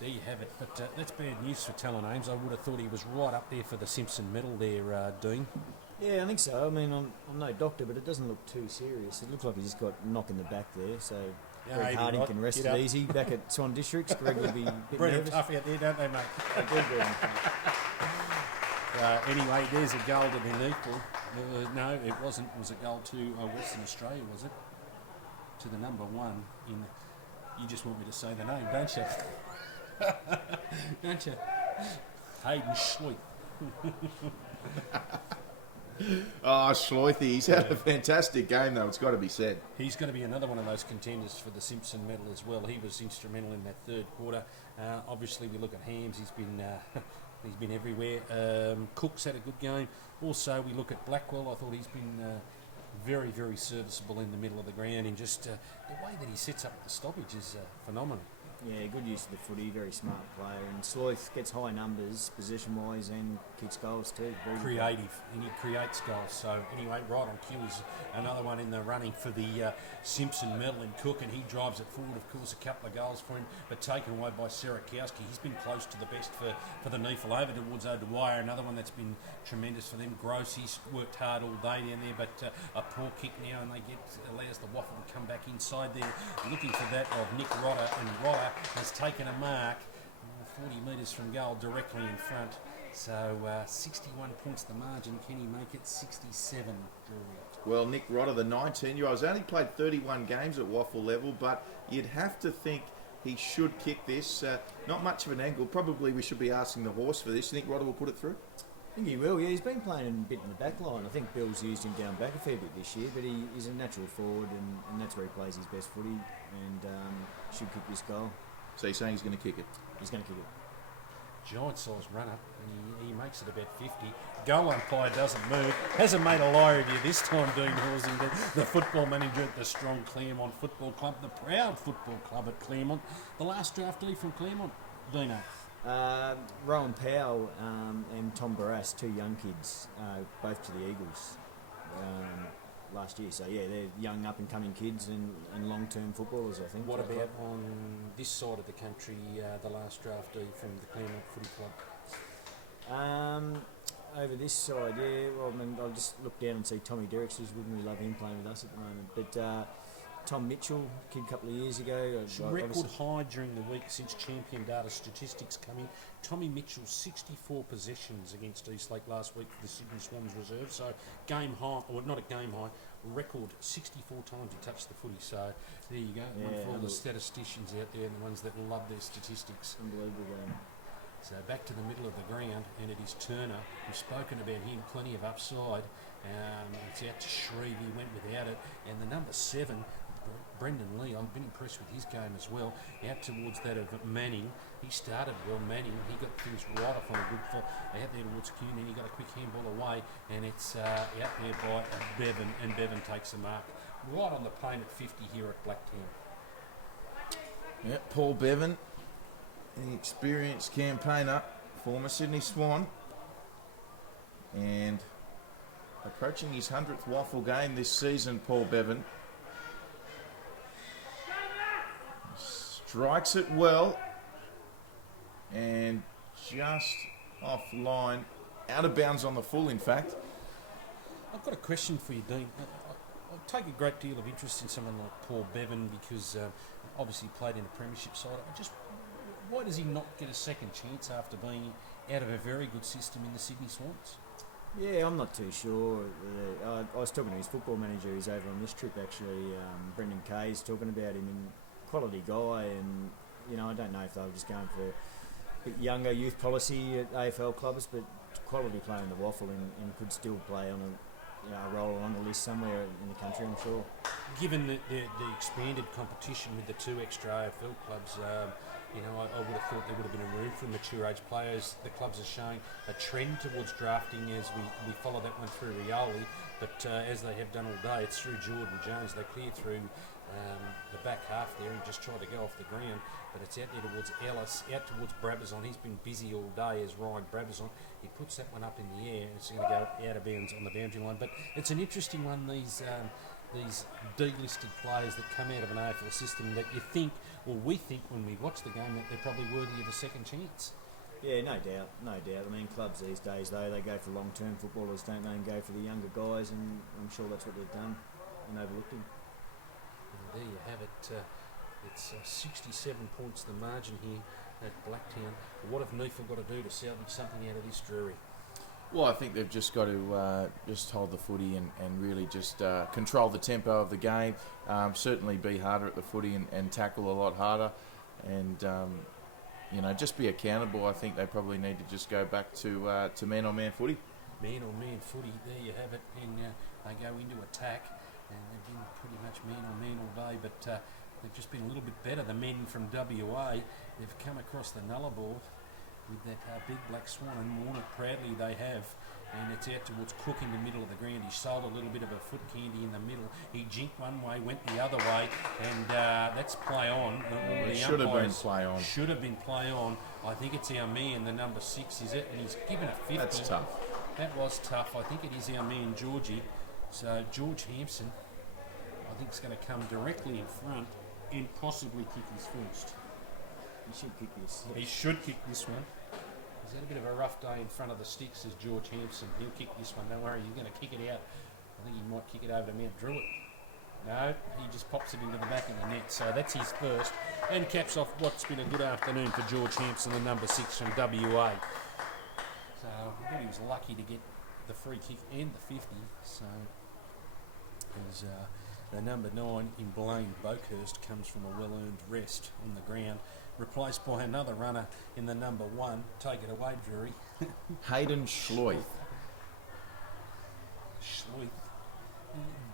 there you have it. But that's bad news for Talon Ames. I would have thought he was right up there for the Simpson medal there, Dean. Yeah, I think so. I mean, I'm no doctor, but it doesn't look too serious. It looks like he's just got a knock in the back there, so Greg Harding can rest it easy back at Swan Districts. Greg will be a bit nervous. Tough out there, don't they, mate? They do very much. Anyway, there's a goal to the NEAFL. No, it wasn't. It was a goal to Western Australia, was it? To the number 1 in... You just want me to say the name, don't you? Don't you? Hayden Schleut. Oh, Schleuthy, he's had a fantastic game, though, it's got to be said. He's going to be another one of those contenders for the Simpson medal as well. He was instrumental in that third quarter. Obviously, we look at Hams, he's been everywhere. Cook's had a good game. Also, we look at Blackwell. I thought he's been very, very serviceable in the middle of the ground, and just the way that he sets up the stoppage is phenomenal. Yeah, good use of the footy, very smart player. And Sloyth gets high numbers, possession-wise, and kicks goals too. Very Creative, and he creates goals. So anyway, right on cue is another one in the running for the Simpson medal in Cook, and he drives it forward. Of course, a couple of goals for him, but taken away by Serakowski. He's been close to the best for the NEAFL. Over towards O'Dwyer, another one that's been tremendous for them. Gross, he's worked hard all day down there, but a poor kick now, and allows the WAFL to come back inside there, looking for that of Nick Rotter, and Rotter has taken a mark 40 metres from goal directly in front. So 61 points the margin. Can he make it 67, Drew? Well, Nick Rotter, the 19-year-old, has only played 31 games at WAFL level, but you'd have to think he should kick this. Not much of an angle. Probably we should be asking the horse for this. Nick Rotter will put it through? I think he will, yeah. He's been playing a bit in the back line. I think Bill's used him down back a fair bit this year, but he's a natural forward, and that's where he plays his best footy, and should kick this goal. So you're saying he's going to kick it? He's going to kick it. Giant size runner, and he makes it about 50. Goal umpire doesn't move. Hasn't made a liar of you this time, Dean Horsey, the football manager at the strong Claremont Football Club, the proud football club at Claremont. The last draftee from Claremont, Dino. Rowan Powell and Tom Barras, two young kids, both to the Eagles last year. So yeah, they're young up-and-coming kids and long-term footballers, I think. What about on this side of the country, the last draftee from the Claremont Footy Club? Over this side, yeah. Well, I mean, I'll just look down and see Tommy Derricks, who's with me. We love him playing with us at the moment. But Tom Mitchell, kid a couple of years ago. Record high during the week since champion data statistics come in. Tommy Mitchell, 64 possessions against Eastlake last week for the Sydney Swans reserve. So game high, or not a game high, record 64 times he touched the footy. So there you go. Yeah, one for all the statisticians out there and the ones that love their statistics. Unbelievable game. So back to the middle of the ground, and it is Turner. We've spoken about him, plenty of upside. It's out to Shreve, he went without it. And the number 7, Brendan Lee, I've been impressed with his game as well. Out towards that of Manning. He started well, Manning. He got things right off on a good foot. Out there towards Kuhn, and he got a quick handball away. And it's out there by Bevan, and Bevan takes the mark. Right on the plane at 50 here at Blacktown. Yeah, Paul Bevan, an experienced campaigner, former Sydney Swan, and approaching his 100th WAFL game this season, Paul Bevan. Strikes it well, and just offline, out of bounds on the full, in fact. I've got a question for you, Dean. I take a great deal of interest in someone like Paul Bevan because obviously played in a premiership side. Why does he not get a second chance after being out of a very good system in the Sydney Swans? Yeah, I'm not too sure. I was talking to his football manager who's over on this trip actually, Brendan Kay's talking about him, and quality guy, and I don't know if they were just going for a bit younger youth policy at AFL clubs, but quality player in the WAFL and could still play on a role on the list somewhere in the country, I'm sure. Given the expanded competition with the 2 extra AFL clubs, I would have thought there would have been a room for mature age players. The clubs are showing a trend towards drafting as we follow that one through Rioli, but as they have done all day, it's through Jordan Jones. They cleared through the back half there and just tried to go off the ground, but it's out there towards Ellis, out towards Brabazon. He's been busy all day as Ryan Brabazon. He puts that one up in the air and it's going to go out of bounds on the boundary line. But it's an interesting one, these delisted players that come out of an AFL system that you think, or we think when we watch the game, that they're probably worthy of a second chance. Yeah, no doubt. I mean, clubs these days, though, they go for long-term footballers, don't they, and go for the younger guys, and I'm sure that's what they've done and overlooked him. And there you have it. It's 67 points the margin here at Blacktown. What have NEAFL got to do to salvage something out of this, Drury? Well, I think they've just got to just hold the footy and really just control the tempo of the game. Certainly be harder at the footy and tackle a lot harder. And just be accountable. I think they probably need to just go back to man-on-man footy. Man-on-man footy, there you have it. And they go into attack, and they've been pretty much man-on-man all day, but they've just been a little bit better. The men from WA, they've come across the Nullarbor with that big black swan, and worn it proudly they have. And it's out towards Cook in the middle of the ground. He sold a little bit of a foot candy in the middle. He jinked one way, went the other way, and that's play on. It should have been play on. Should have been play on. I think it's our man, the number 6, is it? And he's given a 50. That's tough. That was tough. I think it is our man, Georgie. So George Hampson, I think, is going to come directly in front and possibly kick his first. He should kick this. He should kick this one. He's had a bit of a rough day in front of the sticks, as George Hampson. He'll kick this one. Don't worry, he's going to kick it out. I think he might kick it over to Mount Druitt. No, he just pops it into the back of the net. So that's his first. And caps off what's been a good afternoon for George Hampson, the number 6 from WA. So I thought he was lucky to get the free kick and the 50. So as the number 9 in Blaine Boakhurst comes from a well-earned rest on the ground, replaced by another runner in the number 1. Take it away, Drury. Hayden Schloith. Schloith.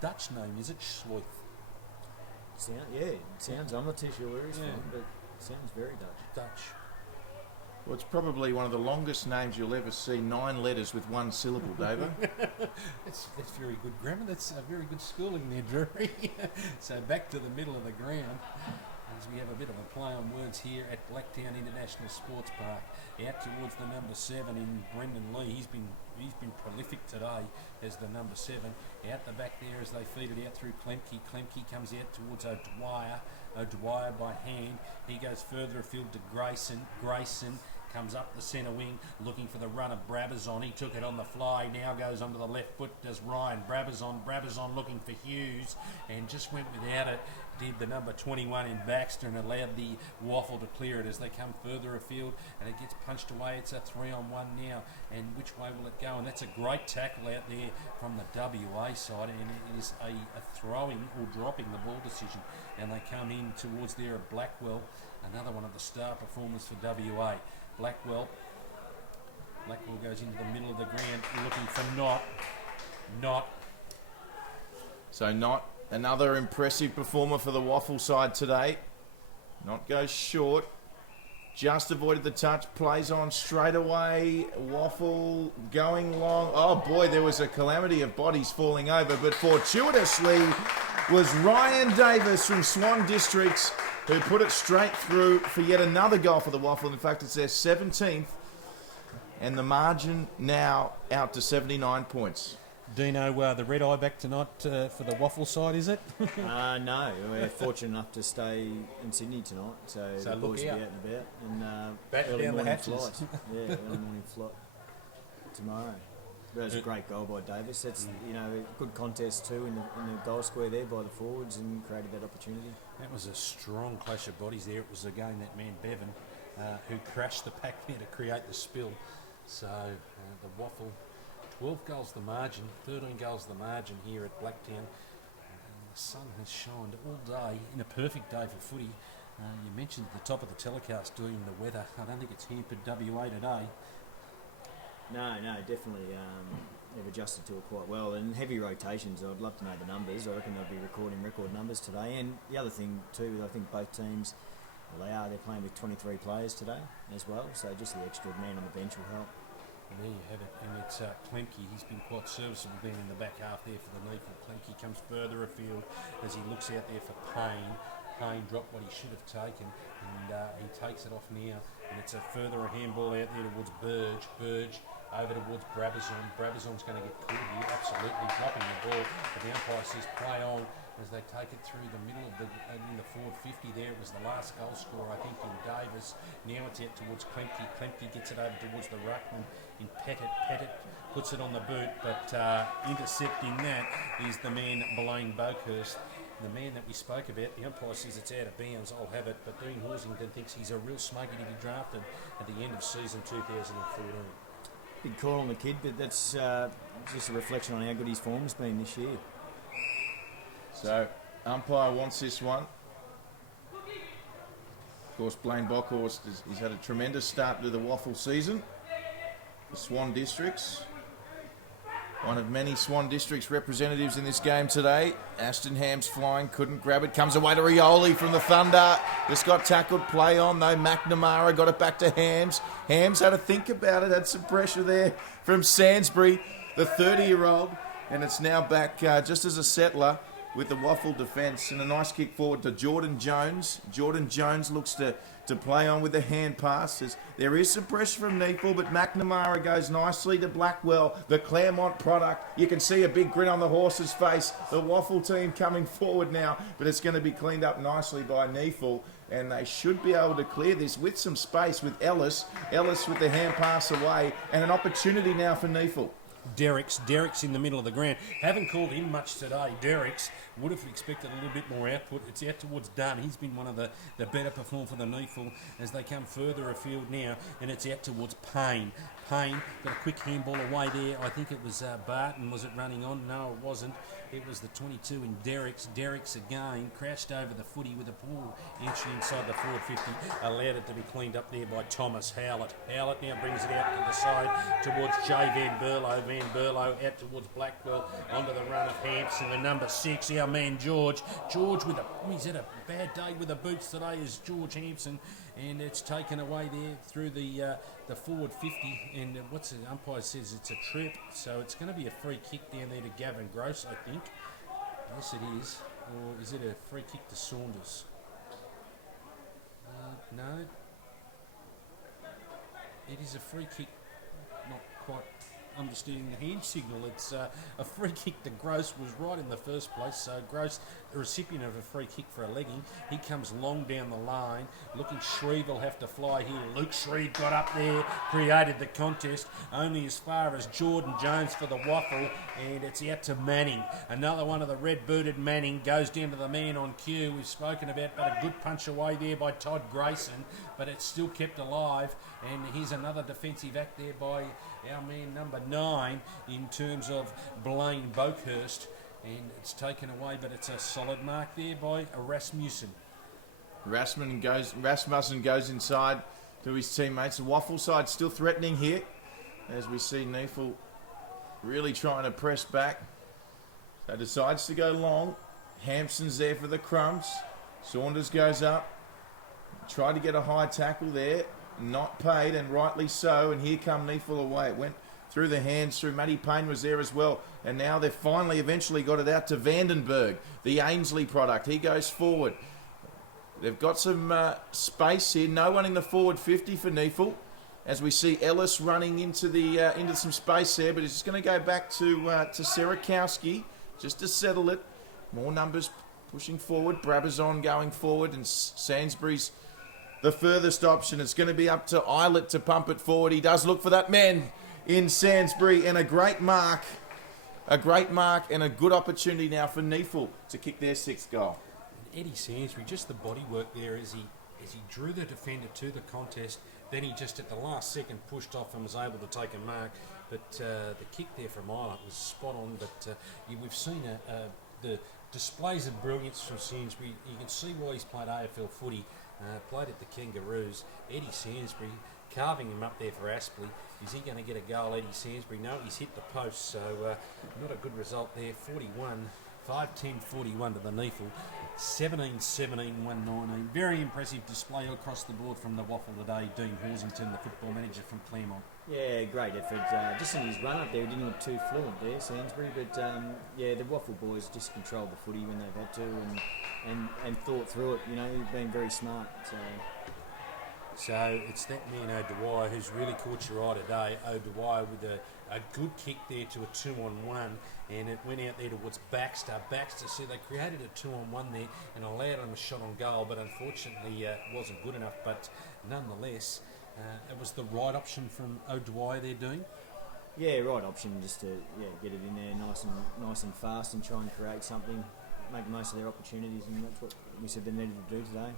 Dutch name, is it? Schloith. It sounds. I'm not too sure where he's Yeah. from, but it sounds very Dutch. Dutch. Well, it's probably one of the longest names you'll ever see. 9 letters with 1 syllable, David. That's very good grammar. That's a very good schooling there, Drury. So back to the middle of the ground, as we have a bit of a play on words here at Blacktown International Sports Park. Out towards the number 7 in Brendan Lee. He's been prolific today as the number 7. Out the back there as they feed it out through Klemke. Klemke comes out towards O'Dwyer. O'Dwyer by hand. He goes further afield to Grayson. Grayson comes up the centre wing looking for the run of Brabazon. He took it on the fly, now goes onto the left foot, does Ryan. Brabazon looking for Hughes and just went without it. Did the number 21 in Baxter and allowed the WAFL to clear it as they come further afield, and it gets punched away. It's a 3-on-1 now, and which way will it go? And that's a great tackle out there from the WA side, and it is a throwing or dropping the ball decision, and they come in towards there at Blackwell, another one of the star performers for WA. Blackwell goes into the middle of the ground looking for Not. So Not, another impressive performer for the WAFL side today. Not goes short. Just avoided the touch. Plays on straight away. WAFL going long. Oh boy, there was a calamity of bodies falling over, but fortuitously was Ryan Davis from Swan Districts who put it straight through for yet another goal for the WAFL. In fact, it's their 17th, and the margin now out to 79 points. Dino, the red eye back tonight for the WAFL side, is it? No, we're fortunate enough to stay in Sydney tonight, so the look boys will out. be out and about. And Batten early down the morning hatches. flight. Yeah, early morning flight tomorrow. That was a great goal by Davis. That's a good contest too in the goal square there by the forwards and created that opportunity. That was a strong clash of bodies there. It was again that man Bevan who crashed the pack there to create the spill. So the WAFL, 12 goals the margin, 13 goals the margin here at Blacktown. And the sun has shined all day in a perfect day for footy. You mentioned at the top of the telecast doing the weather. I don't think it's hampered WA today. No, definitely. They've adjusted to it quite well. And heavy rotations, I'd love to know the numbers. I reckon they'll be recording record numbers today. And the other thing too, I think both teams, they're playing with 23 players today as well. So just the extra man on the bench will help. And there you have it, and it's Klemke. He's been quite serviceable being in the back half there for the NEAFL. Klemke comes further afield as he looks out there for Payne. Payne dropped what he should have taken, and he takes it off now. And it's a further handball out there towards Burge over towards Brabazon. Brabazon's going to get caught here, absolutely dropping the ball. But the umpire says play on as they take it through the middle of in the forward 50 there. It was the last goal scorer, I think, in Davis. Now it's out towards Klemke. Klemke gets it over towards the ruckman in Pettit. Pettit puts it on the boot, but intercepting that is the man Blaine Boakhurst. The man that we spoke about, the umpire says it's out of bounds, I'll have it, but Dean Horsington thinks he's a real smuggy to be drafted at the end of season 2014. Big call on the kid, but that's just a reflection on how good his form's been this year. So, umpire wants this one. course, Blaine Bockhorst, he's had a tremendous start to the WAFL season. The Swan Districts. One of many Swan Districts representatives in this game today. Ashton Ham's flying, couldn't grab it. Comes away to Rioli from the Thunder. Just got tackled, play on though. McNamara got it back to Hams. Hams had to think about it, had some pressure there from Sainsbury, the 30-year-old. And it's now back just as a settler with the WAFL defence. And a nice kick forward to Jordan Jones. Jordan Jones looks to play on with the hand passes. There is some pressure from NEAFL, but McNamara goes nicely to Blackwell, the Claremont product. You can see a big grin on the horse's face. The WAFL team coming forward now, but it's going to be cleaned up nicely by NEAFL, and they should be able to clear this with some space with Ellis. Ellis with the hand pass away, and an opportunity now for NEAFL. Derrick's in the middle of the ground. Haven't called him much today. Derrick's would have expected a little bit more output. It's out towards Dunn. He's been one of the better performers for the NEAFL as they come further afield now, and it's out towards Payne. Payne got a quick handball away there. I think it was Barton. Was it running on? No, it wasn't. It was the 22 in Derrick's. Derrick's again crashed over the footy with a poor entry inside the forward 50. Allowed it to be cleaned up there by Thomas Howlett. Howlett now brings it out to the side towards Jay Van Berlo. Van Berlo out towards Blackwell onto the run of Hampson. The number 6, our man George. George he's had a bad day with the boots today is George Hampson. And it's taken away there through the forward 50, and what's the umpire says it's a trip, so it's going to be a free kick down there to Gavin Gross, I think. Yes, it is. Or is it a free kick to Saunders? No. It is a free kick, not quite understanding the hand signal. It's a free kick to Gross, was right in the first place. So Gross, the recipient of a free kick for a legging, he comes long down the line. Looking Shreve will have to fly here. Luke Shreve got up there, created the contest only as far as Jordan Jones for the WAFL, and it's out to Manning. Another one of the red-booted Manning goes down to the man on cue. We've spoken about, but a good punch away there by Todd Grayson, but it's still kept alive. And here's another defensive act there by our man number 9 in terms of Blaine Boakhurst, and it's taken away, but it's a solid mark there by Rasmussen. Rasmussen goes inside to his teammates. The WAFL side still threatening here as we see NEAFL really trying to press back. So decides to go long. Hampson's there for the crumbs. Saunders goes up. Tried to get a high tackle there. Not paid, and rightly so, and here come NEAFL away. It went through the hands, through Matty Payne was there as well, and now they've finally eventually got it out to Vandenberg, the Ainsley product. He goes forward. They've got some space here. No one in the forward 50 for NEAFL, as we see Ellis running into some space there, but it's just going to go back to Serakowski just to settle it. More numbers pushing forward. Brabazon going forward, and Sainsbury's the furthest option. It's going to be up to Eilert to pump it forward. He does look for that man in Sainsbury, and a great mark and a good opportunity now for NEAFL to kick their 6th goal. Eddie Sainsbury, just the body work there as he drew the defender to the contest, then he just at the last second pushed off and was able to take a mark. But the kick there from Eilert was spot on, but we've seen the displays of brilliance from Sainsbury. You can see why he's played AFL footy. Played at the Kangaroos. Eddie Sainsbury carving him up there for Aspley. Is he going to get a goal, Eddie Sainsbury? No, he's hit the post, so not a good result there. 41, 5-10-41 to the NEAFL. 17-17, 1-19. Very impressive display across the board from the WAFL today. Dean Horsington, the football manager from Claremont. Yeah, great effort. Just in his run up there, he didn't look too fluent there, Sainsbury. But the WAFL boys just controlled the footy when they've had to and thought through it. You know, been very smart. So it's that man O'Dwyer who's really caught your eye today. O'Dwyer with a good kick there to a 2-on-1, and it went out there towards Baxter. See, they created a 2-on-1 there and allowed him a shot on goal, but unfortunately it wasn't good enough. But nonetheless, it was the right option from O'Dwyer they're doing. Yeah, right option, just to get it in there nice and fast and try and create something, make the most of their opportunities, and that's what we said they needed to do today.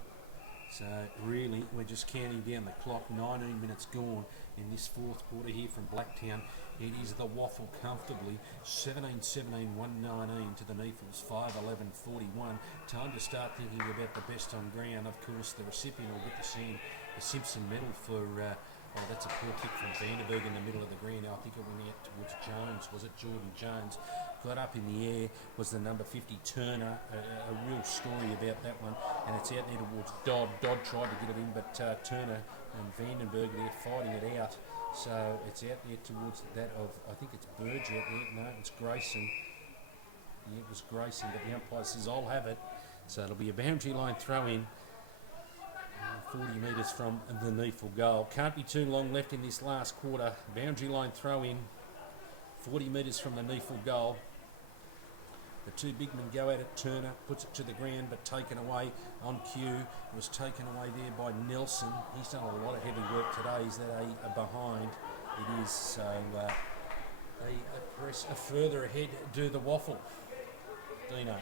So really, we're just counting down the clock. 19 minutes gone in this 4th quarter here from Blacktown. It is the WAFL comfortably, 17-17, 119 to the NEAFL's 5-11-41. Time to start thinking about the best on ground. Of course, the recipient will get the Simpson medal for... that's a poor kick from Vandenberg in the middle of the green. I think it went out towards Jones. Was it Jordan Jones? Got up in the air was the number 50 Turner. A real story about that one. And it's out there towards Dodd. Dodd tried to get it in, but Turner and Vandenberg there fighting it out. So it's out there towards that of, I think it's Burge out there. No, it's Grayson. Yeah, it was Grayson, but the umpire says, I'll have it. So it'll be a boundary line throw in. 40 metres from the NEAFL goal. Can't be too long left in this last quarter. Boundary line throw in. 40 metres from the NEAFL goal. The two big men go at it. Turner puts it to the ground, but taken away on cue. It was taken away there by Nelson. He's done a lot of heavy work today. Is that a behind? It is. So they press further ahead. Do the WAFL. Dino.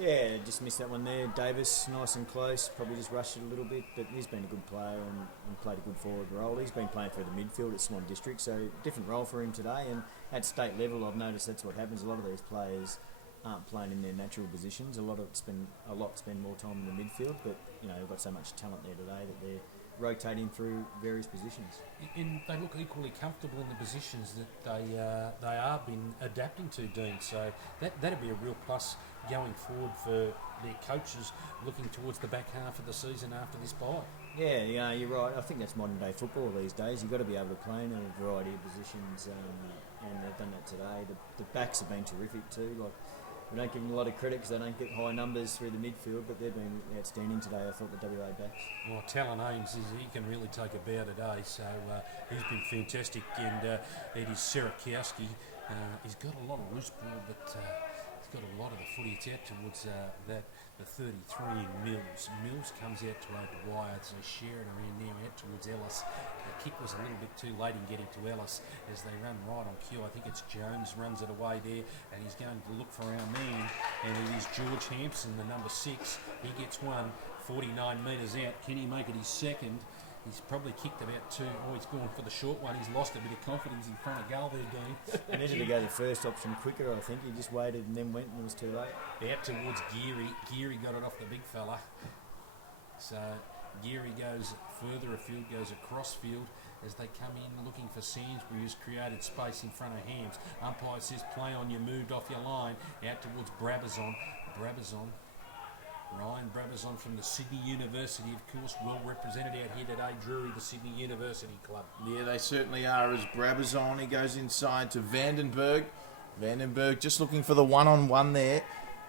Yeah, just missed that one there. Davis, nice and close. Probably just rushed it a little bit, but he's been a good player and played a good forward role. He's been playing through the midfield at Swan District, so different role for him today. And at state level, I've noticed that's what happens. A lot of these players aren't playing in their natural positions. A lot spend more time in the midfield, but they've got so much talent there today that they're rotating through various positions. And they look equally comfortable in the positions that they are been adapting to, Dean. So that'd be a real plus going forward for their coaches looking towards the back half of the season after this bye. Yeah, you're right. I think that's modern day football these days. You've got to be able to play in a variety of positions, and they've done that today. The backs have been terrific too. Like, we don't give them a lot of credit because they don't get high numbers through the midfield, but they've been outstanding today, I thought, the WA backs. Well, Talon Ames, he can really take a bow today, so he's been fantastic. And it is Serakowski. He's got a lot of loose ball, but he's got a lot of the footy. It's out towards the 33 in Mills. Mills comes out to O'Dwyer, so sharing around now out towards Ellis. The kick was a little bit too late in getting to Ellis as they run right on cue. I think it's Jones runs it away there, and he's going to look for our man, and it is George Hampson, the number 6. He gets one, 49 metres out. Can he make it his second? He's probably kicked about 2. Oh, he's gone for the short one. He's lost a bit of confidence in front of goal there, Dean. He needed to go the first option quicker, I think. He just waited and then went, and it was too late. Out towards Geary. Geary got it off the big fella. So Geary goes further afield, goes across field as they come in looking for Sainsbury, who's created space in front of Hams. Umpire says play on, you moved off your line. Out towards Brabazon. Ryan Brabazon from the Sydney University, of course, well represented out here today. Drury, the Sydney University club. Yeah, they certainly are. As Brabazon, he goes inside to Vandenberg. Vandenberg just looking for the one-on-one there.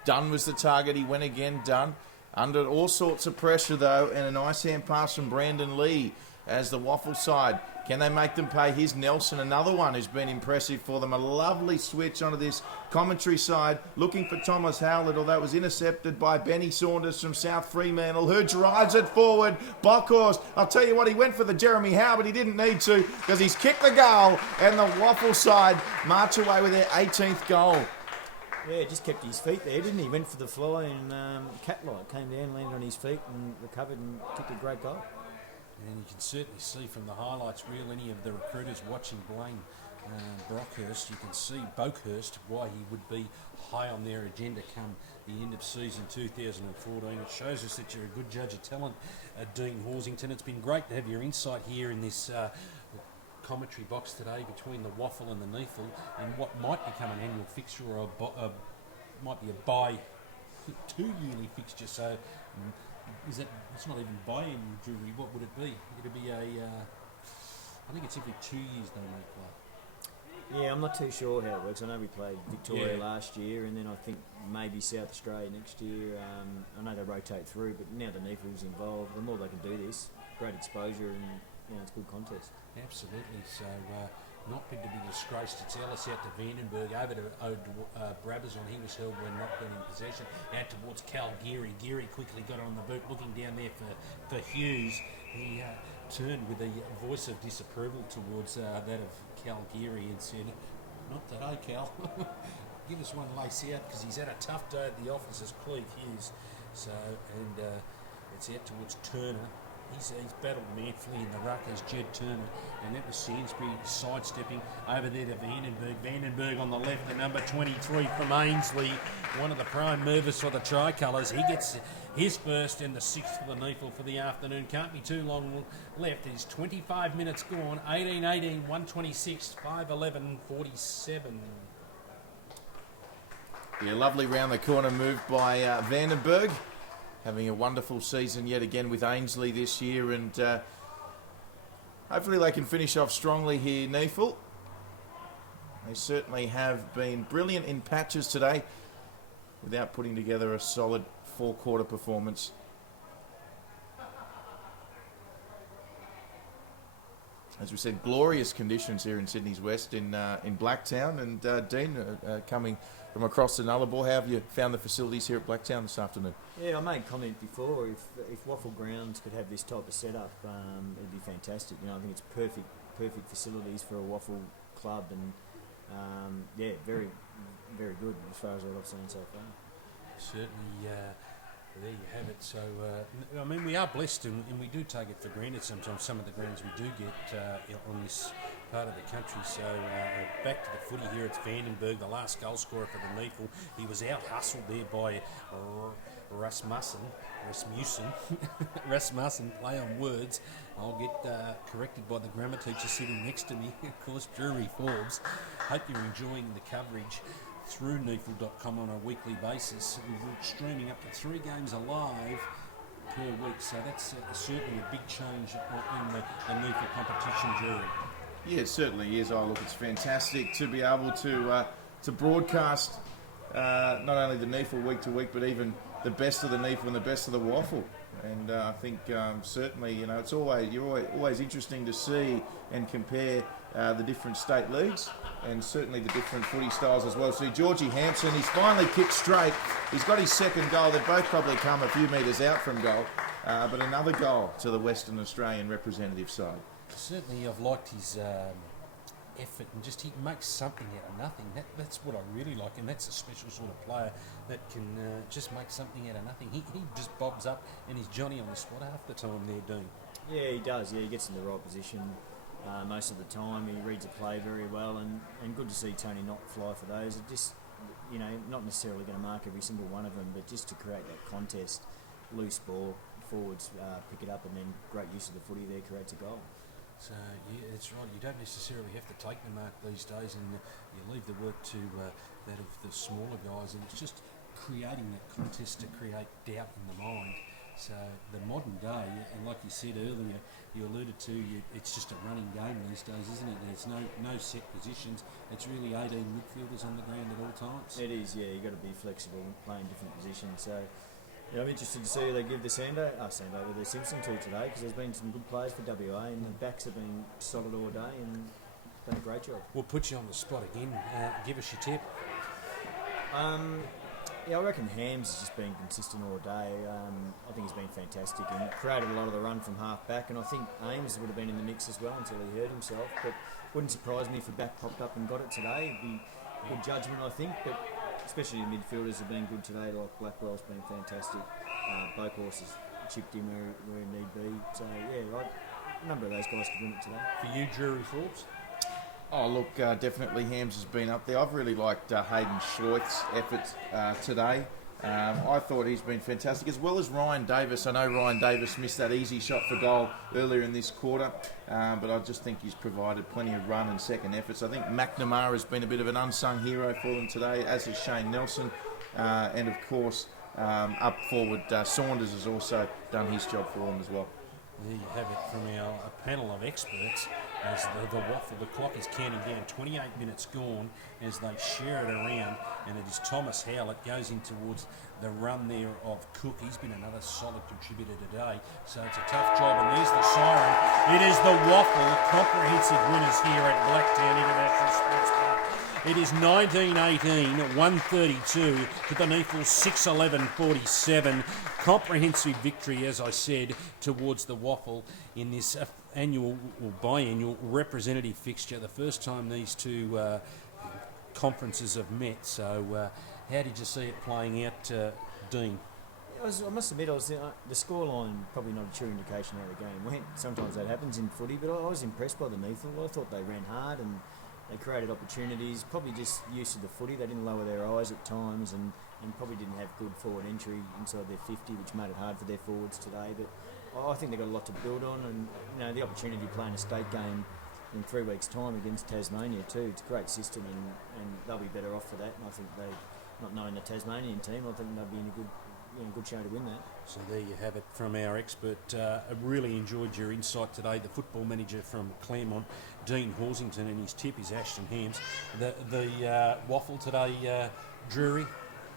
Dunn was the target. He went again, Dunn. Under all sorts of pressure, though, and a nice hand pass from Brandon Lee as the WAFL side. Can they make them pay? Here's Nelson, another one who's been impressive for them. A lovely switch onto this commentary side, looking for Thomas Howlett, although it was intercepted by Benny Saunders from South Fremantle, who drives it forward. Bockhorst, I'll tell you what, he went for the Jeremy Howe, but he didn't need to because he's kicked the goal, and the WAFL side march away with their 18th goal. Yeah, just kept his feet there, didn't he? Went for the fly, and Catlight came down, landed on his feet, and recovered and kicked a great goal. And you can certainly see from the highlights reel, any of the recruiters watching Blaine Brockhurst, you can see Boakhurst, why he would be high on their agenda come the end of season 2014. It shows us that you're a good judge of talent, Dean Horsington. It's been great to have your insight here in this commentary box today between the WAFL and the NEAFL, and what might become an annual fixture or might be a two-yearly fixture. So it's not even buy-in, Drury. What would it be? It'd be I think it's every 2 years they may play. Yeah, I'm not too sure how it works. I know we played Victoria last year, and then I think maybe South Australia next year. I know they rotate through, but now the NEAFL's involved. The more they can do this, great exposure, and it's a good contest. Absolutely. So not to be disgraced. It's Ellis out to Vandenberg, over to Brabazon. He was held when not been in possession. Out towards Cal Geary. Geary quickly got on the boot, looking down there for Hughes. He turned with a voice of disapproval towards that of Cal Geary and said, "Not today, Cal. Give us one lace out," because he's had a tough day at the office as Cleve Hughes. So, and it's out towards Turner. He's battled manfully in the ruck as Jed Turner, and that was Sainsbury sidestepping over there to Vandenberg. Vandenberg on the left, the number 23 from Ainsley, one of the prime movers for the Tricolours. He gets his first and the sixth for the NEAFL for the afternoon. Can't be too long left. There's 25 minutes gone. 18-18, 126, 5-11, 47. Yeah, lovely round the corner move by Vandenberg. Having a wonderful season yet again with Ainsley this year, and hopefully they can finish off strongly here, NEAFL. They certainly have been brilliant in patches today without putting together a solid four-quarter performance. As we said, glorious conditions here in Sydney's West in Blacktown, and Dean coming from across the Nullarbor. How have you found the facilities here at Blacktown this afternoon? Yeah, I made comment before, if WAFL grounds could have this type of setup, it'd be fantastic. I think it's perfect facilities for a WAFL club, and very, very good as far as what I've seen so far. Certainly, there you have it. So, we are blessed, and we do take it for granted sometimes, some of the grounds we do get on this part of the country. So, back to the footy here. It's Vandenberg, the last goal scorer for the NEAFL. He was out-hustled there by Rasmussen, play on words. I'll get corrected by the grammar teacher sitting next to me, of course, Drury Forbes. Hope you're enjoying the coverage through NEAFL.com on a weekly basis. We're streaming up to 3 games alive per week, so that's certainly a big change in the NEAFL competition, Drury. Yeah, it certainly is. Oh, look, it's fantastic to be able to broadcast not only the NEAFL week to week, but even the best of the NEAFL and the best of the WAFL. And I think certainly, it's always interesting to see and compare the different state leagues and certainly the different footy styles as well. See, Georgie Hampson, he's finally kicked straight. He's got his second goal. They've both probably come a few metres out from goal, but another goal to the Western Australian representative side. Certainly, I've liked his effort, and just he makes something out of nothing. That's what I really like, and that's a special sort of player that can just make something out of nothing. He just bobs up, and he's Johnny on the spot half the time there, Dean. Yeah, he does. Yeah, he gets in the right position most of the time. He reads a play very well, and good to see Tony not fly for those. It just, not necessarily going to mark every single one of them, but just to create that contest, loose ball, forwards pick it up, and then great use of the footy there creates a goal. So, yeah, that's right. You don't necessarily have to take the mark these days, and you leave the work to that of the smaller guys, and it's just creating that contest to create doubt in the mind. So the modern day, and like you said earlier, you alluded to, it's just a running game these days, isn't it? There's no set positions. It's really 18 midfielders on the ground at all times. It is, yeah. You've got to be flexible and play in different positions. So, I'm interested to see who they give the Sandover the Simpson to today, because there's been some good players for WA, and the backs have been solid all day and done a great job. We'll put you on the spot again. Give us your tip. I reckon Hams has just been consistent all day. I think he's been fantastic and created a lot of the run from half back, and I think Ames would have been in the mix as well until he hurt himself, but wouldn't surprise me if a back popped up and got it today. It'd be good judgment, I think, but especially the midfielders have been good today, like Blackwell's been fantastic. Boakhorse has chipped in where he need be. So, a number of those guys could win it today. For you, Drury Forbes? Oh, look, definitely Hams has been up there. I've really liked Hayden Schleut's effort today. I thought he's been fantastic, as well as Ryan Davis. I know Ryan Davis missed that easy shot for goal earlier in this quarter, but I just think he's provided plenty of run and second efforts. I think McNamara has been a bit of an unsung hero for them today, as has Shane Nelson. And, of course, up forward, Saunders has also done his job for them as well. There you have it from our panel of experts. As the WAFL, the clock is counting down, 28 minutes gone as they share it around, and it is Thomas Howlett goes in towards the run there of Cook. He's been another solid contributor today, so it's a tough job, and there's the siren. It is the WAFL comprehensive winners here at Blacktown International Sports Park. It is 19-18, 132 to the NEAFL 6-11-47. Comprehensive victory, as I said, towards the WAFL in this annual or biannual representative fixture. The first time these two conferences have met. So how did you see it playing out, Dean? I must admit, the scoreline probably not a true indication how the game went. Sometimes that happens in footy, but I was impressed by the NEAFL. I thought they ran hard and they created opportunities. Probably just used to the footy. They didn't lower their eyes at times and probably didn't have good forward entry inside their 50, which made it hard for their forwards today. But I think they've got a lot to build on, and the opportunity to play in a state game in 3 weeks' time against Tasmania too. It's a great system, and they'll be better off for that. And I think they, not knowing the Tasmanian team, I think they'll be in a good show to win that. So there you have it from our expert. I really enjoyed your insight today. The football manager from Claremont, Dean Horsington, and his tip is Ashton Hams. The WAFL today, Drury.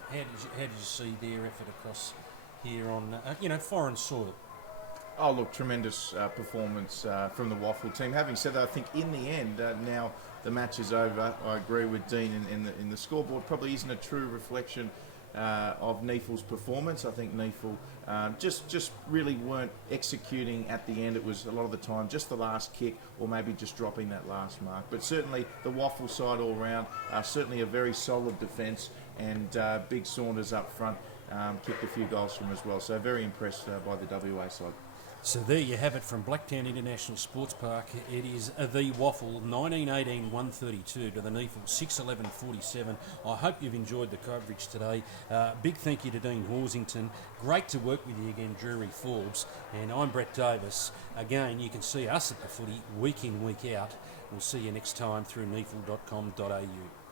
How did you see their effort across here on foreign soil? Oh, look, tremendous performance from the WAFL team. Having said that, I think in the end, now the match is over. I agree with Dean in the scoreboard. Probably isn't a true reflection of NEAFL's performance. I think NEAFL just really weren't executing at the end. It was a lot of the time just the last kick, or maybe just dropping that last mark. But certainly the WAFL side all round, certainly a very solid defence, and Big Saunders up front kicked a few goals from as well. So very impressed by the WA side. So there you have it from Blacktown International Sports Park. It is the WAFL 19-18-132 to the NEAFL 6-11-47. I hope you've enjoyed the coverage today. Big thank you to Dean Horsington. Great to work with you again, Drury Forbes. And I'm Brett Davis. Again, you can see us at the footy week in, week out. We'll see you next time through neafl.com.au.